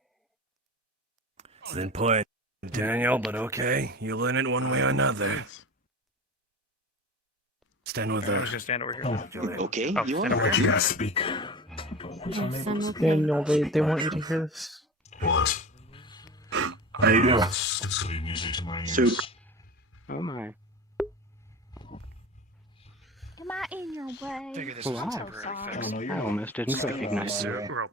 important, Daniel, but okay. You learn it one way or another. Stand with I'm us. just gonna stand over here. Julian. Okay, Oh, you stand are. over Let here. you guys speak. Yes, I'm okay. Daniel, they want you to hear this. What? How you doing? It's gonna be music to my ears. Soup. Oh my. Am I in your way? Figure this Oh, was a wow. temporary I fix. don't know, I almost didn't recognize you. Well,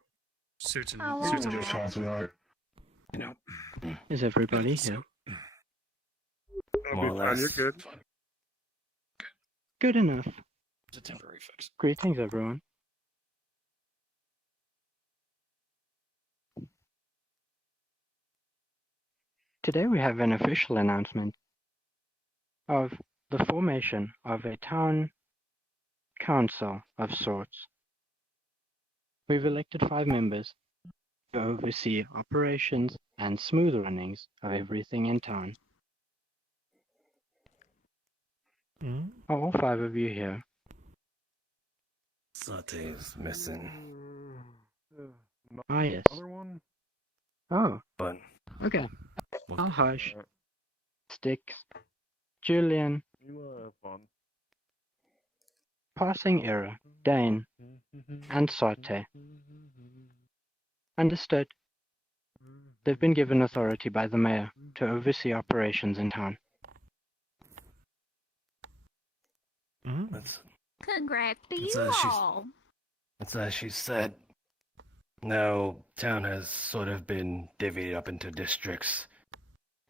suits and How Suits long? and just sweetheart. you know, Is everybody here? I'll more be or fine, less. you're good. Good enough. It's a temporary fix. Greetings, everyone. Today we have an official announcement of the formation of a town council of sorts. We've elected 5 members to oversee operations and smooth runnings of everything in town. Are all 5 of you here? Saute is missing. Ah, yes. Other one? Oh, But okay. I'll hush. Sticks, Julian, You have fun. Passing Era, Dane, and Saute. Understood. They've been given authority by the mayor to oversee operations in town. that's, Congrats to It's, you she's- all. that's as she said. Now, town has sort of been divvied up into districts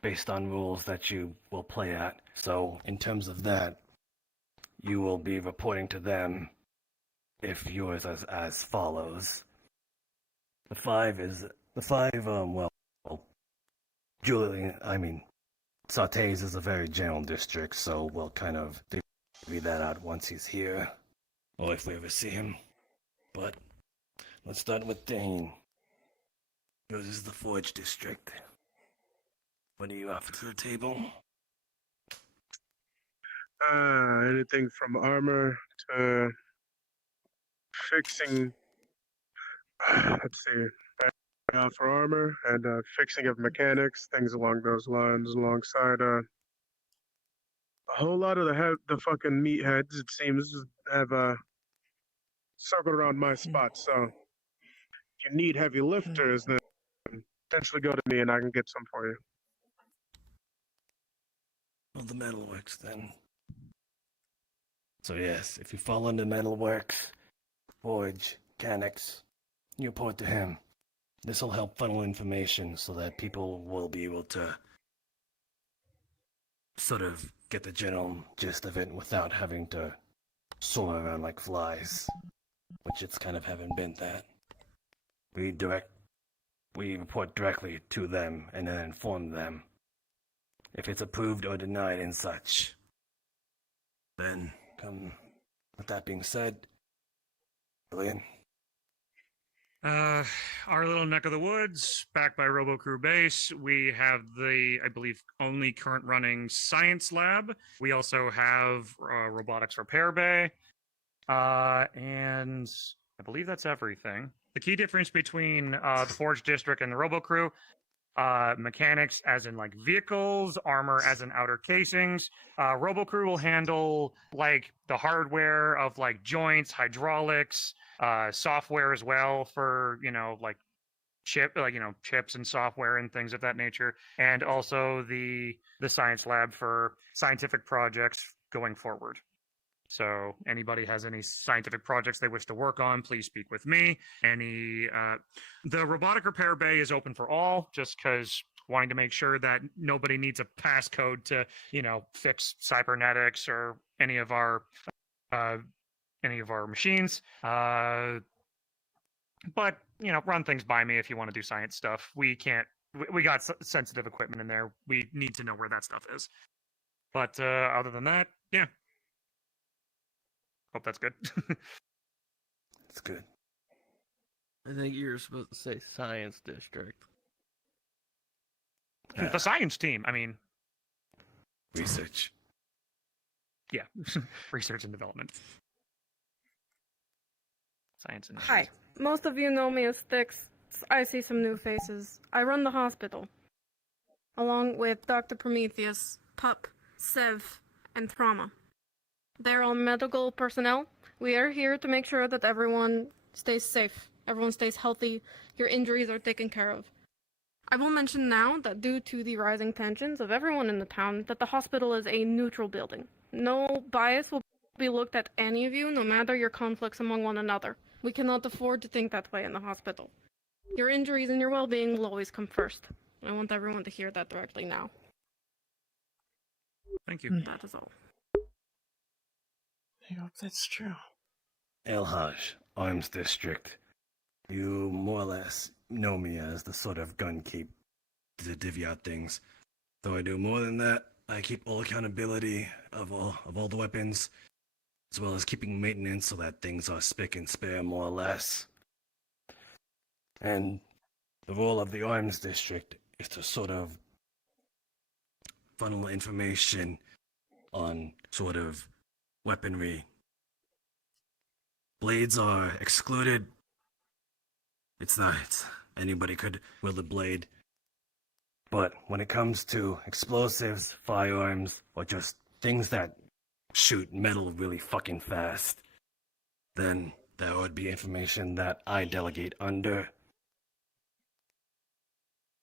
based on rules that you will play at. So, in terms of that, you will be reporting to them if yours as follows. The 5, Saute's is a very general district, so we'll kind of divvy that out once he's here, or if we ever see him. But let's start with Dane. Yours is the Forge district. What do you offer to the table? Anything from armor to fixing. Let's see. For armor and fixing of mechanics, things along those lines, alongside a whole lot of the fucking meatheads, it seems, have circled around my spot. So if you need heavy lifters, then potentially go to me and I can get some for you. Well, the metalworks then. So yes, if you fall under metalworks, forge, mechanics, you report to him. this will help funnel information so that people will be able to sort of get the general gist of it without having to soar around like flies, which it's kind of haven't been that. We report directly to them and then inform them if it's approved or denied and such. Then, with that being said, Julian. Our little neck of the woods, backed by RoboCrew Base, we have the, I believe, only current running science lab. We also have robotics repair bay, and I believe that's everything. The key difference between the Forge District and the RoboCrew, mechanics as in like vehicles, armor as in outer casings. RoboCrew will handle like the hardware of like joints, hydraulics, software as well for, like chips and software and things of that nature, and also the science lab for scientific projects going forward. So anybody has any scientific projects they wish to work on, please speak with me. The robotic repair bay is open for all, just because wanting to make sure that nobody needs a passcode to, fix cybernetics or any of our machines. But, run things by me if you want to do science stuff. We got sensitive equipment in there. We need to know where that stuff is. But other than that, yeah. Hope that's good. It's good. I think you were supposed to say science district. The science team, I mean. Research. Yeah, research and development. Science and Hi, most of you know me as Styx. I see some new faces. I run the hospital, along with Dr. Prometheus, Pup, Sev, and Trauma. They're all medical personnel. We are here to make sure that everyone stays safe, everyone stays healthy, your injuries are taken care of. I will mention now that due to the rising tensions of everyone in the town, that the hospital is a neutral building. No bias will be looked at any of you, no matter your conflicts among one another. We cannot afford to think that way in the hospital. Your injuries and your well-being will always come first. I want everyone to hear that directly now. Thank you. That is all. I hope that's true. El-Haj, Arms District. You more or less know me as the sort of gun keep to divvy out things. Though I do more than that, I keep all accountability of all the weapons, as well as keeping maintenance so that things are spick and spare more or less. And the role of the Arms District is to sort of funnel information on sort of weaponry. Blades are excluded. It's anybody could wield a blade. But when it comes to explosives, firearms, or just things that shoot metal really fucking fast, then there would be information that I delegate under.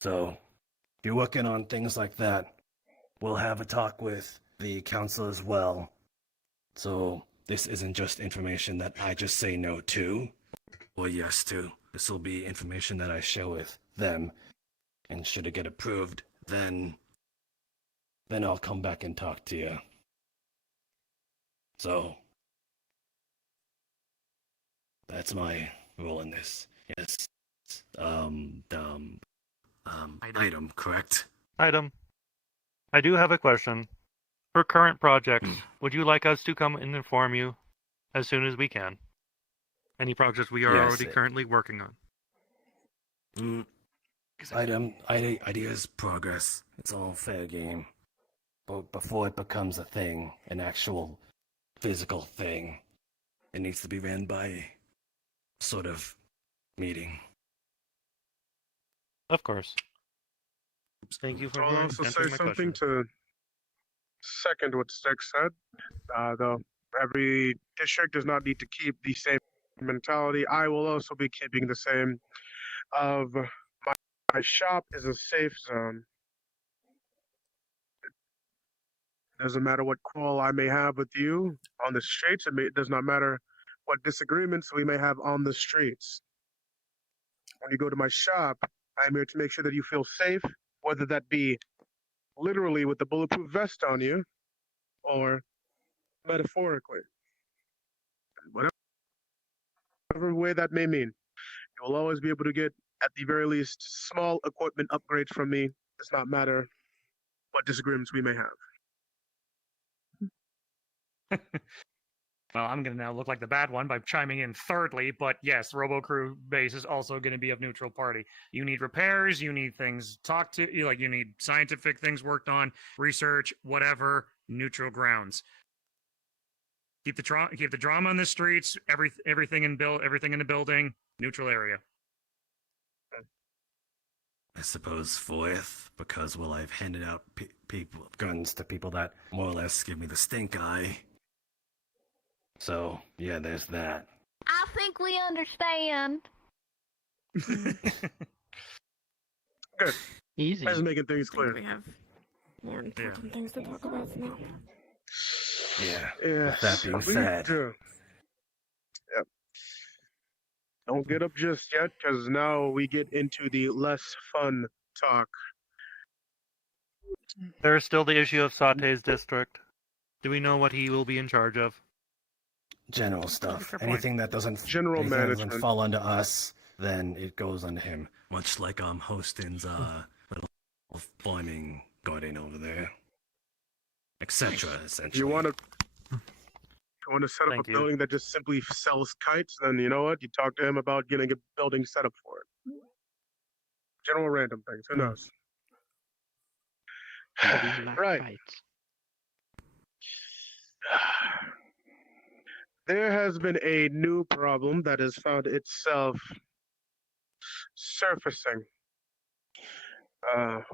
So, if you're working on things like that, we'll have a talk with the council as well. So, this isn't just information that I just say no to, or yes to. This will be information that I share with them, and should it get approved, then I'll come back and talk to you. So, that's my role in this. Yes. Item, correct? Item. I do have a question. For current projects, would you like us to come and inform you as soon as we can? Any projects we are already currently working on. Ideas, progress. It's all fair game. But before it becomes a thing, an actual physical thing, it needs to be ran by a sort of meeting. Of course. Thank you for I'll also say answering my something question. to second what Styx said. Though every district does not need to keep the same mentality. I will also be keeping the same. Of my shop is a safe zone. It doesn't matter what quarrel I may have with you on the streets. It does not matter what disagreements we may have on the streets. when you go to my shop, I'm here to make sure that you feel safe, whether that be literally with the bulletproof vest on you or metaphorically. Whatever way that may mean. You will always be able to get, at the very least, small equipment upgrades from me. Does not matter what disagreements we may have. Well, I'm going to now look like the bad one by chiming in thirdly, but yes, RoboCrew base is also going to be of neutral party. You need repairs, you need things talked to, you need scientific things worked on, research, whatever, neutral grounds. Keep the drama in the streets, everything in the building, neutral area. I suppose fourth, because, well, I've handed out guns to people that more or less give me the stink eye. So, yeah, there's that. I think we understand. Good. Easy. That's making things clear. We have more important things to talk about now. Yeah. Yes, With that being we said, do. Yep. Don't get up just yet, because now we get into the less fun talk. There is still the issue of Saute's district. Do we know what he will be in charge of? general stuff. Fair point. Anything that doesn't General anything that doesn't management. fall under us, then it goes under him. Much like Hostin's little farming garden over there, etc. Essentially. You want to set up Thank a you. building that just simply sells kites, then you know what? You talk to him about getting a building set up for it. General random things. Who knows? Right. There has been a new problem that has found itself surfacing.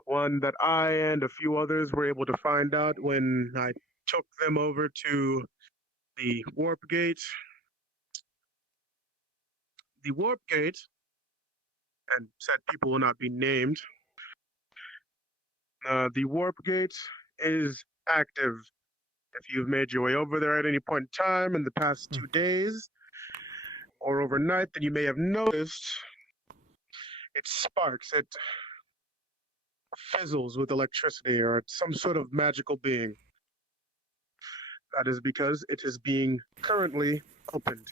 One that I and a few others were able to find out when I took them over to the warp gate. The warp gate, and said people will not be named. The warp gate is active. If you've made your way over there at any point in time in the past 2 days or overnight, then you may have noticed it sparks, it fizzles with electricity or some sort of magical being. That is because it is being currently opened.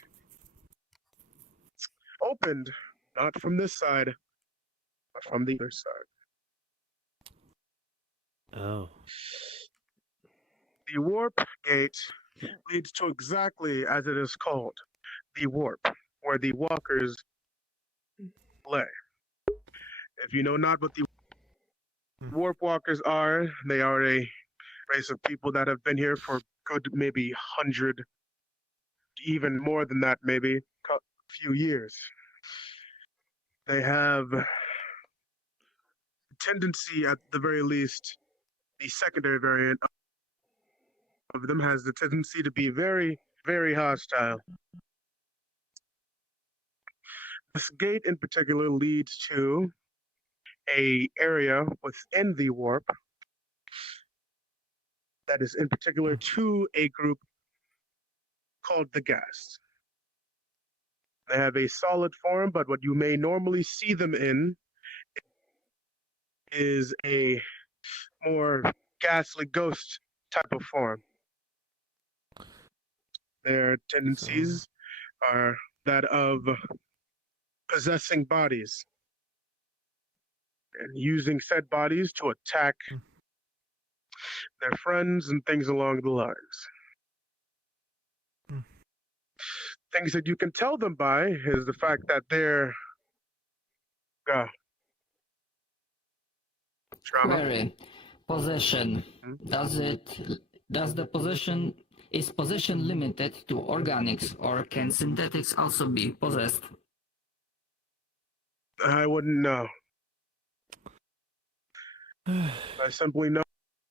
Opened, not from this side, but from the other side. Oh. The warp gate leads to exactly as it is called, the warp, where the walkers lay. If you know not what the warp walkers are, they are a race of people that have been here for good maybe 100, even more than that maybe, a few years. They have a tendency, at the very least, the secondary variant of them has the tendency to be very, very hostile. This gate in particular leads to a area within the warp that is in particular to a group called the Gas. They have a solid form, but what you may normally see them in is a more ghastly ghost type of form. Their tendencies are that of possessing bodies and using said bodies to attack their friends and things along the lines. Things that you can tell them by is the fact that they're Query. Possession. Is possession limited to organics, or can synthetics also be possessed? I wouldn't know. I simply know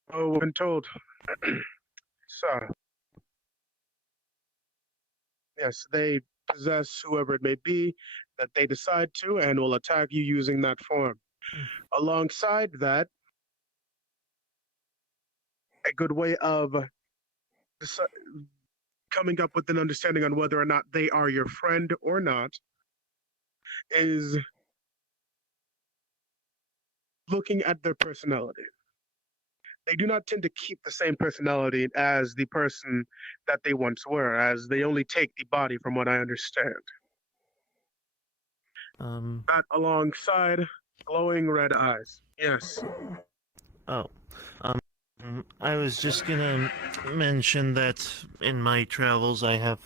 what I've been told. So, yes, they possess whoever it may be that they decide to and will attack you using that form. Alongside that, a good way of coming up with an understanding on whether or not they are your friend or not is looking at their personality. They do not tend to keep the same personality as the person that they once were, as they only take the body, from what I understand. That alongside glowing red eyes. Yes. Oh, I was just gonna mention that in my travels I have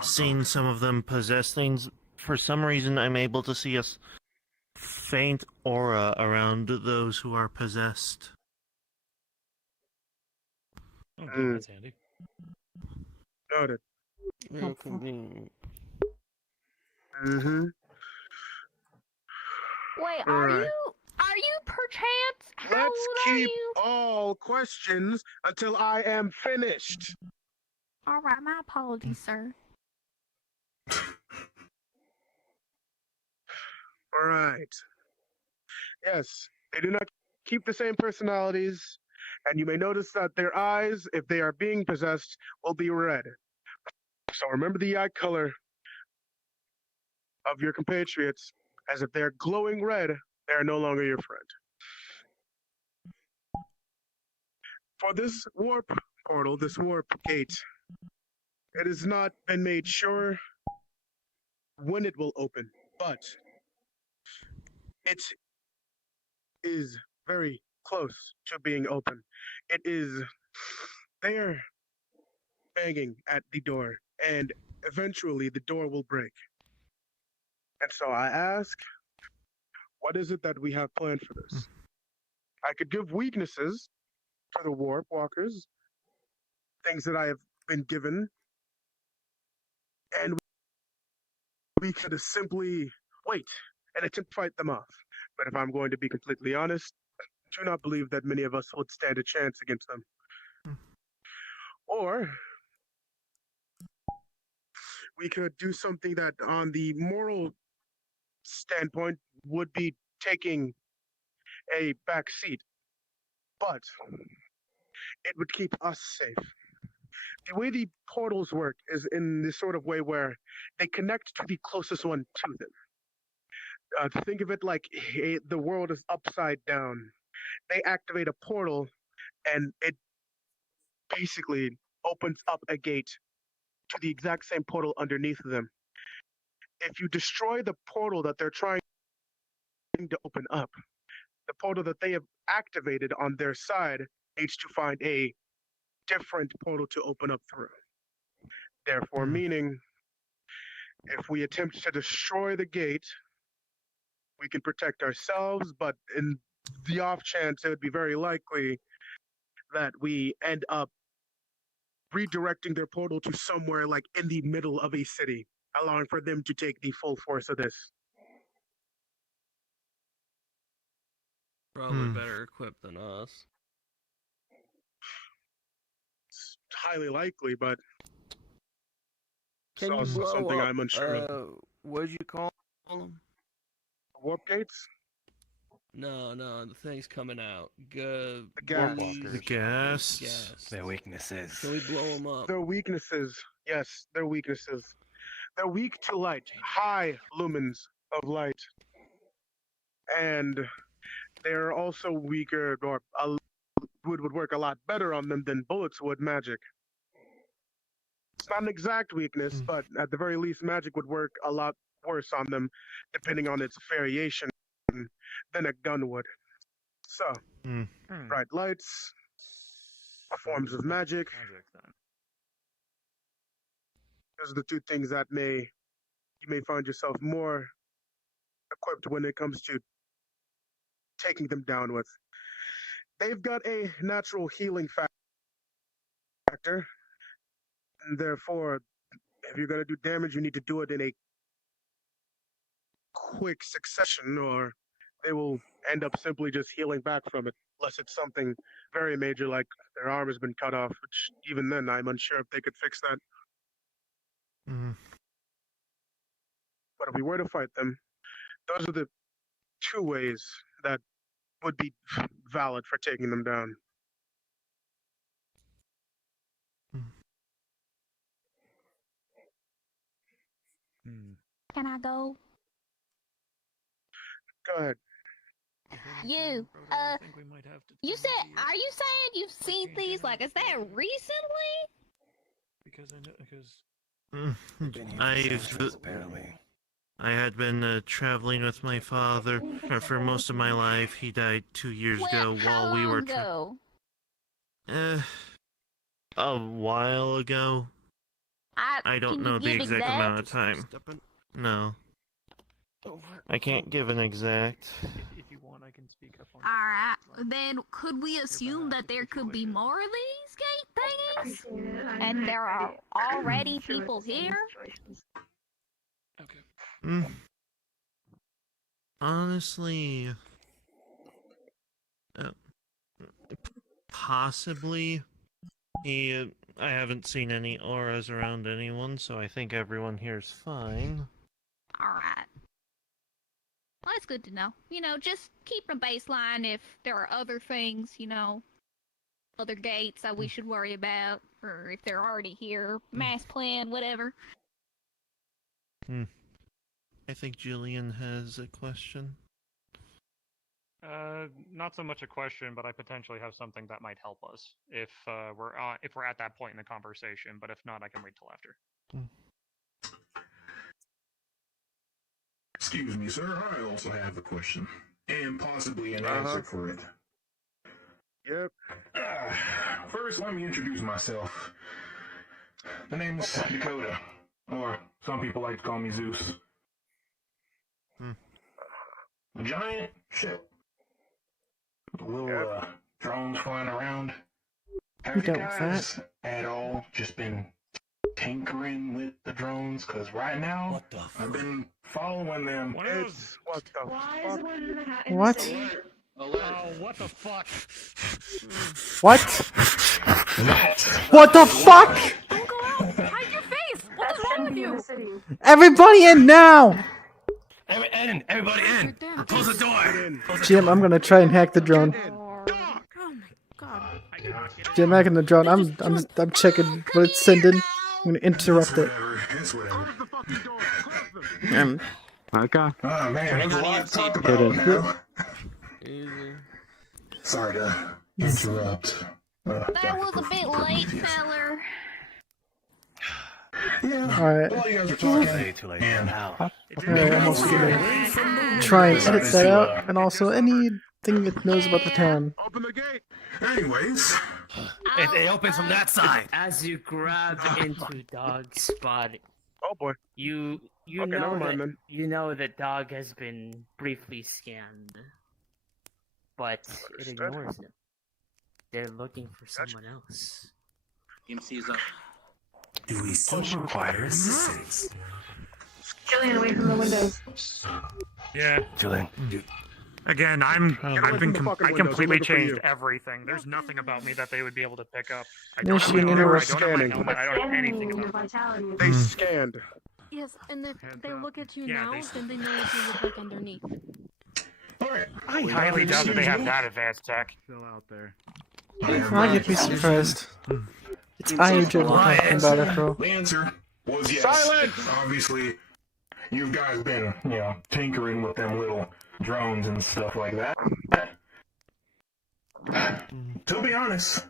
seen some of them possess things. For some reason, I'm able to see a faint aura around those who are possessed. Oh, good, that's handy. Noted. Real convenient. Mm-hmm. Wait, Alright. are you perchance? How Let's old keep are you? all questions until I am finished. All right, my apologies, sir. All right. Yes, they do not keep the same personalities, and you may notice that their eyes, if they are being possessed, will be red. So remember the eye color of your compatriots, as if they are glowing red, they are no longer your friend. For this warp portal, this warp gate, it has not been made sure when it will open, but it is very close to being open. It is there banging at the door, and eventually the door will break. And so I ask, what is it that we have planned for this? I could give weaknesses for the warp walkers, things that I have been given, and we could simply wait and attempt to fight them off. But if I'm going to be completely honest, I do not believe that many of us would stand a chance against them. Or we could do something that, on the moral standpoint, would be taking a back seat, but it would keep us safe. The way the portals work is in this sort of way where they connect to the closest one to them. Think of it like the world is upside down. They activate a portal, and it basically opens up a gate to the exact same portal underneath them. If you destroy the portal that they're trying to open up, the portal that they have activated on their side needs to find a different portal to open up through. Therefore, meaning, if we attempt to destroy the gate, we can protect ourselves, but in the off chance, it would be very likely that we end up redirecting their portal to somewhere like in the middle of a city, allowing for them to take the full force of this. Probably better equipped than us. It's highly likely, but Can you also blow something up, I'm unsure of. what'd you call them? Warp gates? No, the thing's coming out. The gas. The gas. Gas. Their weaknesses. Can we blow them up? Their weaknesses. Yes, their weaknesses. They're weak to light, high lumens of light. And they're also weaker, or would work a lot better on them than bullets would magic. It's not an exact weakness, but at the very least, magic would work a lot worse on them, depending on its variation, than a gun would. So, bright lights, forms of magic. Those are the two things that you may find yourself more equipped when it comes to taking them down with. They've got a natural healing factor, and therefore, if you're going to do damage, you need to do it in a quick succession, or they will end up simply just healing back from it, unless it's something very major, like their arm has been cut off, which even then, I'm unsure if they could fix that. But if we were to fight them, those are the two ways that would be valid for taking them down. Can I go? Go ahead. You, you said, are you saying you've seen these? Like, is that recently? Because I know, because I had been traveling with my father for most of my life. He died 2 years ago while we were ago? a while ago. I don't know the exact amount of time. No. I can't give an exact. if you want, I can speak up on. Alright, then could we assume that there could be more of these gate thingies? And there are already people here? Honestly, possibly. I haven't seen any auras around anyone, so I think everyone here is fine. Alright. Well, that's good to know. You know, just keep a baseline if there are other things, you know, other gates that we should worry about, or if they're already here, mass plan, whatever. I think Julian has a question. Not so much a question, but I potentially have something that might help us if we're at that point in the conversation. But if not, I can wait till after. Excuse me, sir. I also have a question, and possibly an answer for it. Yep. First, let me introduce myself. The name is Dakota, or some people like to call me Zeus. A giant ship. Little drones flying around. Have you guys at all just been tinkering with the drones? Because right now, I've been following them. What the fuck? What? Oh, what the fuck? What? What the fuck? Hide your face! What is wrong with you? Everybody in now! Everybody in! Close the door! Jim, I'm gonna try and hack the drone. Jim, hacking the drone. I'm checking what it's sending. I'm gonna interrupt it. Okay. Oh man, there's a lot to talk about now. Sorry to interrupt. That was a bit late, feller. Yeah. Alright. While you guys are talking, Too late. and Alright, I'm also gonna try and edit that out, and also anything it knows about the town. Open the gate. anyways, It opens from that side. As you grab into Dog's body, Oh boy. you Okay, know never mind that then. you know that Dog has been briefly scanned, but it Understood. ignores them. They're looking for someone else. EMC's up. Do we still require assistance? Julian, away from the windows. Yeah. Julian. Again, I windows, completely I'm looking for changed you. everything. There's nothing about me that they would be able to pick up. I No, don't she have my didn't armor, I interrupt don't have my scanning. helmet, I don't have anything Your about me. vitality. They scanned. Yes, and if they look at you Yeah, now, they- then they know what you look like underneath. alright. I highly doubt that they have that advanced tech. Still out there. I'd be surprised. It's Iogen we're talking about after all. The answer was yes. Silence! Obviously, you guys been, tinkering with them little drones and stuff like that. To be honest,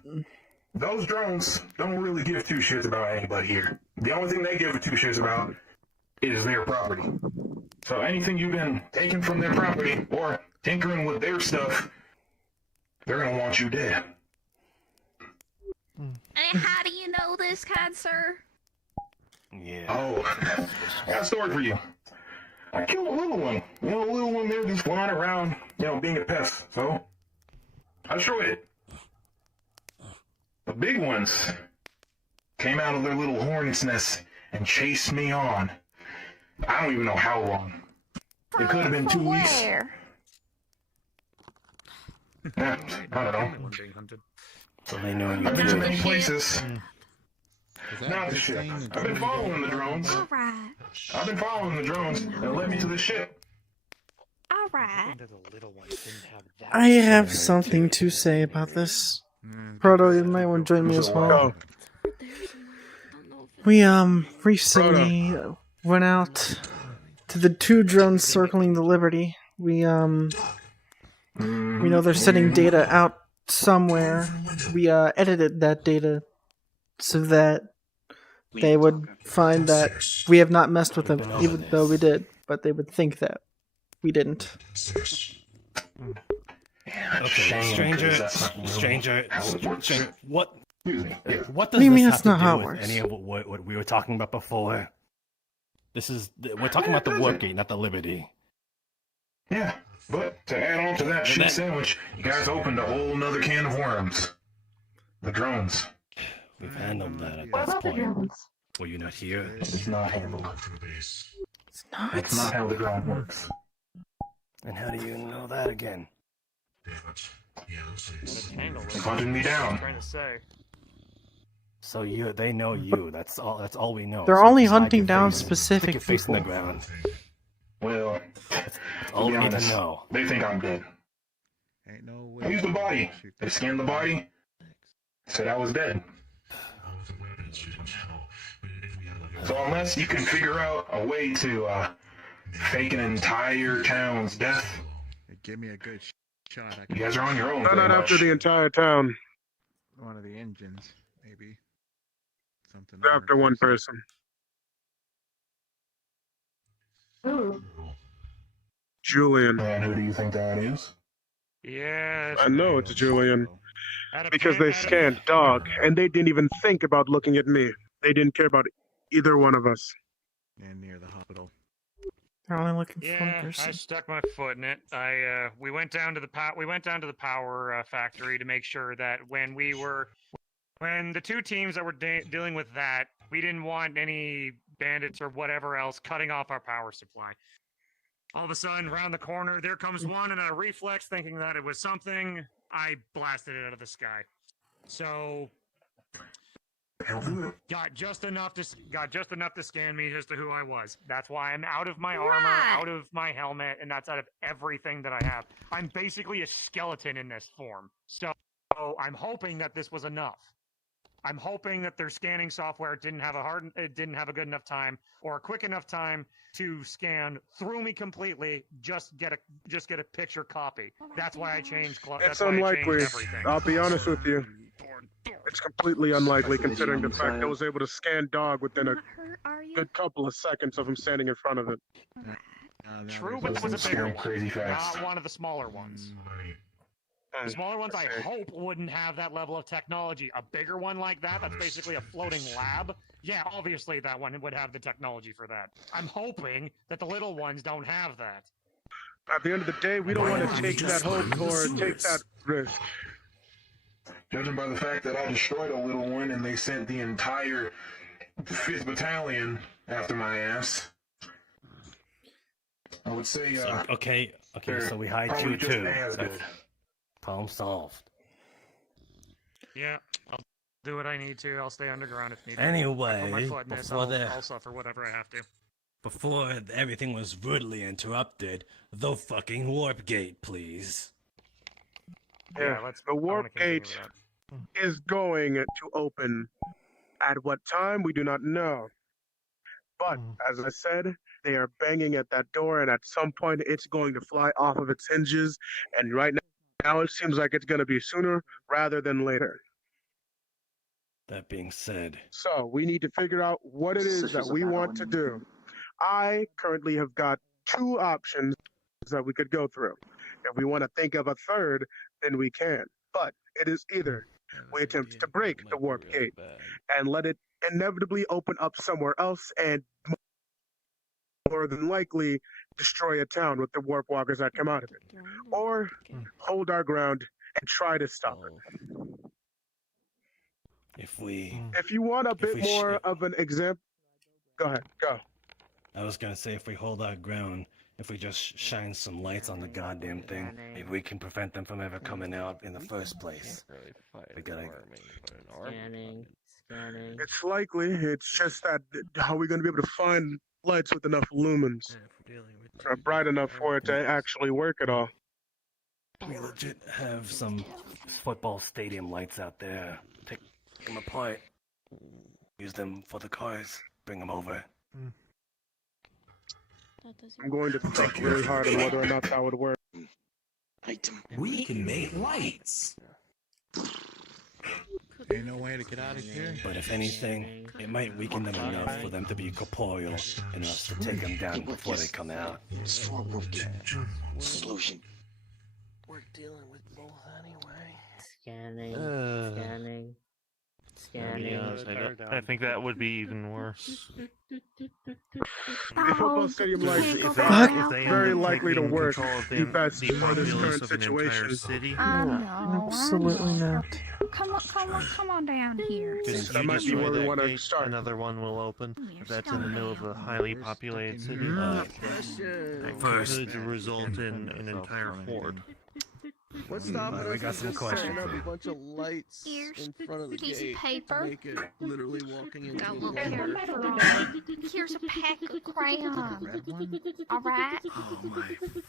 those drones don't really give two shits about anybody here. The only thing they give two shits about is their property. So anything you've been taking from their property or tinkering with their stuff, they're gonna want you dead. And how do you know this, kind sir? Yeah. Oh, I got a story for you. I killed a little one. A little one there just flying around, being a pest. So, I destroyed it. The big ones came out of their little hornet's nest and chased me on. I don't even know how long. It could have been 2 weeks. Where? Yeah, I don't know. So they know you I've been to do. many places. Not the ship. I've been following the drones. Alright. I've been following the drones that led me to the ship. Alright. I have something to say about this. Proto, you might want to join me as well. We recently went out to the 2 drones circling the Liberty. We We know they're sending data out somewhere. We edited that data so that they would find that we have not messed with them, even though we did, but they would think that we didn't. Okay, stranger, what? What does do you this mean have that's to not do how it with works? any of what we were talking about before? We're talking about the warp gate, not the Liberty. Yeah, but to add on to that shit sandwich, you guys opened a whole nother can of worms. The drones. We've handled that at What this about the point. drones? Were you not here? It's not handled. It's That's not how the drone works. And how do you know that again? Hunting me down. Trying to say. So they know you. That's all we know. They're So only just hide hunting your down face, specific stick your face in the people. ground. Well, That's all we need to know. They think I'm dead. Ain't no way. I used the body. They scanned the body. Said I was dead. So unless you can figure out a way to fake an entire town's death, Give me a good shot. you guys are on your own. Not pretty after much. the entire town. One of the engines, maybe. Something. After one person. Julian. And who do you think that is? Yeah. I know it's Julian. Because they scanned Dog, and they didn't even think about looking at me. They didn't care about either one of us. And near the hospital. They're only looking for one Yeah, person. I stuck my foot in it. We went down to the power factory to make sure that when the two teams that were dealing with that, we didn't want any bandits or whatever else cutting off our power supply. All of a sudden, round the corner, there comes one, and a reflex, thinking that it was something, I blasted it out of the sky. So got just enough to scan me as to who I was. That's why I'm out of my armor, out of my helmet, and that's out of everything that I have. I'm basically a skeleton in this form. So I'm hoping that this was enough. I'm hoping that their scanning software didn't have a good enough time or a quick enough time to scan through me completely. Just get a picture copy. That's why I changed. It's unlikely. I'll be honest with you. It's completely unlikely considering the fact that I was able to scan Dog within a good couple of seconds of him standing in front of it. True, but it was a bigger one, not one of the smaller ones. The smaller ones, I hope, wouldn't have that level of technology. A bigger one like that, that's basically a floating lab. Yeah, obviously that one would have the technology for that. I'm hoping that the little ones don't have that. At the end of the day, we don't want to take that hope or take that risk. Judging by the fact that I destroyed a little one and they sent the entire 5th Battalion after my ass, I would say, Okay, so we hide you too. Problem solved. Yeah, I'll do what I need to. I'll stay underground if needed. Anyway, I put my foot in this, before I'll suffer whatever I have to. Before everything was rudely interrupted, the fucking warp gate, please. Yeah, the warp gate is going to open. At what time, we do not know. But, as I said, they are banging at that door, and at some point, it's going to fly off of its hinges. And right now it seems like it's going to be sooner rather than later. That being said... So, we need to figure out what it is that we want to do. I currently have got 2 options that we could go through. If we want to think of a third, then we can. But it is either we attempt to break the warp gate and let it inevitably open up somewhere else and more than likely destroy a town with the warp walkers that come out of it. Or hold our ground and try to stop it. If you want a bit more of an example, go ahead, go. I was gonna say, if we hold our ground, if we just shine some lights on the goddamn thing, maybe we can prevent them from ever coming out in the first place. We gotta... Scanning. It's likely. It's just that how are we going to be able to find lights with enough lumens? Bright enough for it to actually work at all. We legit have some football stadium lights out there. Take them apart. Use them for the cars. Bring them over. I'm going to think really hard on whether or not that would work. We can make lights. Ain't no way to get out of here. But if anything, it might weaken them enough for them to be corporeal and us to take them down before they come out. Solution. We're dealing with both anyway. Scanning. Scanning. To be honest, I think that would be even worse. The football stadium lights If are they very end up likely to taking work control of the best the for this populace current of an entire situation. city. No, Absolutely not. Come on down here. Just That might be destroy where we that want to gate, start. another one will open. If that's in the middle of a highly populated city, it could result in an entire horde. What's stopping us we got from some just setting questions up for a you. bunch of lights in front of the piece of gate paper. to make it literally walking into Got a a little wonder? Here's a pack of crayons. Alright?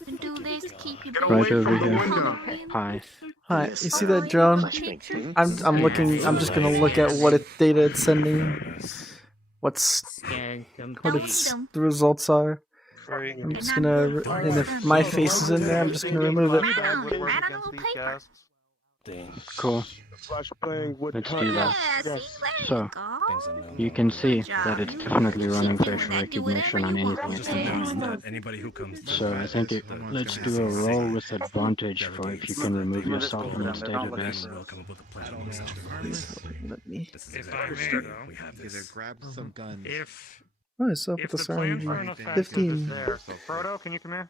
And do this to keep you Right over here. Hi. Hi. You see that drone? I'm looking. I'm just gonna look at what data it's sending. What the results are. I'm just gonna, and if my face is in there, I'm just gonna remove it. Cool. Let's do that. So, you can see that it's definitely running facial recognition on anything it can do. Anybody who comes. So I think let's do a roll with advantage for if you can remove yourself from its database. Let me. If I may, though, Either grab some guns. What is up If with the the plan for an sound? offensive 15. is there, Frodo, can you come here?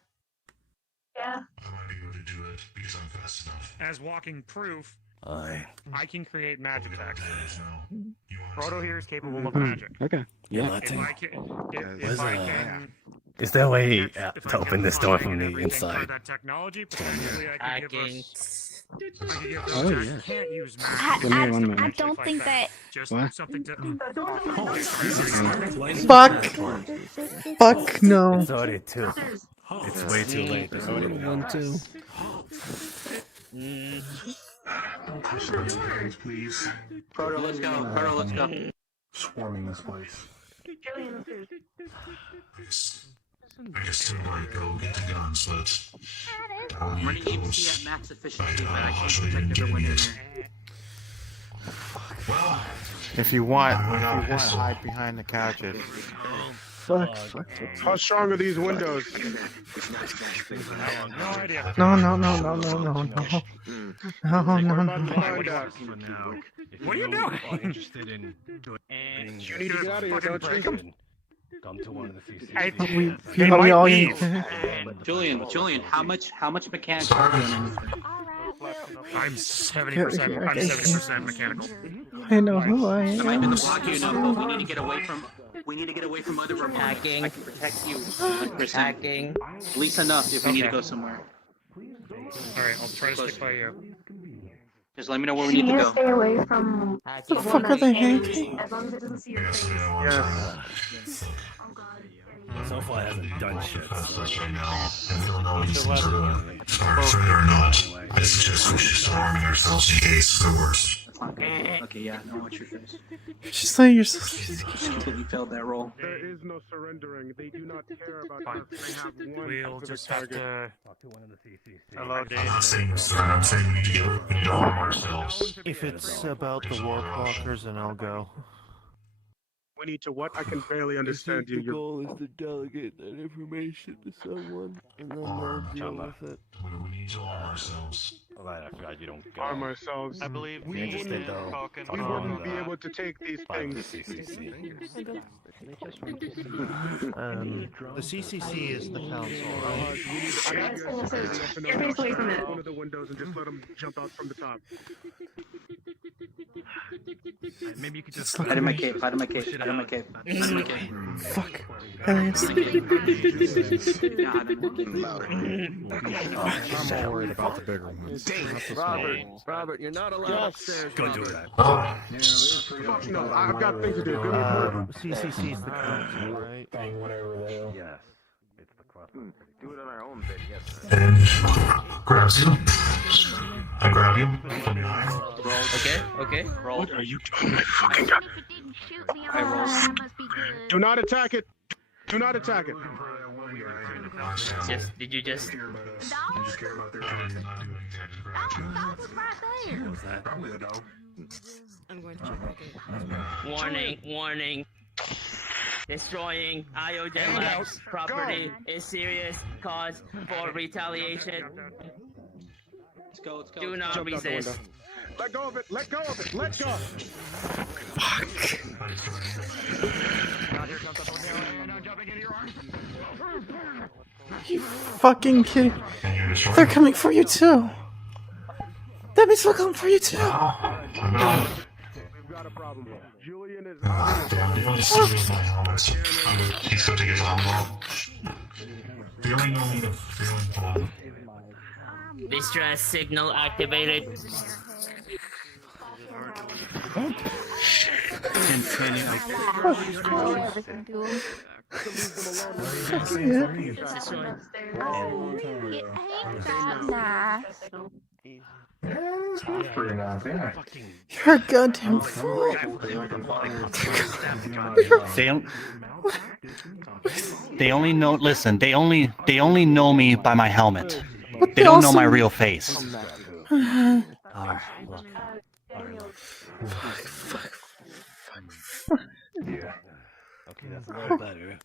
Yeah. I might be able to do it because I'm fast enough. As walking proof, Aye. I can create magic attacks. Frodo here is capable of Hmm, magic. okay. Yeah. If I can, if I can, Is there a way if I to open this door from the everything for inside? that technology, potentially I could give us. I could give Oh, those yeah. that can't use Give me one I minute. don't think that. Just What? something to. Fuck. Fuck no. It's already 2. It's way too late. There's already 1, 2. Please. Proto, let's go. Proto, let's go. Swarming this place. I guess to like go get the guns, but I'm running APC at max efficiency, but I can't protect everyone in there. Well, If you want, hide behind the couches. Fuck. How strong are these windows? No idea. No. No. What are you doing? Interested in doing You need to get out of here, don't you? Come to one of the CCC. We all Julian, how much mechanical are you in this? I'm 70%. I'm 70% mechanical. I know who I I might have been am. to block you enough, but we need to get away from. We need to get away from other remotes. Hacking. I can protect you. 100%. Hacking. At least enough if we need to go somewhere. Alright, I'll try to stick by you. Just let me know where we You need to need to go. stay away from the fuck one are they that's hacking? as long as it doesn't see your face. Yes. So far, it hasn't done shit. right now, and he'll know these things are sorry or not. I suggest we should start arming ourselves in case the worst. Okay, yeah, no, watch your face. She's saying you're so. Completely failed that roll. There is no surrendering. They do not care about us. They have one We'll specific just have target. to. Talk to one of the CCC. Hello, Dave. I'm not saying this, I'm saying we need to get we need to arm ourselves. If it's about the warwalkers, then I'll go. We need to what? I can barely understand you. The goal is to delegate that information to someone, and then they'll deal with it. We need to arm ourselves. Alright, I forgot you don't go. Arm ourselves. I believe We Candrid wouldn't- is talking We on wouldn't be able to take these things. The CCC is the council. You're basically from it. One of the windows and just let them jump out from the top. Maybe you could just Hide in my cave, hide in my cave, hide in my cave. Hide in my cave. Fuck. Yeah, hide in my cave. I'm more worried about the bigger ones. Robert, you're not allowed upstairs. go do Robert. that. Fuck no, I've got things to do. Give me CCC is the council, right? Yes. It's the crossroads. Do it on our own bed, yes. And grabs you. I grab you from behind. Okay, roll. What are you doing, my fucking god? I roll. Do not attack it. Do not attack it. Did you just? You just care about their country not doing things, Right What was that? I'm going to check. Warning, warning. Destroying Iogen Labs property is serious cause for retaliation. Let's go, let's go. Do let's not go. resist. Let go of it. Let go of it. Let go. You fucking kidding? They're coming for you too. That means they're coming for you too. We've got a problem. Julian is. Damn, they only see me in my helmet. He's still taking his helmet off. They only know me the feeling. Distress signal activated. You're a goddamn fool. They only know. Listen, they only know me by my helmet. They don't know my real face. Okay, that's a little better.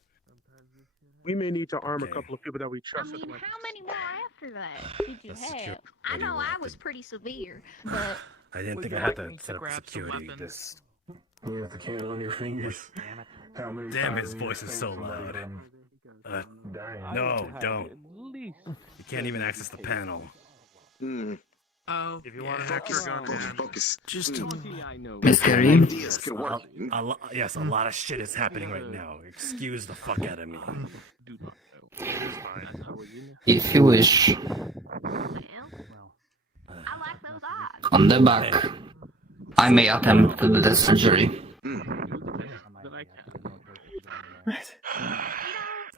We may need to arm a couple of people that we I trust. mean, how many more after that did you have? I know I was pretty severe, but I didn't think I had to set up security. This. You have the candle on your fingers. Damn, his voice is so loud. No, don't. You can't even access the panel. Oh, if you want an extra gun, man. Focus. Just Scary. Yes, a lot of shit is happening right now. Excuse the fuck out of me. If you wish. On the back, I may attempt to do the surgery.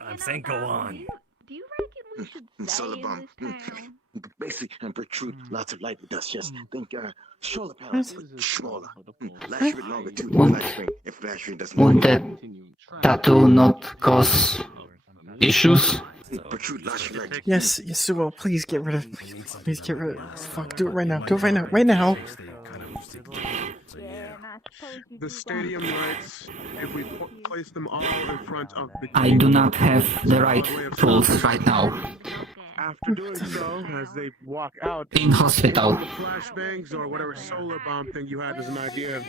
I'm saying go on. do you reckon we should stay in Solar this town? Basically, and protrude lots of light with us. Just think, solar panels, but smaller. Last bit longer too. Flash ring. If flash ring doesn't Would the tattoo not cause issues? protrude large light. Yes, yes, it will. Please get rid of. Please get rid of. Fuck, do it right now. Do it right now. Right now. The stadium lights, if we place them all in front of the. I do not have the right tools right now. After doing so, as they walk out, In hospital. the flashbangs or whatever solar bomb thing you had as an idea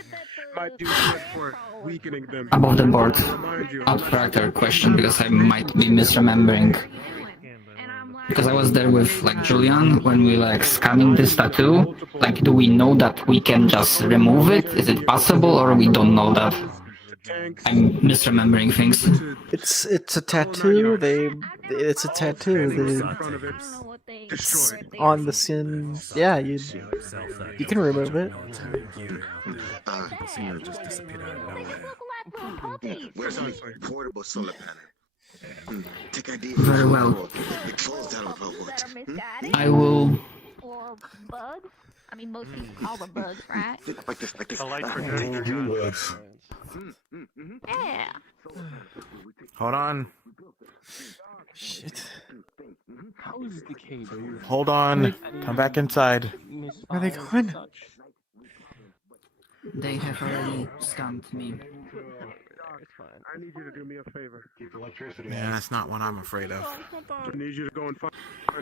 might do good for weakening them. Above the board. Remind you, Abstractor question because I might be misremembering. Because I was there with like Julian when we like scanning this tattoo. Like, do we know that we can just remove it? Is it possible, or we don't know that? I'm misremembering things. It's a tattoo. It's a tattoo. It's on the skin. Yeah, you can remove it. Just disappeared out of nowhere. Where's our portable solar panel? Take idea. Very well. It falls down about what? I will. Or bugs? I mean, most people call them bugs, right? Like this, like this. A light projector. Yeah. Hold on. Shit. How is the cage? Hold on. Come back inside. Where are they going? They have already scanned me. I need you to do me a favor. Keep electricity. Yeah, that's not what I'm afraid of. I need you to go and find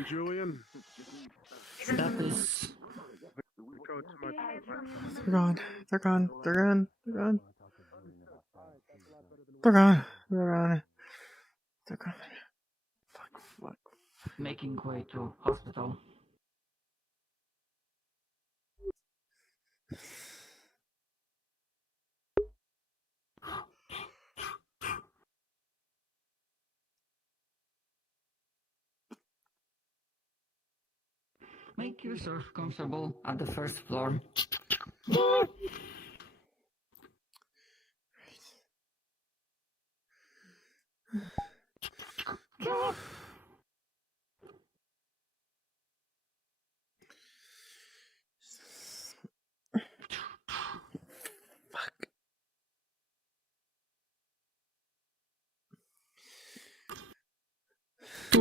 Julian. That is. They're gone. They're gone. They're gone. They're gone. They're gone. They're gone. They're gone. Fuck. Making way to hospital. Make yourself comfortable at the first floor.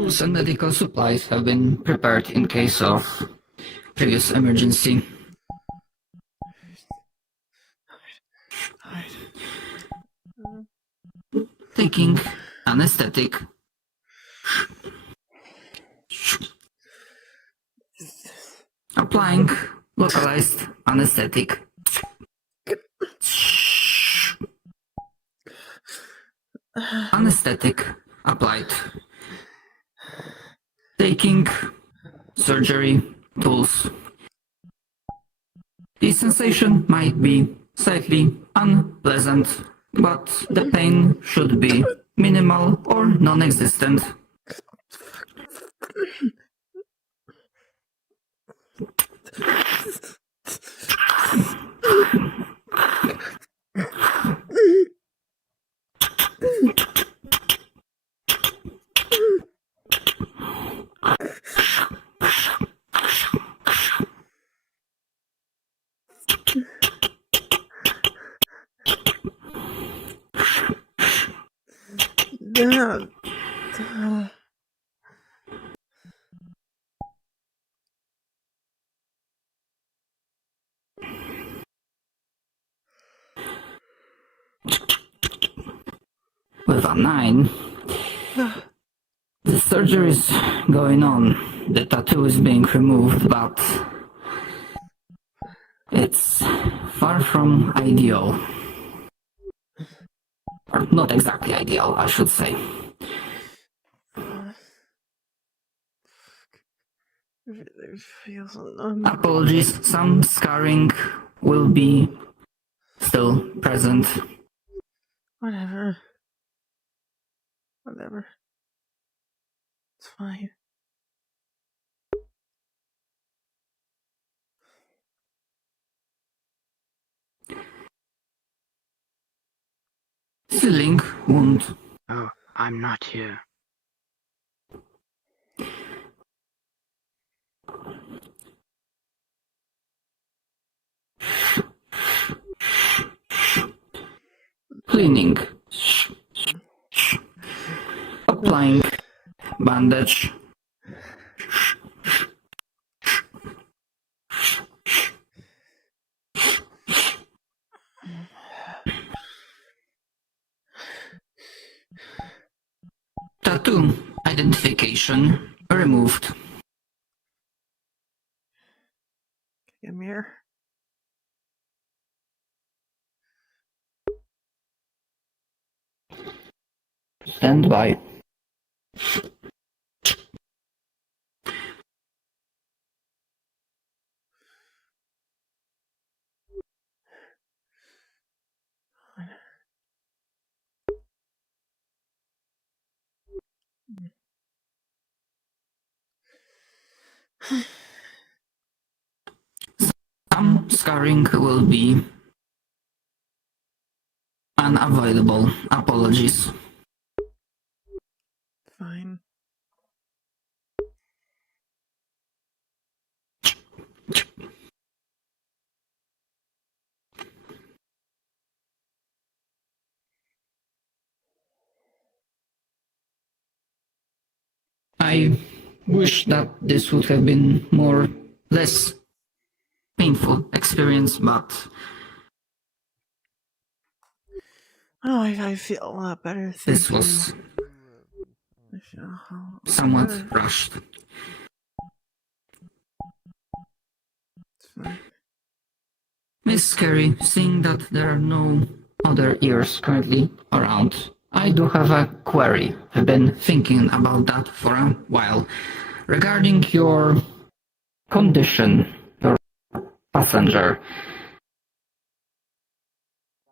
Tools and medical supplies have been prepared in case of previous emergency. Taking anesthetic. Applying localized anesthetic. Anesthetic applied. Taking surgery tools. The sensation might be slightly unpleasant, but the pain should be minimal or non-existent. With a 9, the surgery is going on. The tattoo is being removed, but it's far from ideal. Or not exactly ideal, I should say. Apologies, some scarring will be still present. Whatever. It's fine. Sealing wound. Oh, I'm not here. Cleaning. Applying bandage. Tattoo identification removed. Come here. Stand by. Some scarring will be unavoidable. Apologies. Fine. I wish that this would have been less painful experience, but I feel a lot better. This was somewhat rushed. Miss Carey, seeing that there are no other ears currently around, I do have a query. I've been thinking about that for a while. Regarding your condition, your passenger.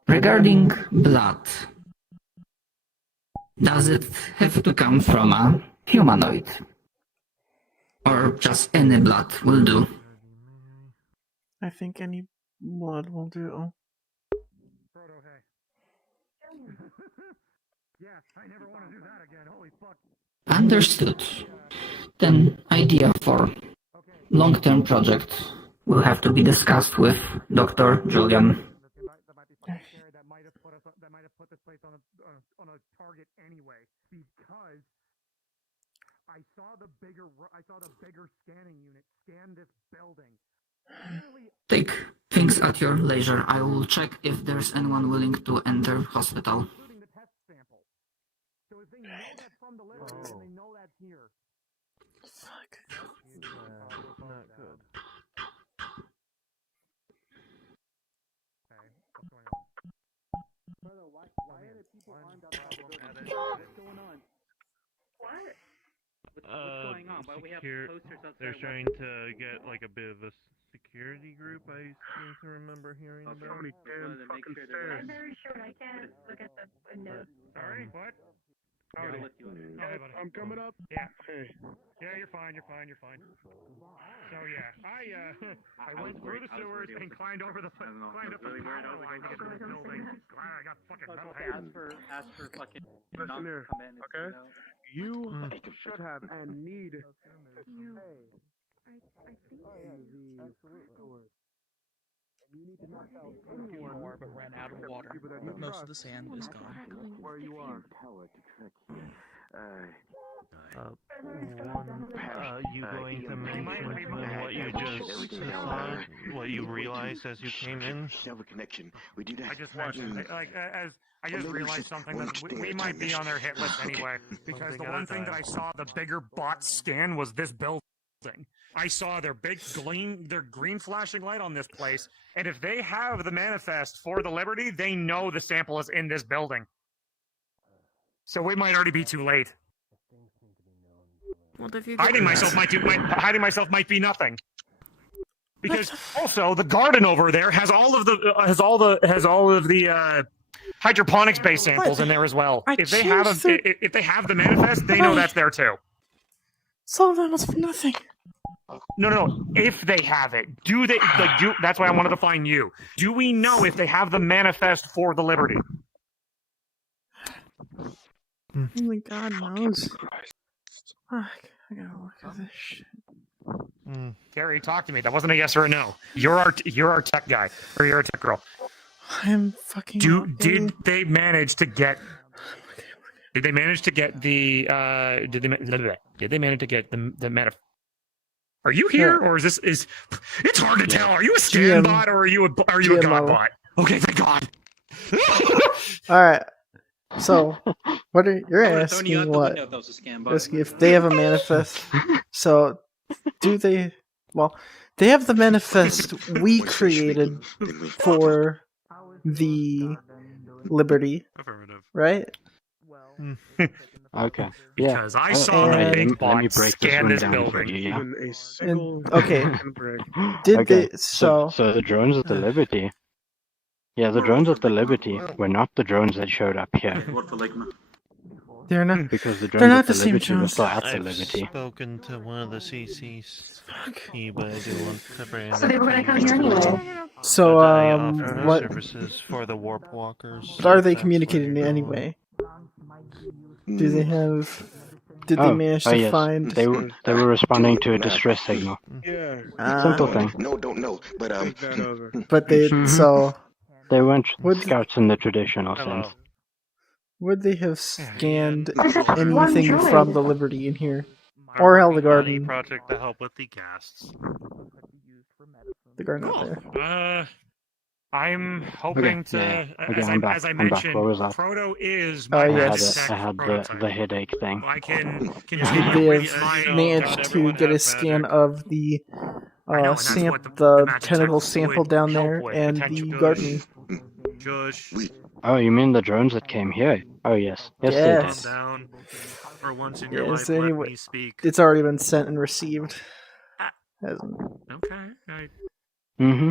Regarding blood, does it have to come from a humanoid? Or just any blood will do? I think any blood will do. Yeah, I never want to do that again. Holy fuck. Understood. Then idea for long-term project will have to be discussed with Dr. Julian. That might have put this place on a target anyway, because I I saw the bigger scanning unit scan this building. Take things at your leisure. I will check if there's anyone willing to enter hospital. Including the test sample. So if they know that's from the liver, then they know that's here. Fuck. Not good. Okay, what's going on? Brother, why are there people armed outside the building? What's going on? What? What's going on? Why do we have posters outside? They're trying to get like a bit of a security group. I seem to remember hearing about. So many damn fucking stairs. I'm very short. I can't look at the window. Sorry, what? Here, I'll lift you up. I'm coming up. Yeah. Hey. Yeah, you're fine. So yeah, I went through the sewers and climbed over the power line to get to this building. I got fucking metal hands. Ask for fucking Listen here, okay? You should have and need to stay. More, but ran out of water. Most of the sand is gone. Where you are. You going to mention what you just saw, what you realized as you came in? Connection. We do that. I just mentioned, I just realized something that we might be on their hit list anyway, because the one thing that I saw the bigger bot scan was this building. I saw their green flashing light on this place, and if they have the manifest for the Liberty, they know the sample is in this building. So we might already be too late. Well, if you Hiding myself might be nothing. Because also the garden over there has all of the hydroponics based samples in there as well. If they have the manifest, they know that's there too. Some of them was for nothing. No. If they have it, that's why I wanted to find you. Do we know if they have the manifest for the Liberty? Only God knows. Fuck, I gotta look at this shit. Gary, talk to me. That wasn't a yes or a no. You're our tech guy, or you're a tech girl. I'm fucking. Did they manage to get? Did they manage to get the? Did they manage to get the manifest? Are you here, or is this? It's hard to tell. Are you a scan bot, or are you a god bot? Okay, thank God. All right. So, what are you're asking? What? Asking if they have a manifest. So, do they? Well, they have the manifest we created for the Liberty. Affirmative. Right? Okay. Because I saw a big bot scan this building. Okay. Did they? So the drones at the Liberty. Yeah, the drones at the Liberty were not the drones that showed up here. They're not. Because the drones they're not at the the same Liberty were drones. still at the I've Liberty. spoken to one of the CCs, but I do want to bring So they were gonna come here anyway. So, what? Services for the warp walkers. What are they communicating anyway? Do they have? Did they manage to yes. find? They were responding to a distress signal. Yeah. Simple thing. No, don't know. But But they so. They weren't scouts in the traditional sense. Would they have scanned anything from the Liberty in here, or held the garden? Project to help with the casts. The garden out there. I'm hoping Okay, to, okay, as I'm back. I I'm back. mentioned, What was that? Proto is Oh, my yes. I had the headache thing. I can They continue with have my managed to get a scan of the the tentacle sample down there and the garden. Shush. Oh, you mean the drones that came here? Oh, yes. Yes, Yes. they did. Down. For once in your Yes, life, anyway, let me speak. it's already been sent and received. Hasn't. Okay. Mm-hmm.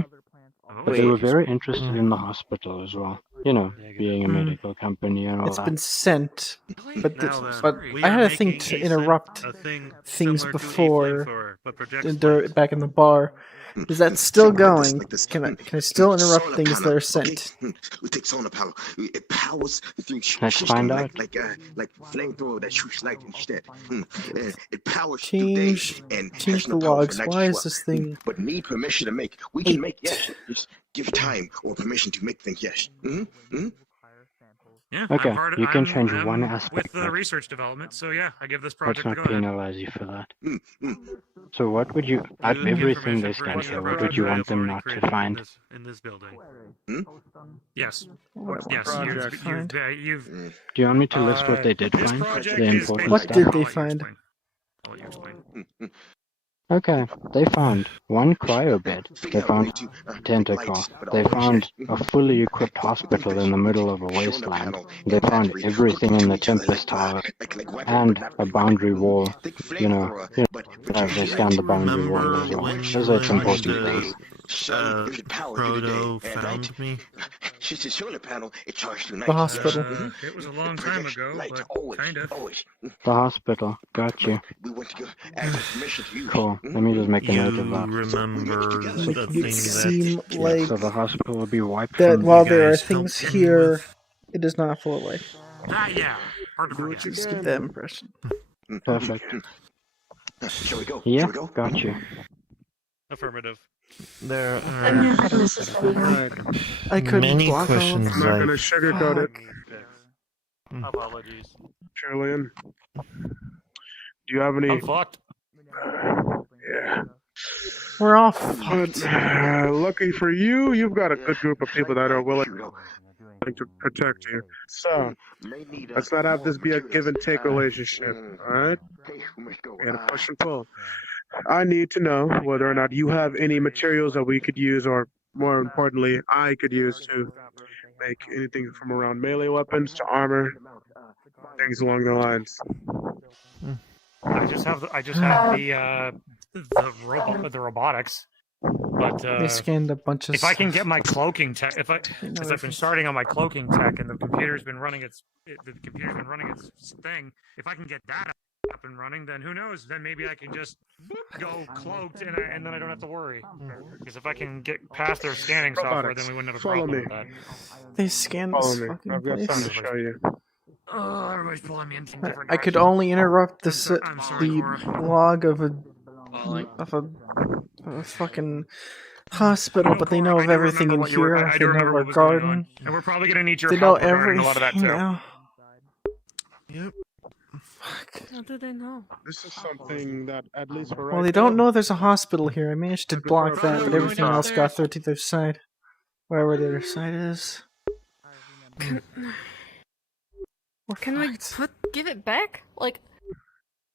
Oh, But they were very interested in the hospital as well. You know, being a medical company and all It's that. been sent, but Now then, but we I are had a thing making to a interrupt thing things similar to a before flamethrower, but projects back in the bar. Is that still going? Can I still interrupt things that are sent? We take solar power. It powers the thing. Let's find out. Like flamethrower that shoots light instead. It powers Change the logs. Why is this thing? But need permission to make. We can make yes. Just give time or permission to make things yes. Yeah, Okay, you can change I'm one with aspect. the research development, so yeah, I give this Let's project a not go ahead. penalize you for that. So what would you, out of everything they scan here, what would you want them not to find? In this building. Yes. What's the Yes, project? you've Do you want me to list what they did this find? project The is important What stuff? did they find? I'll let you explain. Okay, they found one cryo bed. They found a tentacle. They found a fully equipped hospital in the middle of a wasteland. They found everything in the Tempest Tower and a boundary wall. You know, they scanned the boundary wall as well. When Those are important things. Frodo found me. She's a solar panel. It charged through The hospital. It was a long time ago, but kind of. The hospital, got you. We went to go ask permission to you. Cool. Let me just make a note of that. Remember the Make thing it seem that... like So the hospital will be wiped that from while you there are guys. things here, it is not full of life. Yeah, hard to forget. Just get that impression. Perfect. Shall we go? Yeah, Shall we go? got you. Affirmative. There I are couldn't many block all of questions I'm not I... gonna sugarcoat it. Apologies. Julian, do you have any? I'm fucked. Yeah. We're all But fucked. lucky for you, you've got a good group of people that are willing to protect you. So let's not have this be a give and take relationship. All right? We gotta push and pull. I need to know whether or not you have any materials that we could use, or more importantly, I could use to make anything from around melee weapons to armor, things along the lines. I just have the robotics, but They scanned a bunch of if I can stuff. get my cloaking tech, because I've been starting on my cloaking tech, and the computer's been running its thing. If I can get that up and running, then who knows? Then maybe I can just go cloaked, and then I don't have to worry. Because if I can get past their scanning software, then we wouldn't have a Follow problem me. with that. They scanned Follow this me. fucking I've got place. something to show you. Oh, everybody's pulling me in some different I could directions. only interrupt the I'm sorry, Cora. log of a fucking hospital, but they know of everything in here. I They do know remember our what was going on, garden. and we're probably gonna need your They know help regarding a lot of that everything too. now. Yep. How do they know? This is something that, at least for Well, right they don't now, know there's a hospital here. I managed to block that, but everything else got through to the other side. Wherever the other side is. Can we give it back? Like,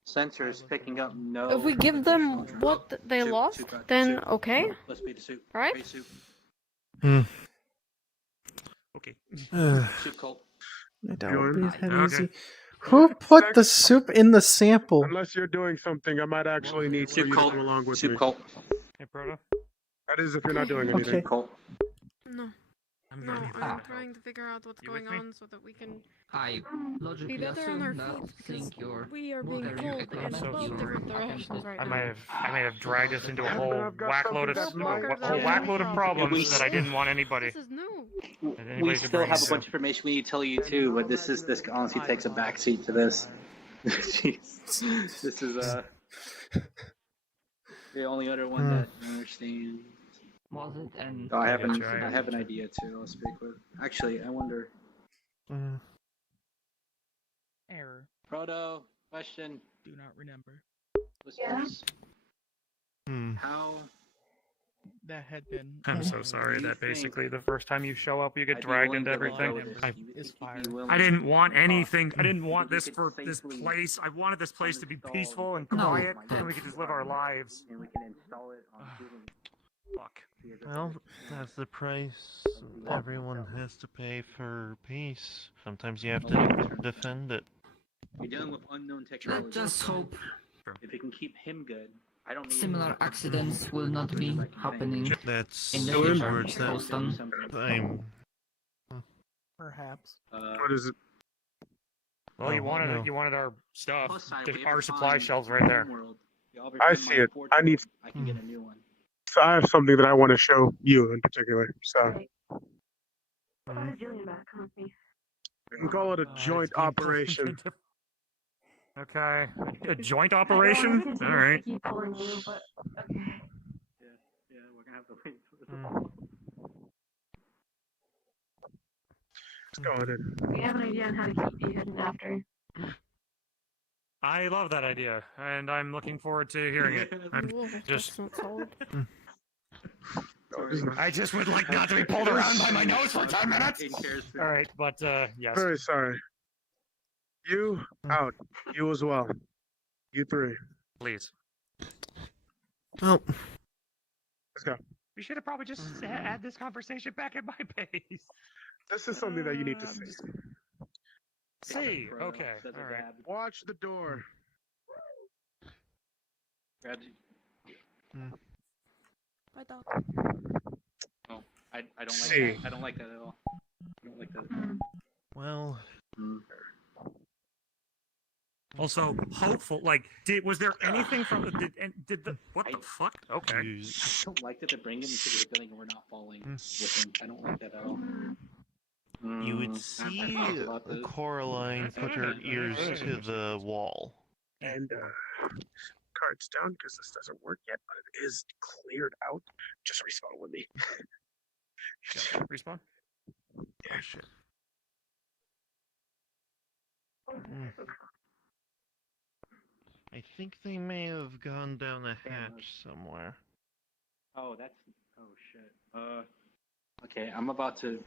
Sensors picking up no. if we give them what they lost, then okay, Let's beat the soup. right? Beat soup. Okay. Soup cult. That would be that Okay. easy. Who put the soup in the sample? unless you're doing something, I might actually need for you to come along with Soup me. cult. Hey, Proto. That is if you're not doing anything. Okay. Cult. No. I'm No, gonna need I'm that. trying to figure out what's You with going me? on so that we can I be logically better on our assume that feet because think you're we are being very pulled in economic. 12 You're different happy directions right I now. may have dragged us into a whole I've got whackload of something that whole might- whackload of problems that I didn't want anybody. This is new. We still have a bunch of information we need to tell you too, but this honestly takes a backseat to this. Jeez. This is the only other one that understands. Was it? And Oh, I have an idea too. I'll speak with. Actually, I wonder. Error. Proto question. Do not remember. Listeners. How? That had been. I'm so sorry that basically the first time you show up, you get dragged into everything. Is fire. I didn't want anything. I didn't want this for this place. I wanted this place to be peaceful and quiet, and we could just live our lives. And we can install it on Fuck. Well, that's the price everyone has to pay for peace. Sometimes you have to defend it. You're dealing with unknown technology. let's just hope If you can keep him good, I don't need similar accidents will not be happening That's in the the future. words that Boston. I'm... Perhaps. What is it? Well, you Oh, wanted no. You wanted our stuff. Plus side, Just we our ever supply find shelves right there. Homeworld, you ever I find see my it. portrait, I need. I can get a new one. So I have something that I want to show you in particular. So Julian back with me. we can call it a joint operation. Okay. A joint operation? All right. Keep calling you, but okay. Yeah, we're gonna have to wait for Let's go in. We have an idea on how to keep you hidden after. I love that idea, and I'm looking forward to hearing it. I'm just. I just would like not to be pulled around by my nose for 10 minutes. All right, but yes. Very sorry. You out. You as well. You three. Please. Oh. Let's go. We should have probably just had this conversation back at my pace. This is something that you need to see. See, okay, all right. Watch the door. Bye, dog. Oh, I don't like See. that. I don't like that at all. I don't like that. Well. Also, hopeful. Like, was there anything from did the what the fuck? Okay. I don't like that they're bringing him into the building and we're not falling with him. I don't like that at all. You would see Coraline put her ears to the wall. And cards down because this doesn't work yet, but it is cleared out. Just respawn with me. Respawn? Yeah. Shit. I think they may have gone down a hatch somewhere. Oh, that's. Oh shit. Okay, I'm about to.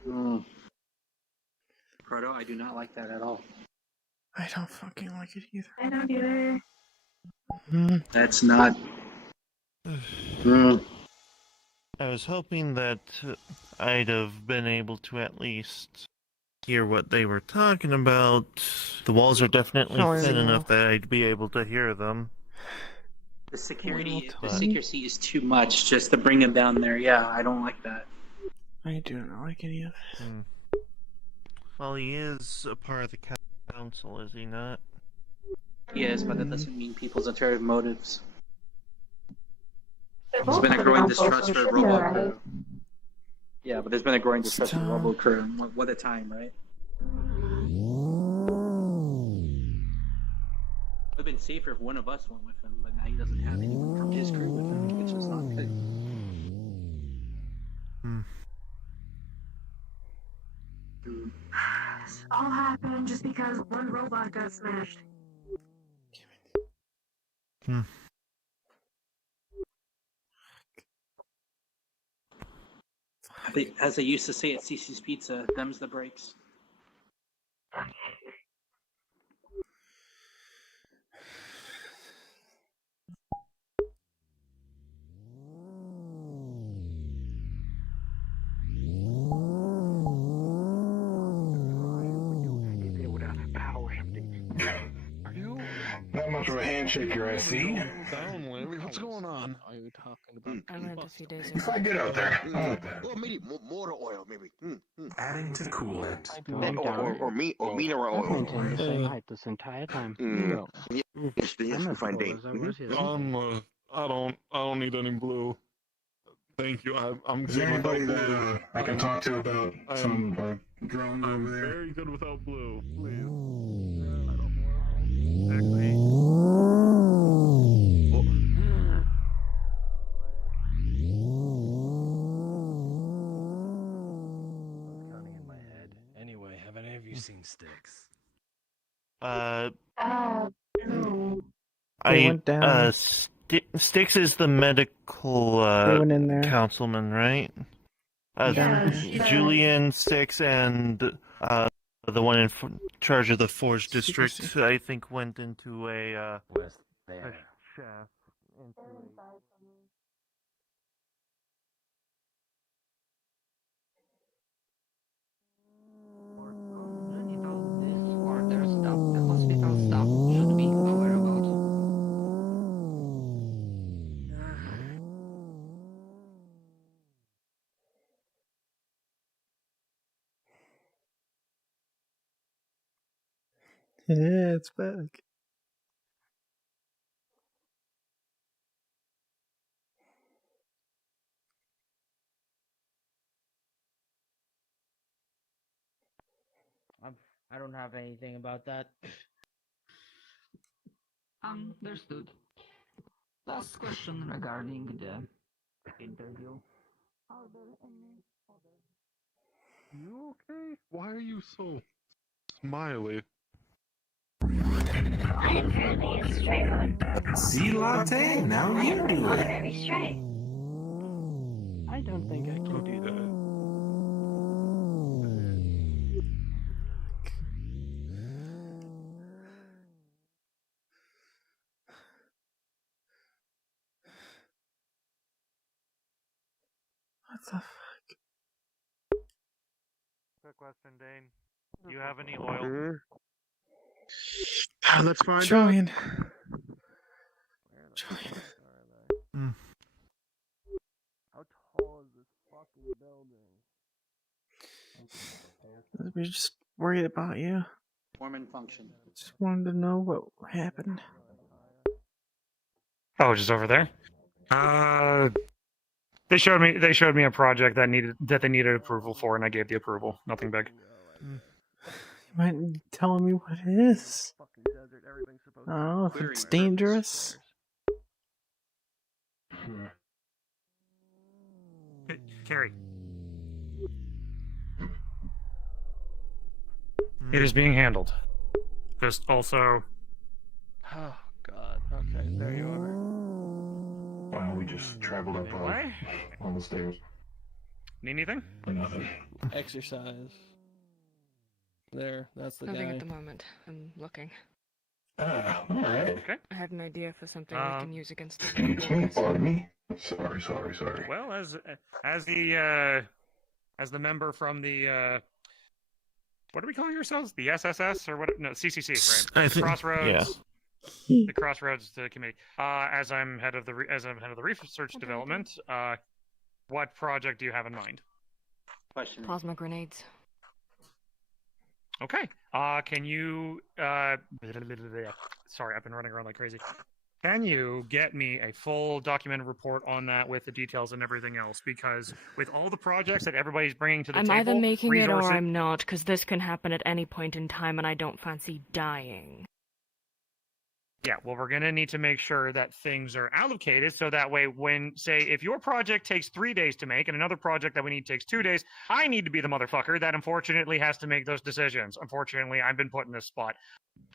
Proto, I do not like that at all. I don't fucking like it either. I don't either. That's not. I was hoping that I'd have been able to at least hear what they were talking about. The walls are definitely thin enough that I'd be able to hear them. The security is too much just to bring him down there. Yeah, I don't like that. I do not like any of it. Well, he is a part of the council, is he not? Yes, but that doesn't mean people's ulterior motives. There's been a growing distrust for Robo Crew. Yeah, but there's been a growing distrust for Robo Crew. What a time, right? It would have been safer if one of us went with him, but now he doesn't have anyone from his crew with him, which is not good. This all happened just because one robot got smashed. As they used to say at CC's Pizza, them's the breaks. Not much of a handshake here, I see. What's going on? Are you talking about? I learned a few days If I get out there, I want that. Or maybe motor oil, maybe. Adding to coolant. Or mineral I've oil. maintained the same height this entire time. Yes, we find Dane. I don't need any blue. Thank you. I'm Is good there without anybody blue. that I can talk to about some drones over there? Very good without blue. Please. Anyway, have any of you seen Styx? Styx is the medical councilman, right? Julian, Styx, and the one in charge of the Forge District, I think, went into a shaft. Further stuff, the hospital staff should be aware about. Yeah, it's back. I don't have anything about that. Understood. Last question regarding the interview. Are there any You okay? Why are you so smiley? See, Latte? Now you do it. I don't think I can do that. What the fuck? Quick question, Dane. Do you have any oil? Let's find out. Trying. How tall is this fucking building? We're just worried about you. Form and function. Just wanted to know what happened. Oh, just over there. They showed me a project that they needed approval for, and I gave the approval. Nothing big. You might tell me what it is. I don't know if it's dangerous. Carrie. It is being handled. Just also. Oh God. Okay, there you are. Wow, we just traveled up on the stairs. Need anything? Nothing. Exercise. There, that's the Nothing guy. at the moment. I'm looking. Alright. Okay. I had an idea for something we can use against the Pardon me? Sorry. Well, as the member from the what are we calling ourselves? The SSS or what? No, CCC, right? I think, Crossroads. yeah. The Crossroads committee. As I'm head of the research development, what project do you have in mind? Question. Plasma grenades. Okay. Can you sorry, I've been running around like crazy. Can you get me a full documented report on that with the details and everything else? Because with all the projects that everybody's bringing to the I'm table, either making it or resources- I'm not, because this can happen at any point in time, and I don't fancy dying. Yeah, well, we're going to need to make sure that things are allocated so that way when, say, if your project takes 3 days to make and another project that we need takes 2 days, I need to be the motherfucker that unfortunately has to make those decisions. Unfortunately, I've been put in this spot.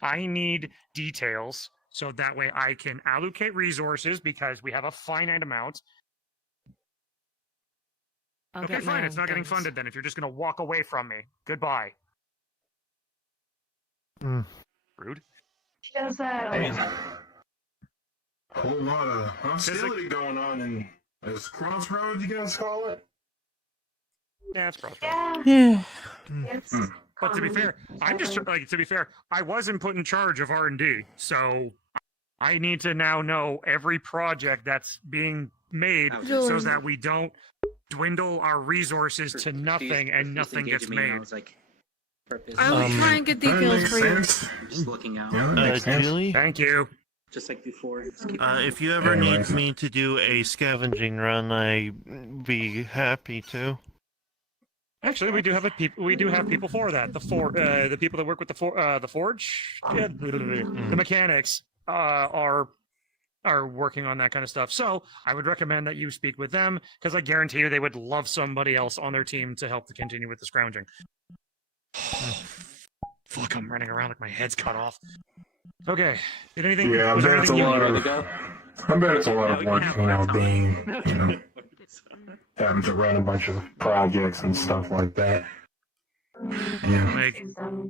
I need details so that way I can allocate resources because we have a finite amount. I'll Okay, get my fine. It's own not getting things. funded then if you're just going to walk away from me. Goodbye. Rude. She does that. Hey, whole lot of hostility going on in this crossroads, you guys call it? Yeah, it's Crossroads. Yeah. It's But to be fair, I wasn't put in charge of R&D, so I need to now know every project that's being made so that we don't dwindle our resources to nothing and nothing gets made. I was like, purpose. I will try and get details for you. Just looking out. Julie? Thank you. Just like before. Just keep If you ever need me to do a scavenging run, I'd be happy to. Actually, we do have people for that. The people that work with the forge, the mechanics are working on that kind of stuff. So I would recommend that you speak with them because I guarantee you they would love somebody else on their team to help to continue with the scrounging. Fuck, I'm running around like my head's cut off. Okay, did anything? Yeah, I was there bet it's a anything you lot needed of. to I bet it's a lot of work, having to run a bunch of projects and stuff like that. Yeah. Like,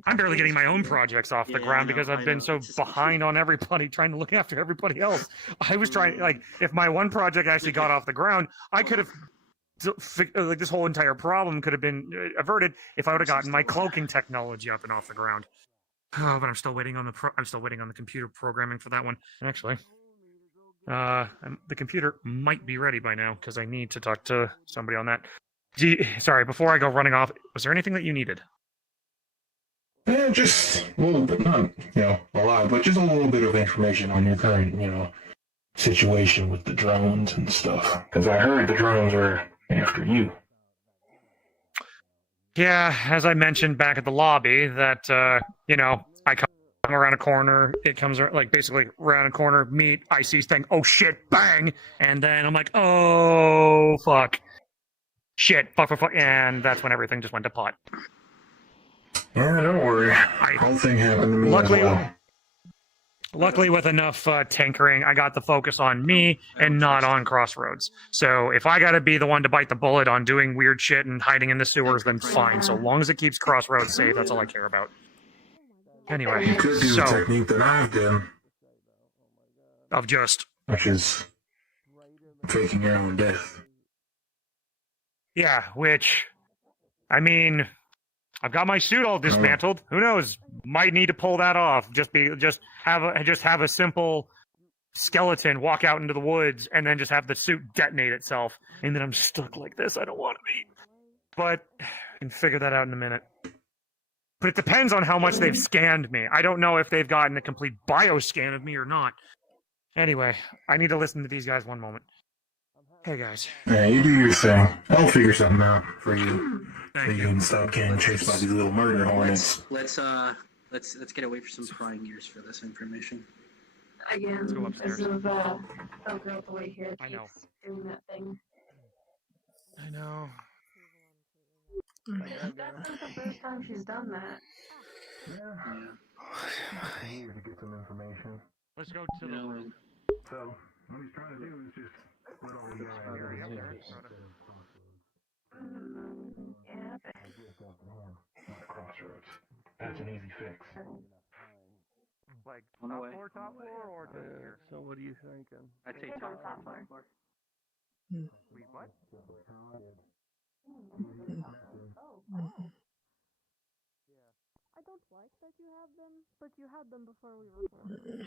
I'm barely getting my own projects off the ground because I've been so behind on everybody, trying to look after everybody else. I was trying, like, if my one project actually got off the ground, I could have, like, this whole entire problem could have been averted if I would have gotten my cloaking technology up and off the ground. Oh, but I'm still waiting on the computer programming for that one. Actually, the computer might be ready by now because I need to talk to somebody on that. Sorry, before I go running off, was there anything that you needed? Yeah, just a little bit, not, a lot, but just a little bit of information on your current, situation with the drones and stuff. Because I heard the drones are after you. Yeah, as I mentioned back at the lobby, that, I come around a corner, it comes, like, basically around a corner, meet, I see thing, oh shit, bang! And then I'm like, oh, fuck. shit, fuck, and that's when everything just went to pot. Yeah, don't worry. Whole thing happened to me as well. Luckily, with enough tinkering, I got the focus on me and not on Crossroads. So if I got to be the one to bite the bullet on doing weird shit and hiding in the sewers, then fine. So long as it keeps Crossroads safe, that's all I care about. Anyway, You could do the technique that I've done. Of just... Which is faking your own death. Yeah, which... I mean... I've got my suit all dismantled. Who knows? Might need to pull that off. Just have a simple skeleton walk out into the woods and then just have the suit detonate itself, and then I'm stuck like this. I don't want to be. But I can figure that out in a minute. But it depends on how much they've scanned me. I don't know if they've gotten a complete bioscan of me or not. Anyway, I need to listen to these guys one moment. Hey guys. Yeah, you do your thing. I'll figure something out for you. So you can stop getting chased by these little murder hornets. Let's get away from some prying ears for this information. Again, Let's go upstairs. because of Poker out the way here keeps doing that thing. I know. That's not the first time she's done that. I need to get some information. Let's go to the room. So, what he's trying to do is just split all the guys. Yeah. Crossroads. That's an easy fix. Like On the way. top floor, or to here? So what are you thinking? I'd say top floor. Wait, what? I don't like that you have them, but you had them before we recorded.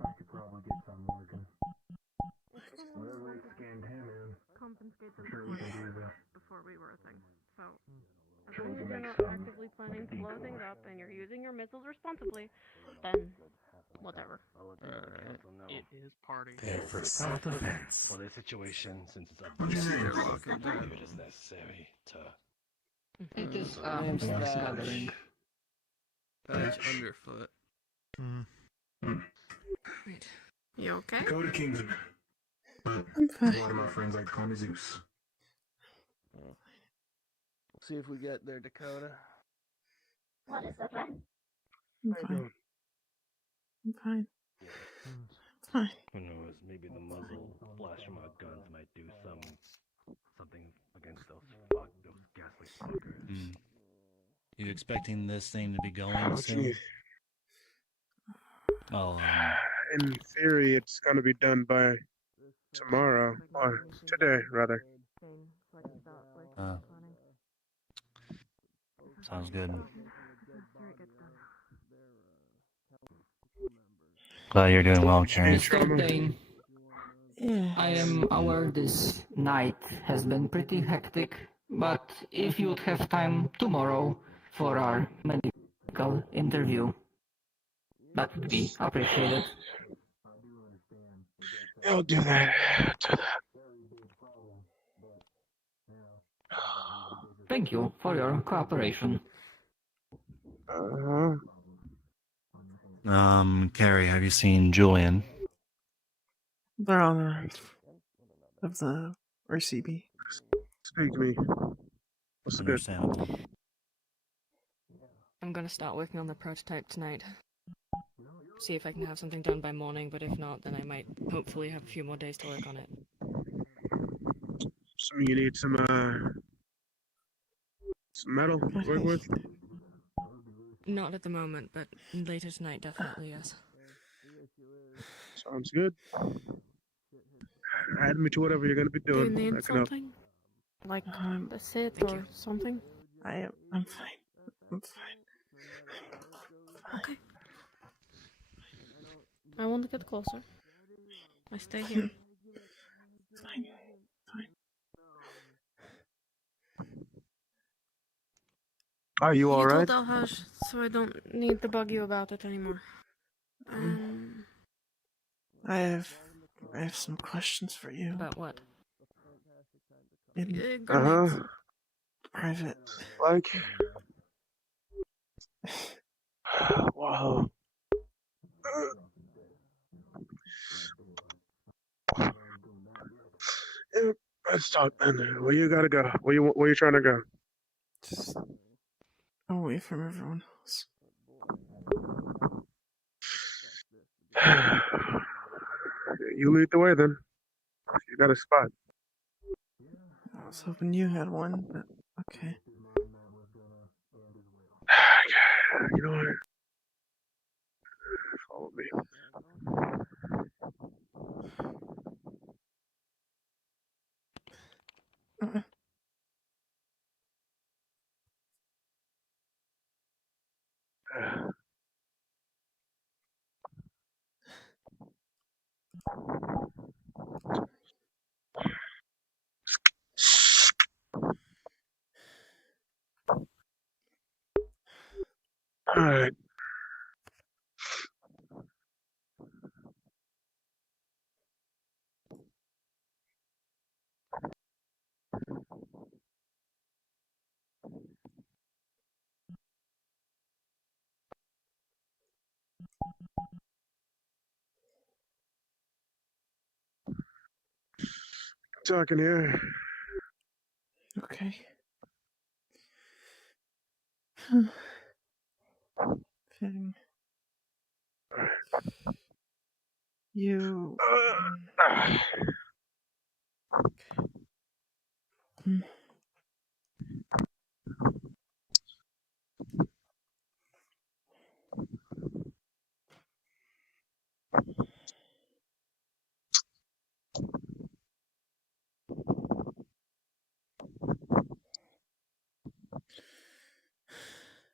I could probably get some working. Whatever we scanned him in. Compensate them Sure we can do that. before we were a thing. So, as Sure long we as can you're make not some actively planning to blow things up and you're using your missiles responsibly, then whatever. It is party. There for self-defense. For this situation, since it's a it is necessary to. It is arms gathering. Patch underfoot. Wait. You okay? Go to Kingsman. But I'm fine. one of my friends like to call me Zeus. We'll see if we get there, Dakota. What is the plan? I'm fine. I'm fine. It's fine. Who knows? Maybe the muzzle flash from our guns might do something against those ghastly fuckers. You expecting this thing to be going soon? Geez. Oh, In theory, it's going to be done by tomorrow, or today, rather. Sounds good. Glad you're doing well, Karen. Mr. Dane, Yeah. I am aware this night has been pretty hectic, but if you'd have time tomorrow for our medical interview, that would be appreciated. I'll do that. Thank you for your cooperation. Carrie, have you seen Julian? They're on the roof of the RCB. Speak to me. What's the good? Understandable. I'm gonna start working on the prototype tonight. See if I can have something done by morning, but if not, then I might hopefully have a few more days to work on it. So you need some metal to work with? Not at the moment, but later tonight, definitely, yes. Sounds good. Add me to whatever you're going to be Do you doing. need I can help. something? Like a sit or something? I'm fine. I'm fine. Okay. I want to get closer. I stay here. Fine. Are you alright? Told Alhaj, so I don't need to bug you about it anymore. I have some questions for you. About what? In private. Like, wow. Let's talk, man. Where you gotta go? Where you trying to go? Just away from everyone else. You lead the way then. You got a spot. I was hoping you had one, but okay. You know what? Follow me. All right. Talking here. Okay. Fitting. You.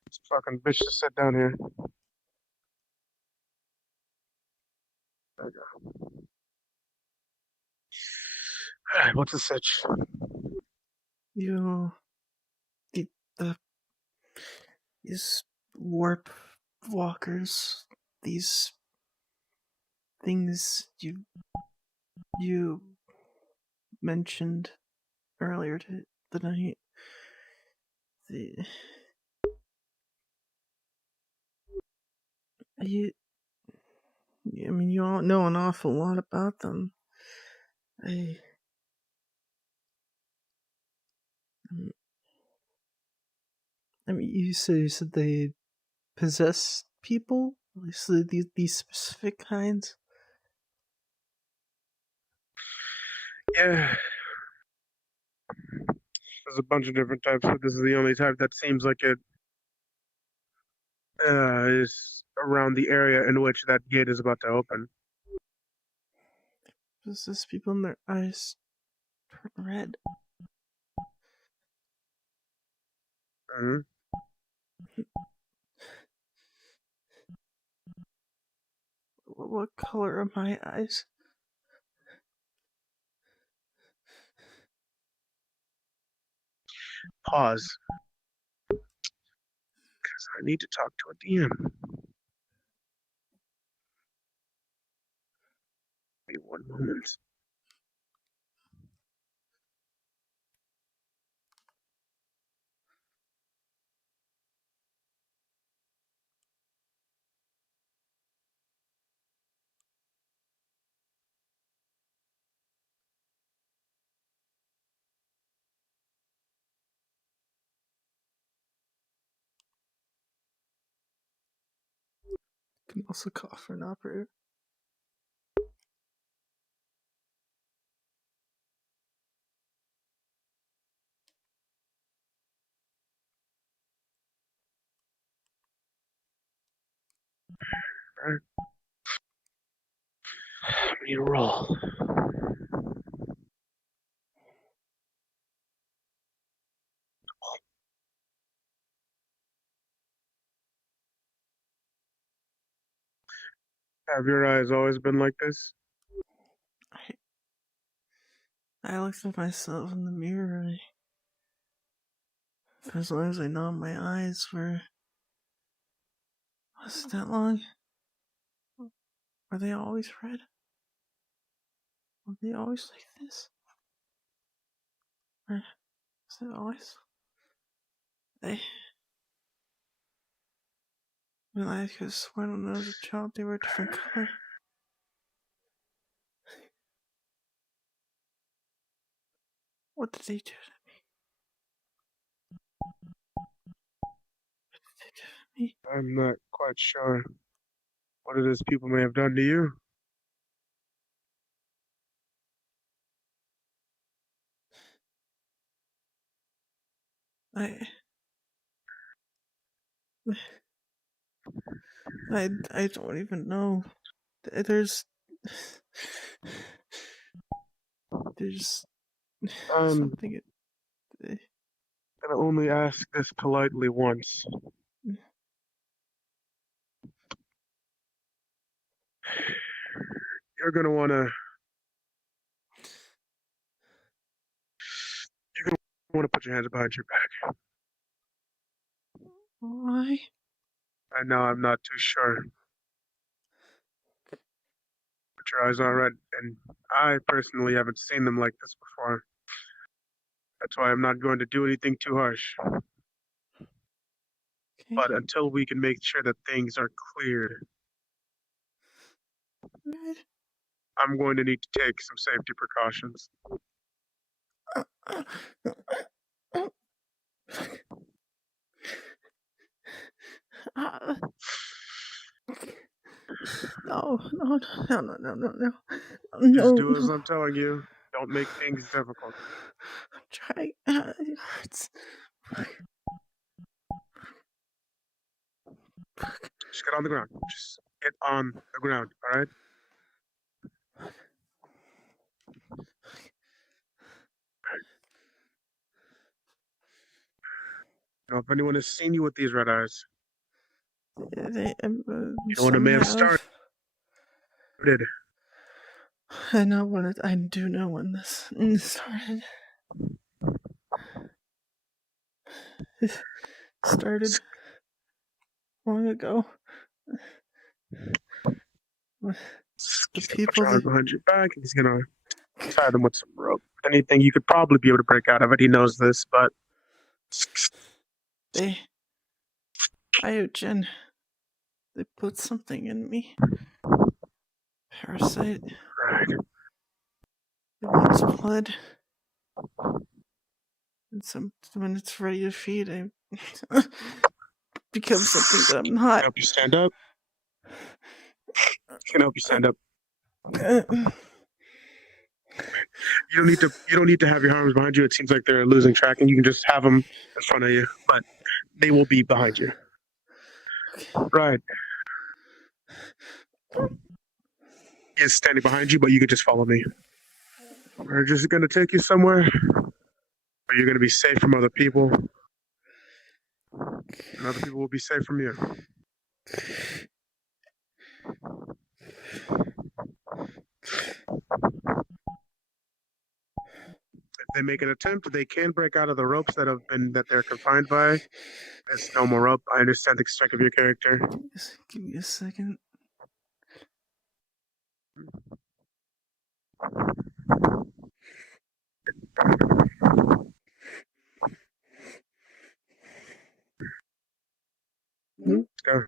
This fucking bitch just sit down here. There you go. All right, what's the sitch? You. These warp walkers, these things you mentioned earlier tonight. I mean, you all know an awful lot about them. I mean, you said they possess people. At least these specific kinds. Yeah. There's a bunch of different types, but this is the only type that seems like it is around the area in which that gate is about to open. Possess people and their eyes turn red. Mm-hmm. What color are my eyes? Pause. Because I need to talk to a DM. Wait 1 moment. Can also call for an operator. Alright. We need to roll. Have your eyes always been like this? I looked at myself in the mirror. For as long as I know, my eyes were. Was it that long? Were they always red? Were they always like this? Or was it always? I could have sworn when I was a child they were a different color. What did they do to me? I'm not quite sure what it is people may have done to you. I don't even know. There's something. I'm gonna only ask this politely once. You're gonna wanna put your hands behind your back. Why? I know I'm not too sure. But your eyes are red, and I personally haven't seen them like this before. That's why I'm not going to do anything too harsh. Okay. But until we can make sure that things are cleared, I'm going to need to take some safety precautions. No. Just do as I'm telling you. Don't make things difficult. I'm trying. It hurts. Just get on the ground. Just get on the ground, alright? Now, if anyone has seen you with these red eyes, you know what it may have started. I do know when this started. It started long ago. The people behind your back, and he's gonna tie them with some rope. Anything you could probably be able to break out of it. He knows this, but Biogen. They put something in me. Parasite. Right. It wants blood. And when it's ready to feed, I become something that I'm not. Can I help you stand up? Can I help you stand up? You don't need to have your arms behind you. It seems like they're losing track, and you can just have them in front of you, but they will be behind you. Right. He is standing behind you, but you can just follow me. We're just gonna take you somewhere where you're gonna be safe from other people, and other people will be safe from you. If they make an attempt, they can break out of the ropes that they're confined by. There's no more rope. I understand the strength of your character. Give me a second. Let's go.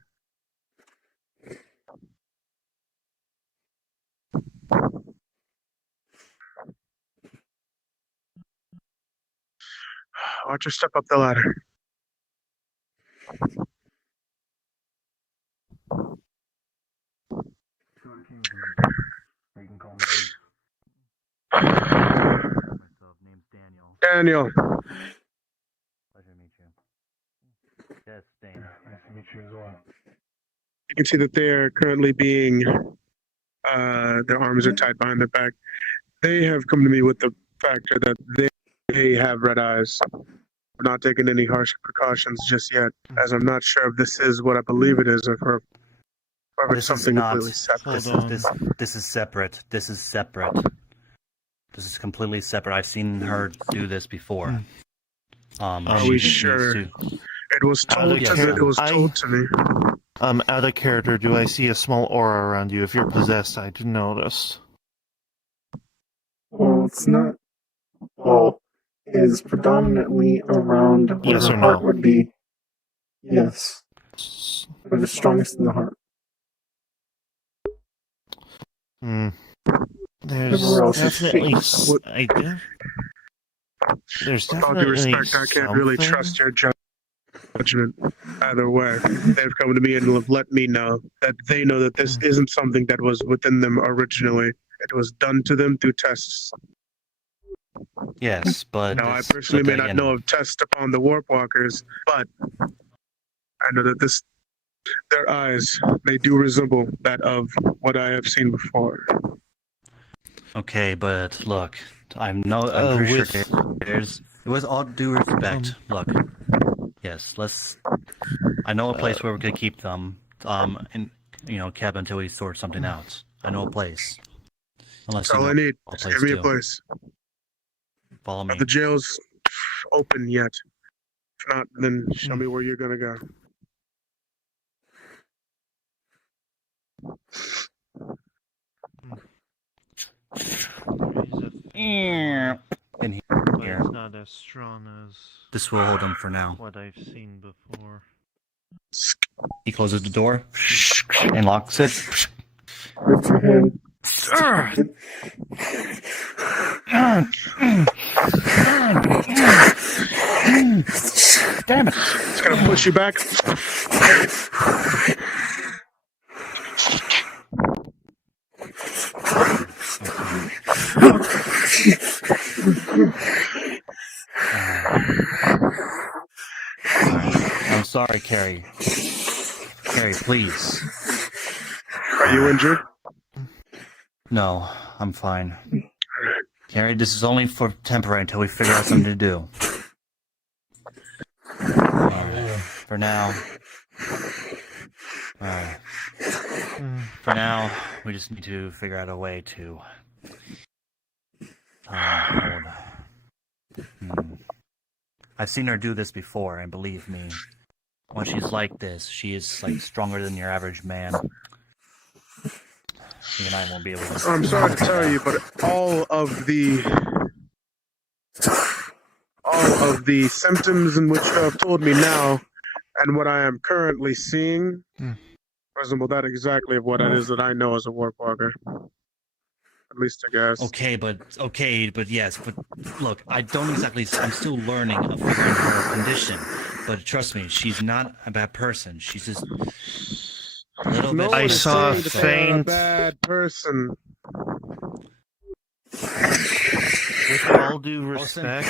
Watch her step up the ladder. Daniel. Pleasure to meet you. Yes, Dana. Nice to meet you as well. You can see that they are currently being, their arms are tied behind their back. They have come to me with the factor that they have red eyes. We're not taking any harsh precautions just yet, as I'm not sure if this is what I believe it is, or if it's something completely separate. This is separate. This is separate. This is completely separate. I've seen her do this before. Are we sure? It was told to me. Out of character, do I see a small aura around you? If you're possessed, I do notice. Well, it's not. Well, it is predominantly around where Yes the or heart no? would be. Yes. But it's strongest in the heart. There's Everywhere else is definitely. shaky. I do. There's With all due definitely respect, I can't really something. trust your judgment either way. They've come to me and have let me know that they know that this isn't something that was within them originally. It was done to them through tests. Yes, but Now, I personally may not know of tests upon the warp walkers, but I know that their eyes, they do resemble that of what I have seen before. Okay, but look, I'm pretty sure there's. With all due respect, look. Yes, I know a place where we could keep them. In kept until we sort something out. I know a place. That's all I need. Just give me a place. Follow me. Are the jails open yet? If not, then show me where you're gonna go. In But here. it's not as strong as This will hold him for now. what I've seen before. He closes the door and locks it. Lift your head. Damn it! It's gonna push you back. I'm sorry, Carrie. Carrie, please. Are you injured? No, I'm fine. Carrie, this is only for temporary until we figure out something to do. For now. For now, we just need to figure out a way to hold. I've seen her do this before, and believe me, when she's like this, she is like stronger than your average man. Even I won't be able to. I'm sorry to tell you, but all of the symptoms in which you have told me now, and what I am currently seeing, resemble that exactly of what it is that I know as a warp walker. At least I guess. Okay, but yes, but look, I don't exactly. I'm still learning of figuring her condition, but trust me, she's not a bad person. She's just a little bit. I saw a a faint. bad person. With all due respect,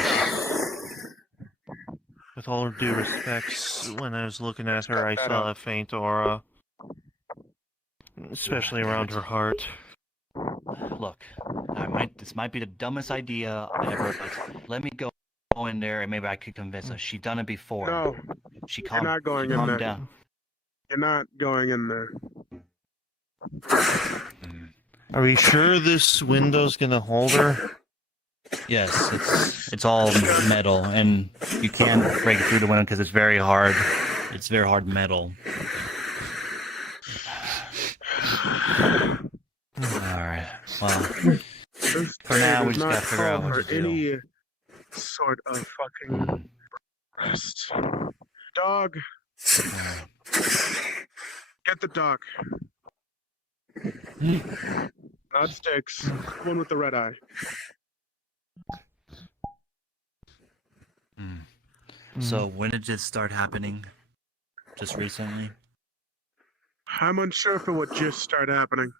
when I was looking at her, I saw a faint aura, especially around her heart. Look, this might be the dumbest idea ever, but let me go in there and maybe I could convince her. She's done it before. No, you're not going in there. Down. You're not going in there. Are we sure this window's gonna hold her? Yes, it's all metal, and you can't break it through the window because it's very hard. It's very hard metal. Alright, well, for now we just gotta figure out what to do. Any sort of fucking rest. Dog! Get the dog. Not Sticks. One with the red eye. So when did this start happening? Just recently? I'm unsure if it would just start happening.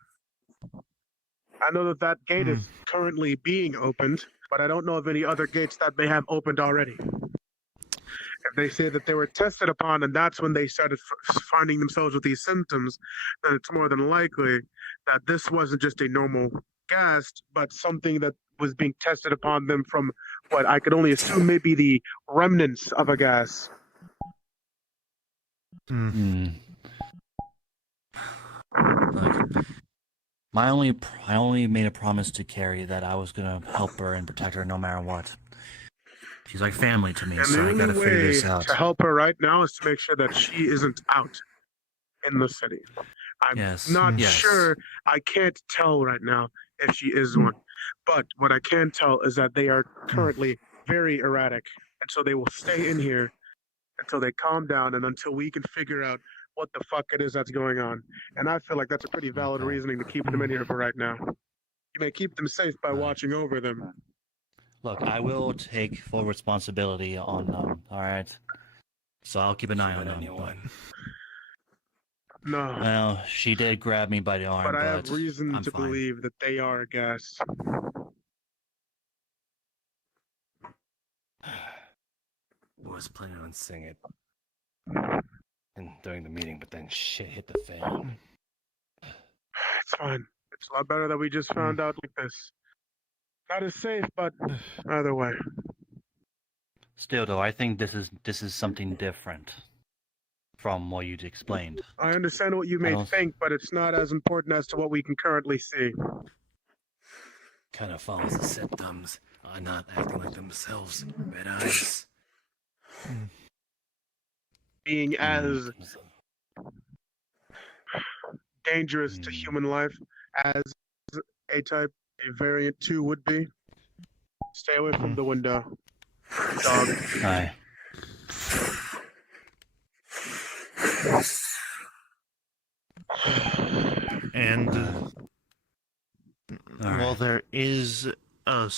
I know that gate is currently being opened, but I don't know of any other gates that they have opened already. If they say that they were tested upon and that's when they started finding themselves with these symptoms, then it's more than likely that this wasn't just a normal gas, but something that was being tested upon them from what I could only assume may be the remnants of a gas. Look, I only made a promise to Carrie that I was gonna help her and protect her no matter what. She's like family to me, And so I gotta the figure only this way out. to help her right now is to make sure that she isn't out in the city. I'm not sure. I can't tell right now if she is one. But what I can tell is that they are currently very erratic. And so they will stay in here until they calm down and until we can figure out what the fuck it is that's going on. And I feel like that's a pretty valid reasoning to keep them in here for right now. You may keep them safe by watching over them. Look, I will take full responsibility on them. All right. So I'll keep an eye on them. No. Well, she did grab me by the arm, But I have reason I'm to fine. believe that they are a gas. Was planning on saying it during the meeting, but then shit hit the fan. It's fine. It's a lot better that we just found out like this. Not as safe, but either way. Still, though, I think this is something different from what you explained. I understand what you may think, but it's not as important as to what we can currently see. Kind of follows the symptoms. Not acting like themselves. Red eyes. Being as dangerous to human life as A-type, a variant 2 would be. Stay away from the window. Dog. Aye. And while there is a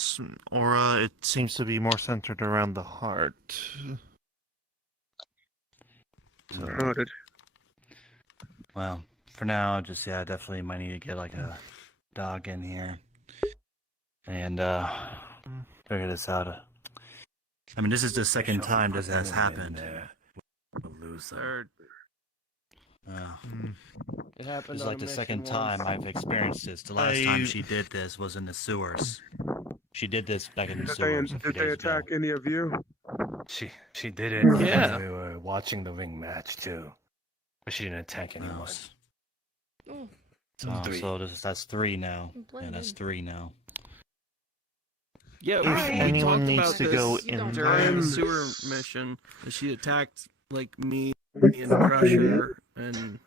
aura, it seems to be more centered around the heart. Noted. Well, for now, just definitely might need to get like a dog in here and figure this out. I mean, this is the second time this has happened. Loser. It happened. It's on like a the second mission time once. I've experienced this. The last time she did this was in the sewers. She did this back in the sewers. Did they attack any of you? She did it. Yeah. We were watching the ring match too, but she didn't attack anyone. Oh. So that's 3 now. Yeah, that's 3 now. Yeah, If we anyone talked needs about to this go in during the sewer mission. She attacked like me and Crusher, and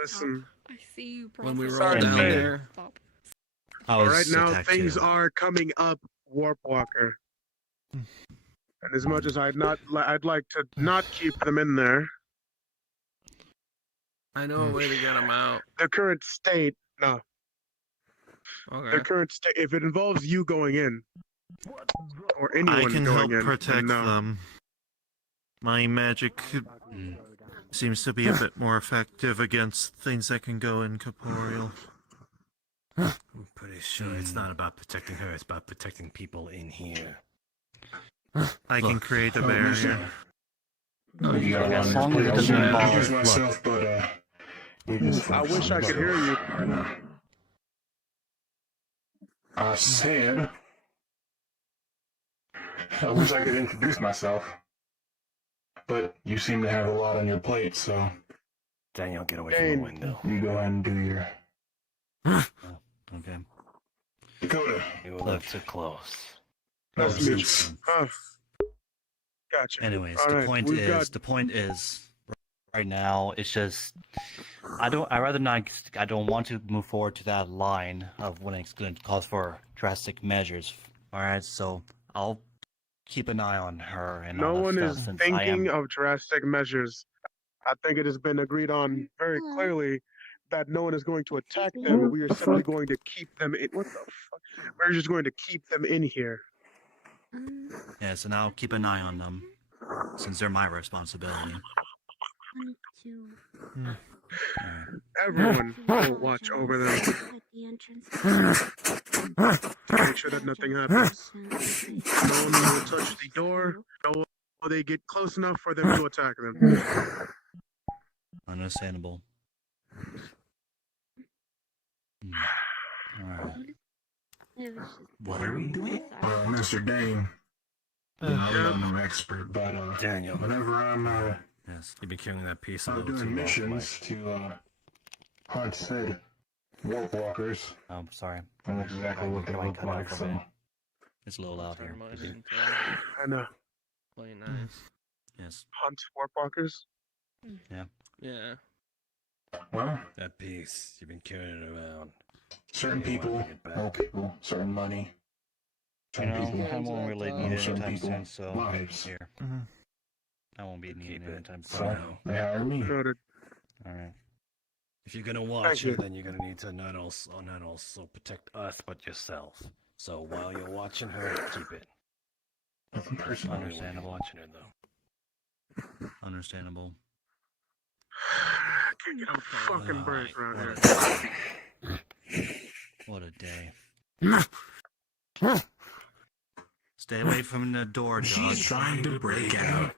listen, I see you, when we were all Sorry, down man. there. All right, now things are coming up, Warp Walker. And as much as I'd like to not keep them in there. I know a way to get them out. Their current state, no. Okay. Their current state, if it involves you going in, or anyone I can going help in, protect no. them. My magic seems to be a bit more effective against things that can go incorporeal. I'm pretty sure it's not about protecting her, it's about protecting people in here. I can create a barrier. As long as it doesn't involve myself, but I wish I could hear you. I said, I wish I could introduce myself, but you seem to have a lot on your plate, so. Daniel, get away from the window. You go ahead and do your. Okay. Dakota. You will look too close. Nice to meet you. Gotcha. Anyways, All the right, point is, right now it's just I don't want to move forward to that line of when it's going to cause for drastic measures. All right, so I'll keep an eye on her and No all that one stuff is since thinking of drastic measures. I think it has been agreed on very clearly that no one is going to attack them. We are simply going to keep them in. What the fuck? We're just going to keep them in here. Yes, and I'll keep an eye on them since they're my responsibility. Everyone will watch over them. Make sure that nothing happens. No one will touch the door. No one will they get close enough for them to attack them. Understandable. Alright. What are we doing? Mr. Dane. I'm no expert, but Daniel. Whenever I'm yes, you've been killing that piece a little too doing long, missions to hunt said warp walkers. I'm sorry. I know exactly what they look like, so. It's a little loud here. I know. Play nice. Yes. Hunt warp walkers. Yeah. Yeah. Well, that piece, you've been carrying it around. Certain people, no people, certain money. Certain people, I won't really need it certain anytime people, soon, so lives. here. I won't be needing it anytime soon. So, they hire me. Noted. Alright. If you're gonna watch her, then you're gonna need to not also protect us, but yourself. So while you're watching her, keep it. Understandable. Watching it though. Understandable. Can't get a fucking break around here. What a day. Stay away from the door, dog. She's trying to break out.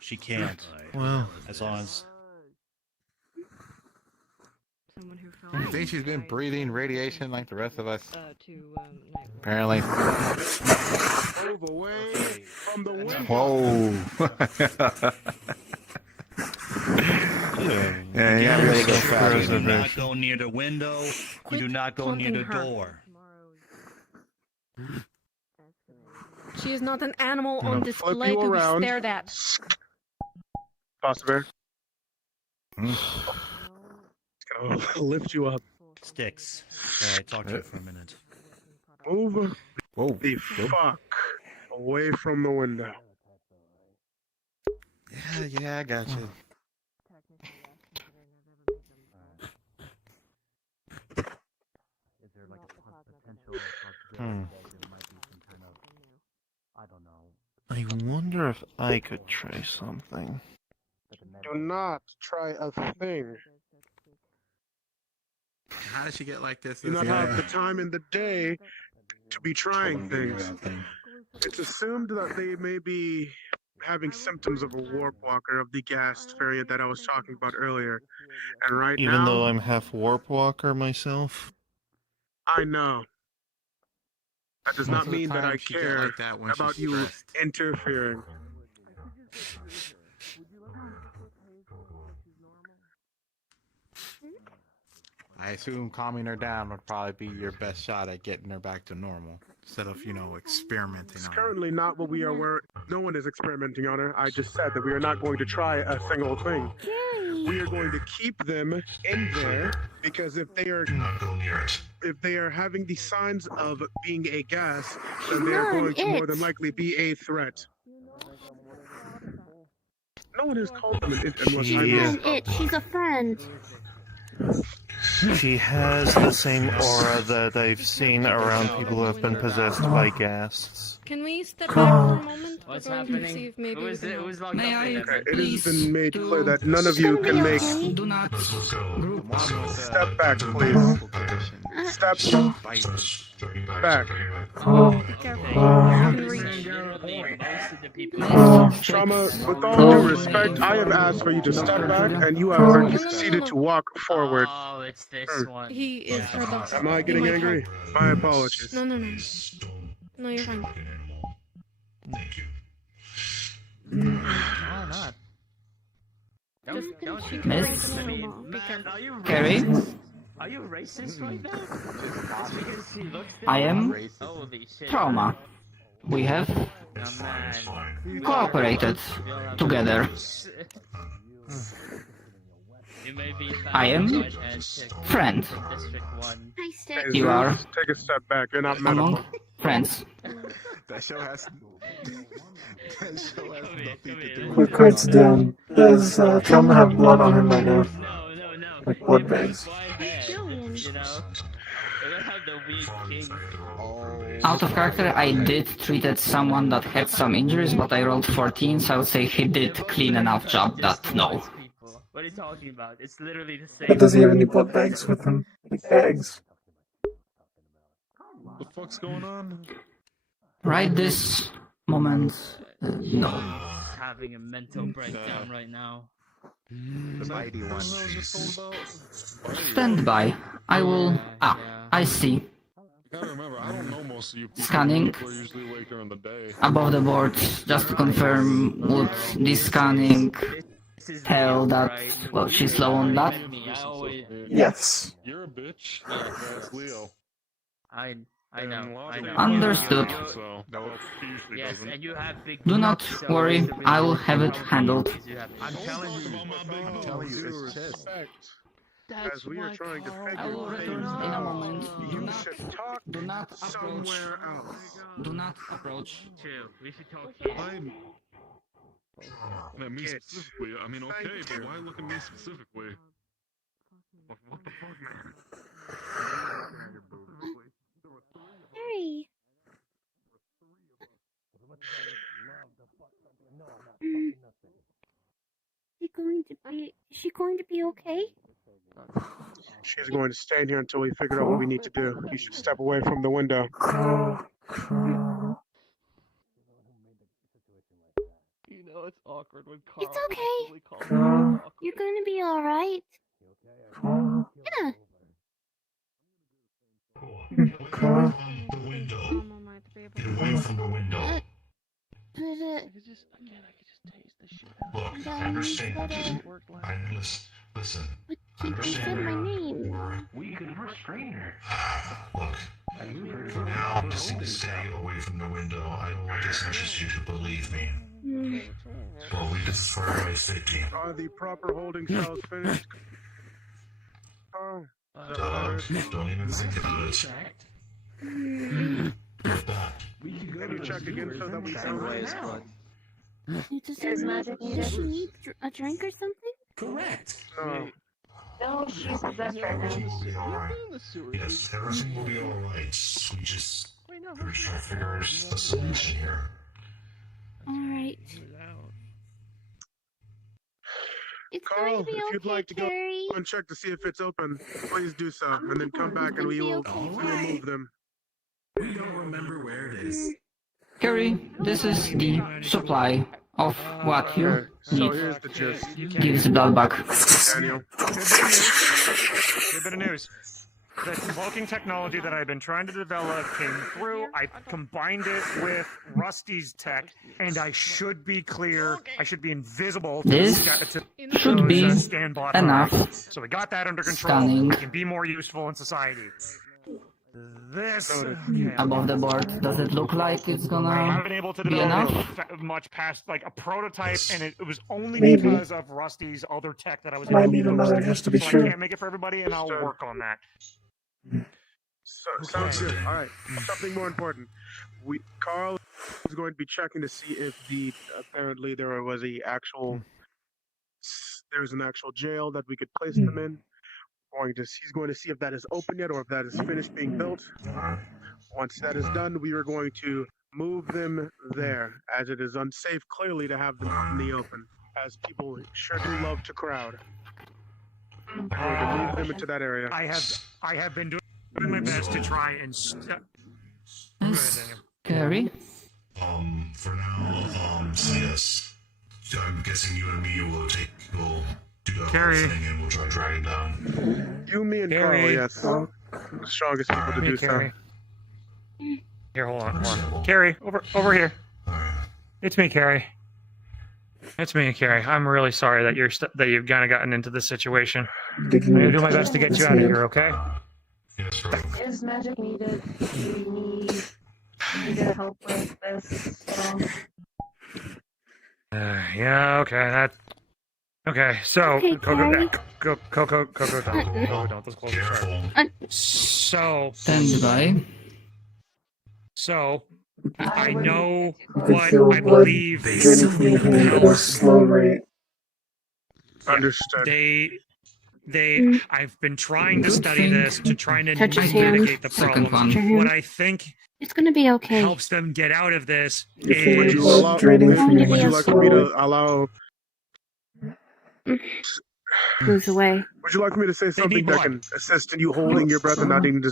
She can't. Well, as long as. You think she's been breathing radiation like the rest of us? Apparently. Move away from the window. Whoa. Yeah, really go fast. You do not go near the window. You do not go near the taunting her. door. She is not an animal I'm on gonna flip display you to be around. stared at. Possible. It's gonna lift you up. Sticks. Alright, talk to you for a minute. Move the fuck away from the window. Yeah, I got you. Is there like a potential I don't know. I wonder if I could try something. Do not try a thing. How did she get like this? Do not have the time in the day to be trying things. It's assumed that they may be having symptoms of a warp walker of the gas variant that I was talking about earlier. And right Even now, though I'm half warp walker myself. I know. That does Most not of the mean that time I she get care like that when about she's you stressed. interfering. I assume calming her down would probably be your best shot at getting her back to normal. Instead of, experimenting It's on her. currently not what we are. No one is experimenting on her. I just said that we are not going to try a single thing. We are going to keep them in there because if they are having the signs of being a gas, then they are going to more than likely be a threat. No one has called them an it unless I missed. She's a friend. She has the same aura that I've seen around people who have been possessed by ghasts. Can we step back for a moment? What's We're going to happening? see if maybe Who's we can help. locked May up in I there? It has been made clear that none of you can make. Do not group. Step back, please. Step back. Trauma, with all due respect, I have asked for you to step back, and you have proceeded to walk forward. Oh, it's this one. He is her doctor. Am I getting angry? My apologies. No. No, you're fine. Why not? Don't you Miss? Be careful. Are you Carrie? Are you racist right now? Just because he looks I am Holy shit. Trauma. We have Oh, man. cooperated together. You may be I am friend. District 1. Hey, You Zeus, are Take a step back. You're not medical. among friends. That show has nothing to do Quick quits down. Does Trauma have blood on him right now? No. Like blood bags. You know? They don't have the weak king. Out of character, I did treated someone that had some injuries, but I rolled 14, so I would say he did clean enough job that no. What are you talking about? It's literally the same. But does he have any blood bags with him? Like bags? What the fuck's going on? Right this moment, no. Having a mental breakdown right now. the mighty one. Stand by. I will. I see. You gotta remember, I don't know most of you people. Scanning. People are usually awake during the day. Above the board, just to confirm, would this scanning tell that, well, she's low on that? Yes. You're a bitch. That's Leo. I know. Understood. So, Yes, and you have big Do not so worry, it's really I will have it handled. I'm telling you, it's just. As we are trying to I will figure return things in a out, moment. you should talk Do not approach. somewhere else. Do not approach. Chill. We should talk here. At me specifically. I mean, okay, but why look at me specifically? What the fuck, man? Harry. she going to be okay? She's going to stay in here until we figure out what we need to do. You should step away from the window. You know it's awkward when Carl. It's okay. You're gonna be all right. Yeah. Get away from the window. Get away from the window. I could just taste the shit out. Look, I understand. Listen. I understand. We could restrain her. Look, for now, just need to stay away from the window. I don't want as much as you to believe me. Well, we just for my safety. Are the proper holding cells finished? Don't even think about it. Can you check again so that we can... Does she need a drink or something? Correct. No, she's possessed right now. Everything will be alright. Yes, everything will be alright. We're trying to figure out the solution here. Alright. It's Carl, going to be if you'd okay, like to go Carrie. and check to see if it's open, please do so, and then come back and we will move them. We don't remember where it is. Carrie, this is the supply of what you need. So here's the gist. Give us the blood back. Daniel. Good bit of news. The cloaking technology that I've been trying to develop came through. I combined it with Rusty's tech, and I should be clear. I should be invisible to This should be enough. So we got that under control. Stunning. We can be more useful in society. This Above the board, does it look like it's I gonna haven't been able to be develop enough? much past like a prototype, and it was only Maybe. because of Rusty's other tech that I was Might able need to another use. just to be So sure. I can't make it for everybody, and I'll work on that. Sounds good. All right. Something more important. Carl is going to be checking to see if apparently there was an actual jail that we could place them in. He's going to see if that is open yet or if that is finished being built. Once that is done, we are going to move them there, as it is unsafe clearly to have them in the open, as people sure do love to crowd. We're going to move them into that area. I have been doing my best to try and Carrie? For now, so yes. I'm guessing you and me will do the Carrie. whole thing and we'll try to drag him down. You, me, and Carrie. Carl, yes. The strongest people to Me, do so. Carrie. Here, hold on. Carrie, over here. It's me, Carrie. It's me, Carrie. I'm really sorry that you've kind of gotten into this situation. I'm gonna do my best to get you out of here, okay? Yes, Is magic needed? Do you need help with this? Yeah, okay, okay, so Okay, Carrie. Coco, don't. Let's close the show. Stand by. So I know what feel I blood believe draining from your hand at a slow rate. Understood. I've been trying to study this to try and Touch his hand. mitigate the Second problems. one. What I think It's gonna be okay. helps them get out of this You feel is blood draining from your Would you hand like me to slowly. allow? Moves away. Would you like me to say something need that blood. can assist in you holding your breath and not needing to?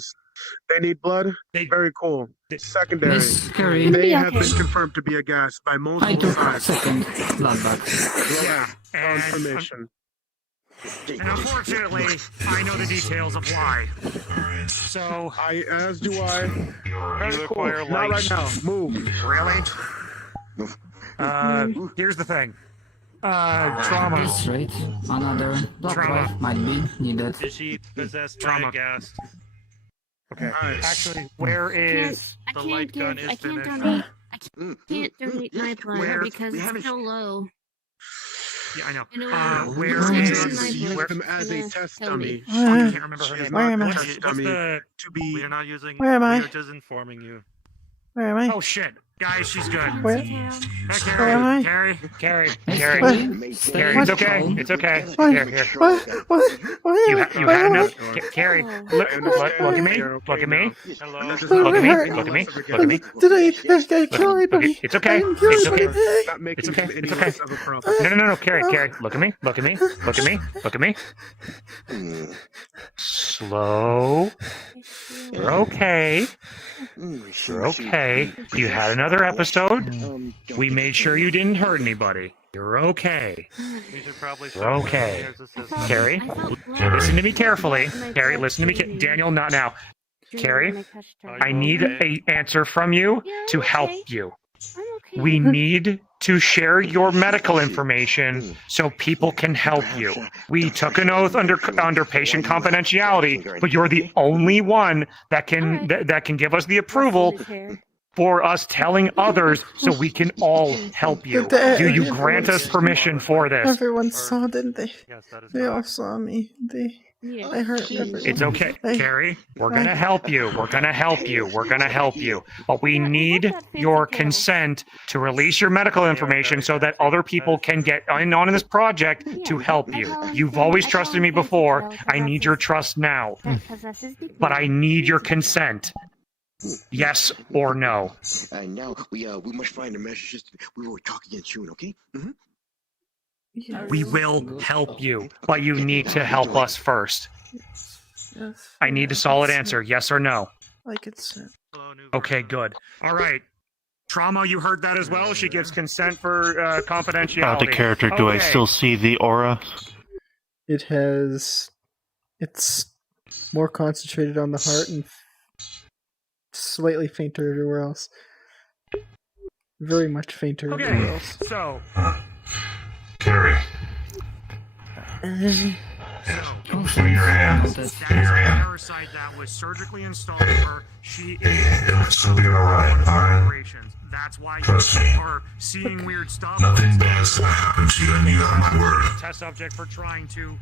They need blood. Very cool. Secondary. Miss Carrie. They have okay. been confirmed to be a gas by I multiple took sides. second blood back. Yeah. And- Confirmation. and unfortunately, I know the details of why. So As do I. Very you cool. require Not right light. now. Move. Really? Here's the thing. Trauma. That's right. Another blood Trauma. drive might be needed. Is she possessed by Trauma. a ghast? Okay. Actually, where is the light gun is I can't finished? donate. I can't donate my blood Where- because it's so low. Yeah, I know. You know, Where it's is not Use where- them as a test dummy. I can't remember her She's name. not Where am a I? test What's dummy the to be. We are not using. Where am I? We are just informing you. Where am I? Oh shit. Guys, she's good. Where? Hey, Where am I? Carrie, What? it's okay. It's okay. What? Here. What? You had enough. Carrie, look at me. Look at me. Look at me. Did I kill anybody? It's okay. It's okay. It's okay. It's okay. No. Carrie. Look at me. Look at me. Slow. You're okay. You're okay. You had another episode. We made sure you didn't hurt anybody. You're okay. You're okay. Carrie, listen to me carefully. Carrie, listen to me. Daniel, not now. Carrie, I need an answer from you to help you. We need to share your medical information so people can help you. We took an oath under patient confidentiality, but you're the only one that can give us the approval for us telling others so we can all help you. Do you grant us permission for this? Everyone saw, didn't they? They all saw me. I hurt everyone. It's okay, Carrie. We're gonna help you. We're gonna help you. But we need your consent to release your medical information so that other people can get on this project to help you. You've always trusted me before. I need your trust now. But I need your consent. Yes or no? Now we must find a message system. We will talk again soon, okay? Mm-hmm. We will help you, but you need to help us first. Yes. I need a solid answer, yes or no. I consent. Okay, good. All right. Trauma, you heard that as well? She gives consent for confidentiality. Out of character, do I still see the aura? It's more concentrated on the heart and slightly fainter everywhere else. Very much fainter everywhere else. So... Carrie. Give me your hand. Give me your hand. Parasite that was surgically installed in her. She It'll still be alright. That's why Trust you me. are seeing weird stuff. Nothing bad's gonna happen to you, and you have my word. Test subject for trying to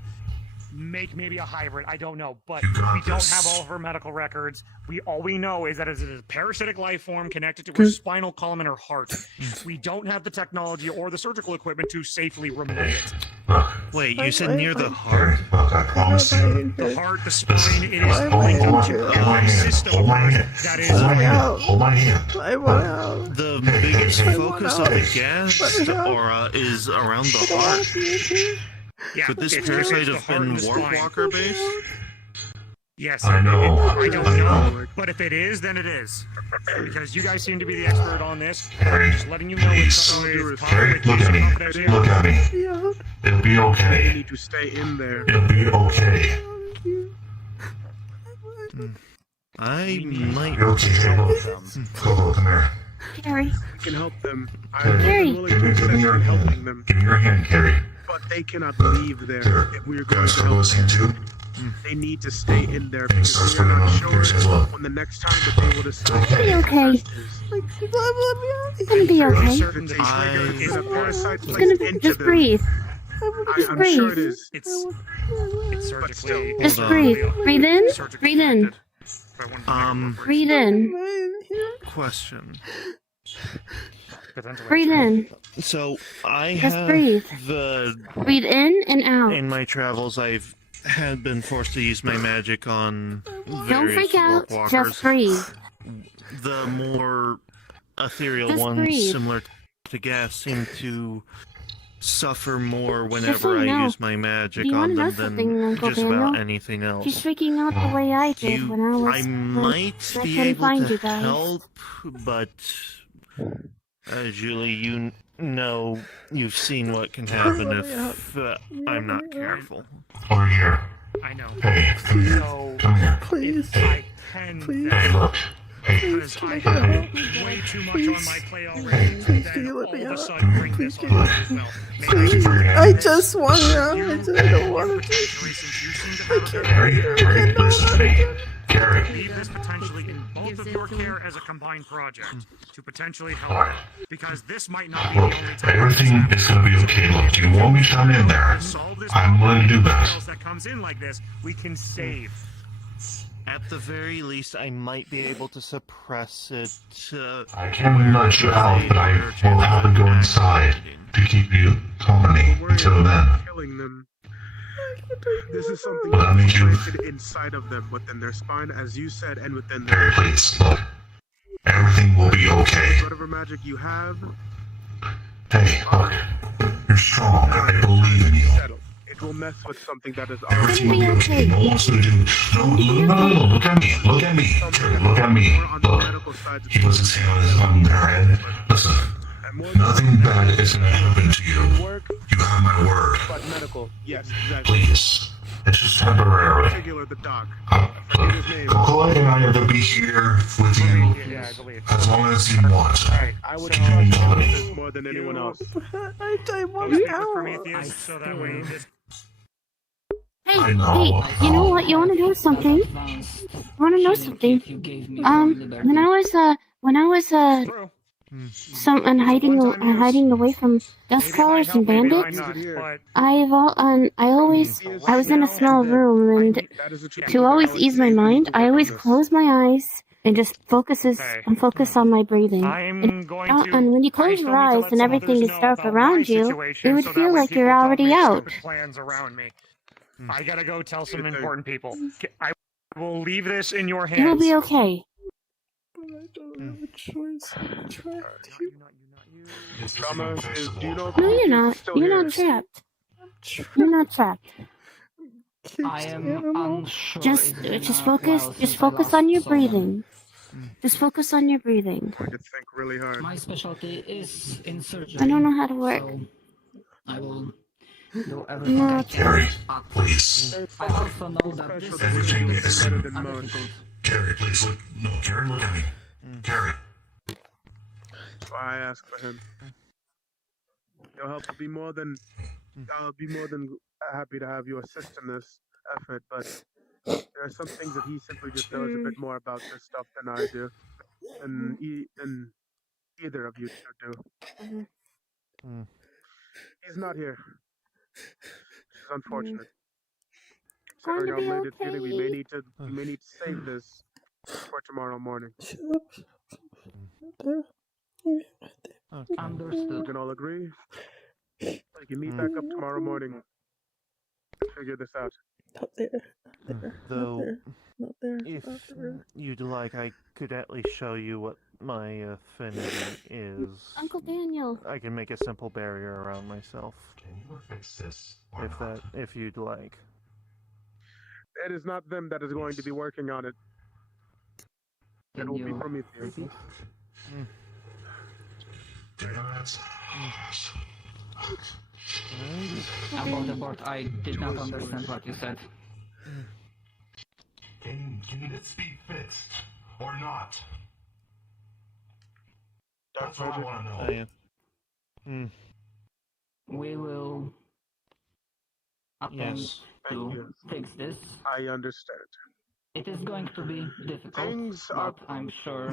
make maybe a hybrid. I don't know, but You got we don't this. have all of her medical records. All we know is that it is a parasitic life form connected to her spinal column and her heart. We don't have the technology or the surgical equipment to safely remove it. Wait, you said near the heart? Look, I promise you. The heart, the spine, it is Hold my hand. system Hold my hand. that is Hold my hand. Hold my hand. I want out. The biggest focus of the gas aura is around the heart. Yeah, Could this it's parasite the have heart and been the Warp spine. Walker based? Yes. I know. I don't know. But if it is, then it is. Because you guys seem to be the expert on this. Carrie, Just letting you know it's Carrie, look at me. Look at me. It'll be You okay. need to stay in there. It'll be okay. I might. You're okay, Halo. Coco, come here. Carrie. We can help them. Carrie. I'm willing to accept you helping them. Give me your hand, Carrie. But they cannot leave there Here. if we're going Guys, to Coco, help this hand too. They need to stay in there Thanks, because that's we are what not I'm sure doing as well. when the next time that they will decide. It's gonna be okay. It's gonna be okay. certain that It's a parasite It's gonna be, just breathe. I'm sure it breathe. is. It's surgically. Just breathe. Breathe in. Breathe in. Breathe in. Question. Breathe in. So I Just have breathe. Breathe in and out. In my travels, I've had been forced to use my magic on Don't various freak out. warp walkers. Just breathe. The more ethereal Just ones, breathe. similar to gas, seem to suffer more Just whenever so you I know, use my magic do you on wanna know them something, than Uncle just about Daniel? anything else. She's freaking out the way I did when I was. I might when I be couldn't able find to you guys. help, but Julie, you know, you've seen what can happen if I'm not careful. Over here. I know. Hey, come here. Come here. Please. I can. Hey, look. Hey. Because I have way too much on my plate already. Please, Then can you let all me of a out? sudden bring this on as well. Please. I just want out. I don't want to. Carrie, listen to me. Carrie. Leave this potentially in both of your care as a combined project to potentially help. Because this might not be the Look, only time. everything is gonna be okay. Look, you want me to come in there? I'm willing to do that. That comes in like this, we can save. At the very least, I might be able to suppress it. I can let you out, but I will have to go inside to keep you company until then. Killing them. This is something Well, that means you. planted inside of them, within their spine, as you said, and within their. Very please, look. Everything will be okay. Whatever magic you have. Hey, look. You're strong. I believe in you. It will mess with something that is Everything will be okay. No one's gonna do. No, look at me. Look at me. Terry, look at me. Look. He puts his hand on her head. Listen. Nothing bad is gonna happen to you. You have my word. But medical, yes, exactly. Please. It's just temporary. Particular the doc. Cocoa and I are gonna be here with you as long as you want. I would Keep you company. this more than anyone else. I want out. So that way you just... Hey, I know. hey, you know what? You want to know something? You want to know something? When I was hiding away from dust crawlers and bandits, I was in a small room, and to always ease my mind, I always close my eyes and just focus on my breathing. And when you close your eyes and everything is dark around you, it would feel like you're already out. Plans around me. I gotta go tell some important people. I will leave this in your hands. It'll be okay. I don't have a choice. Trauma is, do you know? No, you're not. You're not trapped. You're not trapped. I am unsure. Just focus on your breathing. Just focus on your breathing. I could think really hard. My specialty is in surgery. I don't know how to work. So I will do everything I can. Carrie, please. I also know that this Everything is very in. difficult. Carrie, please look. No, Carrie, look at me. Carrie. That's why I asked for him. He'll help be more than. I'll be more than happy to have you assist in this effort, but there are some things that he simply just knows a bit more about this stuff than I do, than either of you two do. He's not here. It's unfortunate. Going to be okay. We may need to save this for tomorrow morning. Understood. We can all agree. We can meet back up tomorrow morning. Figure this out. Not there. Though, Not there. if you'd like, I could at least show you what my affinity is. Uncle Daniel. I can make a simple barrier around myself. Can you fix this? If you'd like. It is not them that is going to be working on it. It will be Prometheus. About the board, I did not understand what you said. Can this be fixed or not? That's what I want to know. We will attempt to fix this. I understand. It is going to be difficult, Things but are I'm sure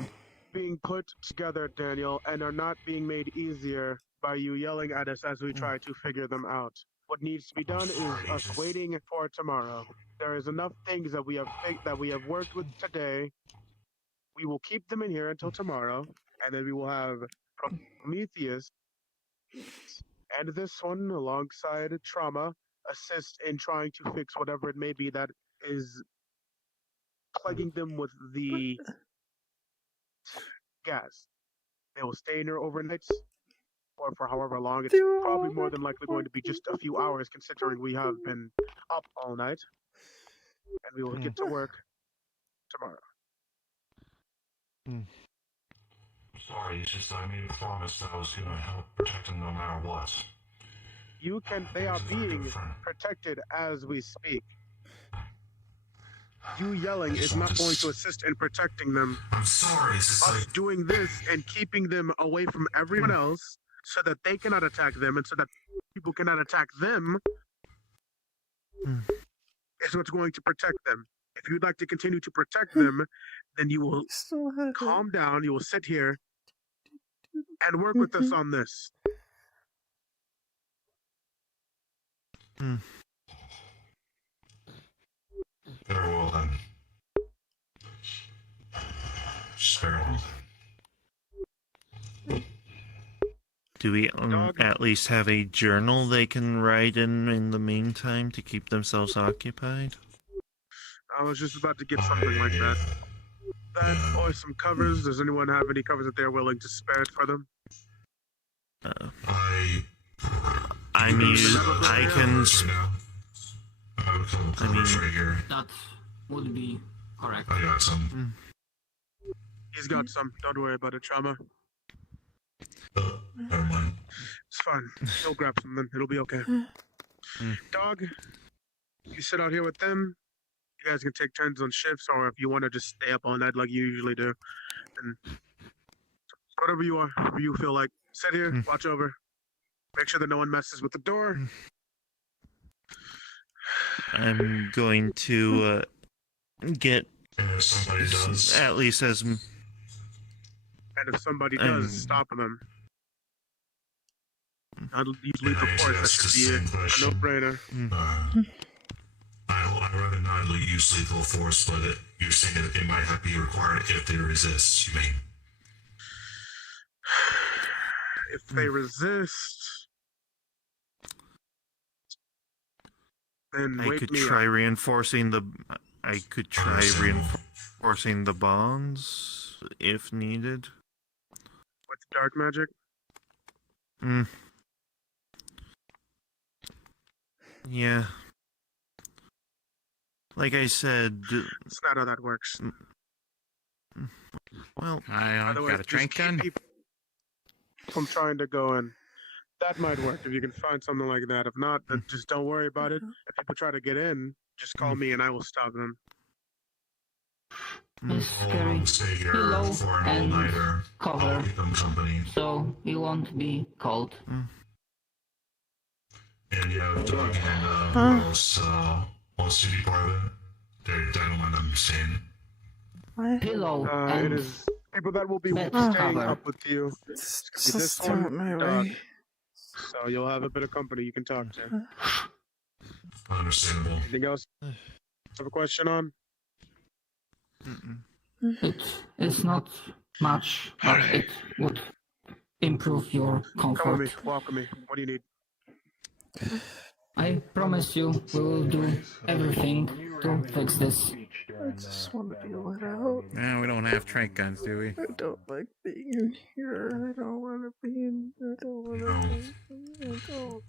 being put together, Daniel, and are not being made easier by you yelling at us as we try to figure them out. What needs to be done is us waiting for tomorrow. There is enough things that we have worked with today. We will keep them in here until tomorrow, and then we will have Prometheus and this one alongside Trauma assist in trying to fix whatever it may be that is plaguing them with the gas. They will stay in here overnight, or for however long. It's probably more than likely going to be just a few hours, considering we have been up all night. And we will get to work tomorrow. Sorry, it's just I made a promise that I was going to help protect them no matter what. They are being protected as we speak. You yelling is not going to assist in protecting them. I'm sorry, it's just Us doing this and keeping them away from everyone else so that they cannot attack them and so that people cannot attack them is what's going to protect them. If you'd like to continue to protect them, then you will calm down, you will sit here and work with us on this. Very well then. Do we at least have a journal they can write in the meantime to keep themselves occupied? I was just about to get something like that. That or some covers. Does anyone have any covers that they're willing to spare for them? I mean, I can. I mean, that would be correct. I got some. He's got some. Don't worry about it, Trauma. Never mind. It's fine. He'll grab some then. It'll be okay. Dog, you sit out here with them. You guys can take turns on shifts, or if you want to just stay up all night like you usually do. And whatever you are, whatever you feel like. Sit here, watch over. Make sure that no one messes with the door. I'm going to get at least as. And if somebody does, stop them. I'd use lethal force. That should be a no-brainer. I'd rather not use lethal force, but you're saying that it might have to be required if they resist, you mean? If they resist, then I wake could me try up. reinforcing the. I could try reinforcing the bonds if needed. With dark magic? Yeah. Like I said. It's not how that works. Well, I got a trank gun. From trying to go in. That might work if you can find something like that. If not, then just don't worry about it. If people try to get in, just call me and I will stop them. Scary, pillow, and cover, so you won't be cold. And yeah, Doug and who else wants to be part of it? They don't mind them saying Pillow it is people that will be staying up with you. This one, Doug. So you'll have a bit of company you can talk to. Understandable. Anything else? Have a question on? It's not much, but it would improve your Come with comfort. me. Walk with me. What do you need? I promise you, we will do everything to fix this. I just want to be let out. Nah, we don't have trank guns, do we? I don't like being in here. I don't want to be in. I don't want to.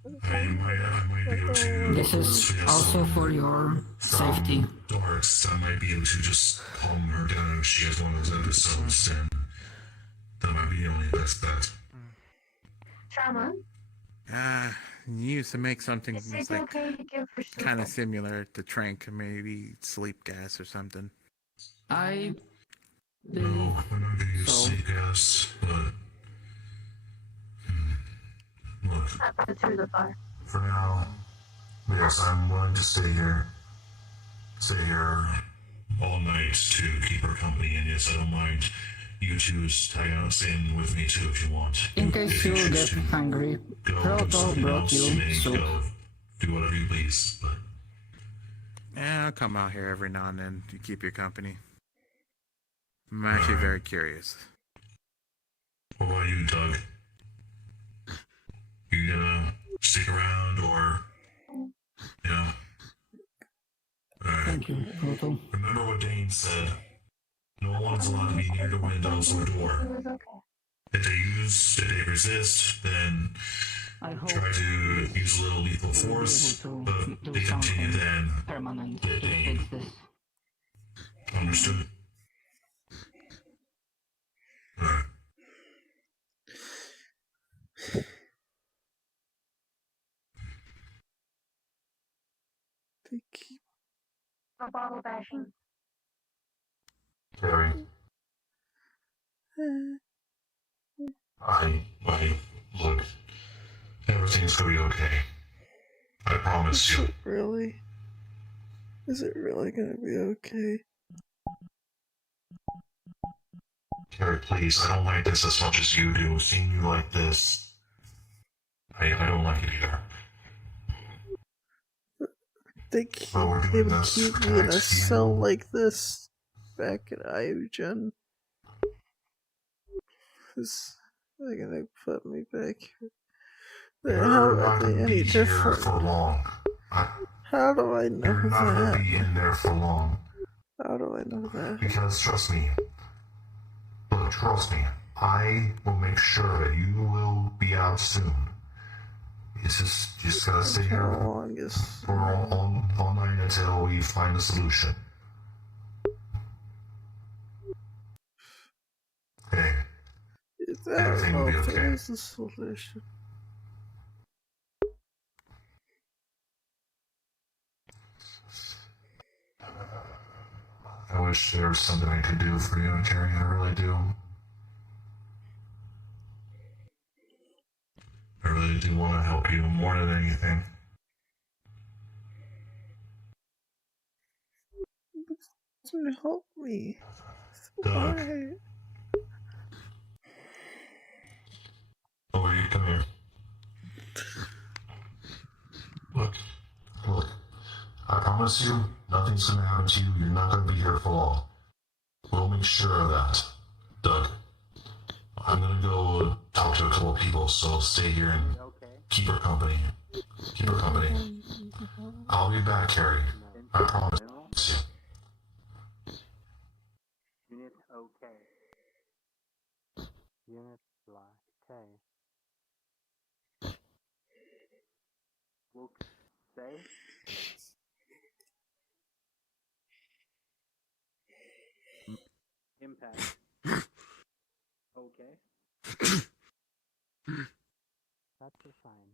This is also for your safety. Doris, I might be able to just calm her down if she has one of those episodes, then that might be the only best bet. Trauma? You used to make something Is that's it like okay to give for kind of similar to trank, maybe sleep gas or something. I No, we're not gonna use sleep gas, but look, put it through the fire? for now, yes, I'm willing to stay here all night to keep her company, and yes, I don't mind you two staying with me too if you want. In case you get hungry, Proto brought you soup. Do whatever you please, but Yeah, I'll come out here every now and then to keep your company. I'm actually very curious. what about you, Doug? You gonna stick around, or you know? Alright. Thank you, Proto. Remember what Dane said. No one's allowed to be near the windows or door. If they resist, then try to use a little lethal force, but they continue then. Permanent Yeah, to Dane. fix this. Understood? Alright. A bottle bashing. Terry, I look, everything's gonna be okay. I promise you. Really? Is it really gonna be okay? Terry, please, I don't like this as much as you do. Seeing you like this, I don't like it either. They would keep me in a cell like this back at Iogen. They're gonna put me back here. You're How not are going they to any be here different? for long. How do I know You're not that? going to be in there for long. How do I know that? Because trust me, look, trust me, I will make sure that you will be out soon. It's just gotta stay here for all night until we find a solution. Hey, everything will be okay. There's a solution. I wish there was something I could do for you, Terry. I really do. I really do want to help you more than anything. Help me. Doug. Why? Oh, you come here. Look. I promise you, nothing's gonna happen to you. You're not gonna be here for long. We'll make sure of that. Doug, I'm gonna go talk to a couple of people, so stay here and keep her company. Keep her company. I'll be back, Harry. I promise you. Unit OK. Unit block K. Luke, say. Impact. Okay. That's a sign.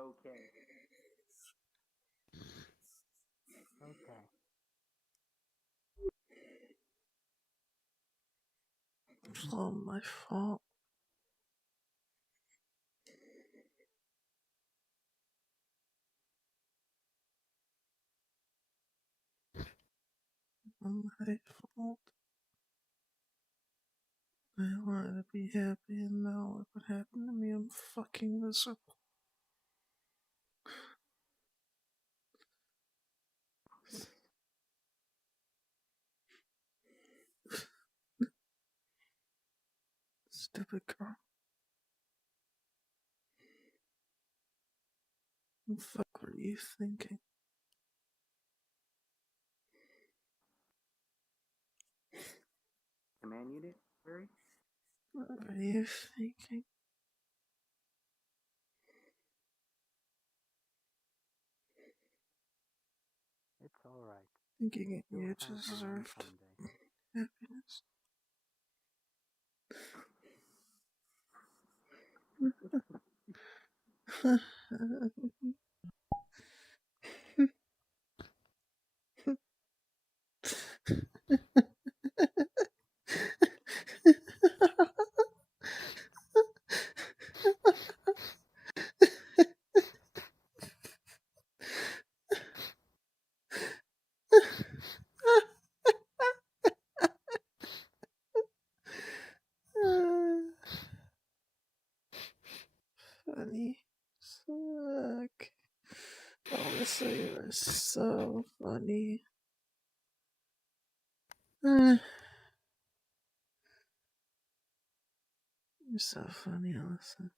Okay. Okay. It's all my fault. My fault. I wanted to be happy, and now look what happened to me. I'm fucking miserable. Stupid girl. What the fuck were you thinking? Command unit, Harry? What were you thinking? It's alright. Thinking you deserved happiness. Funny. Suck. Alyssa, you are so funny. You're so funny, Alyssa.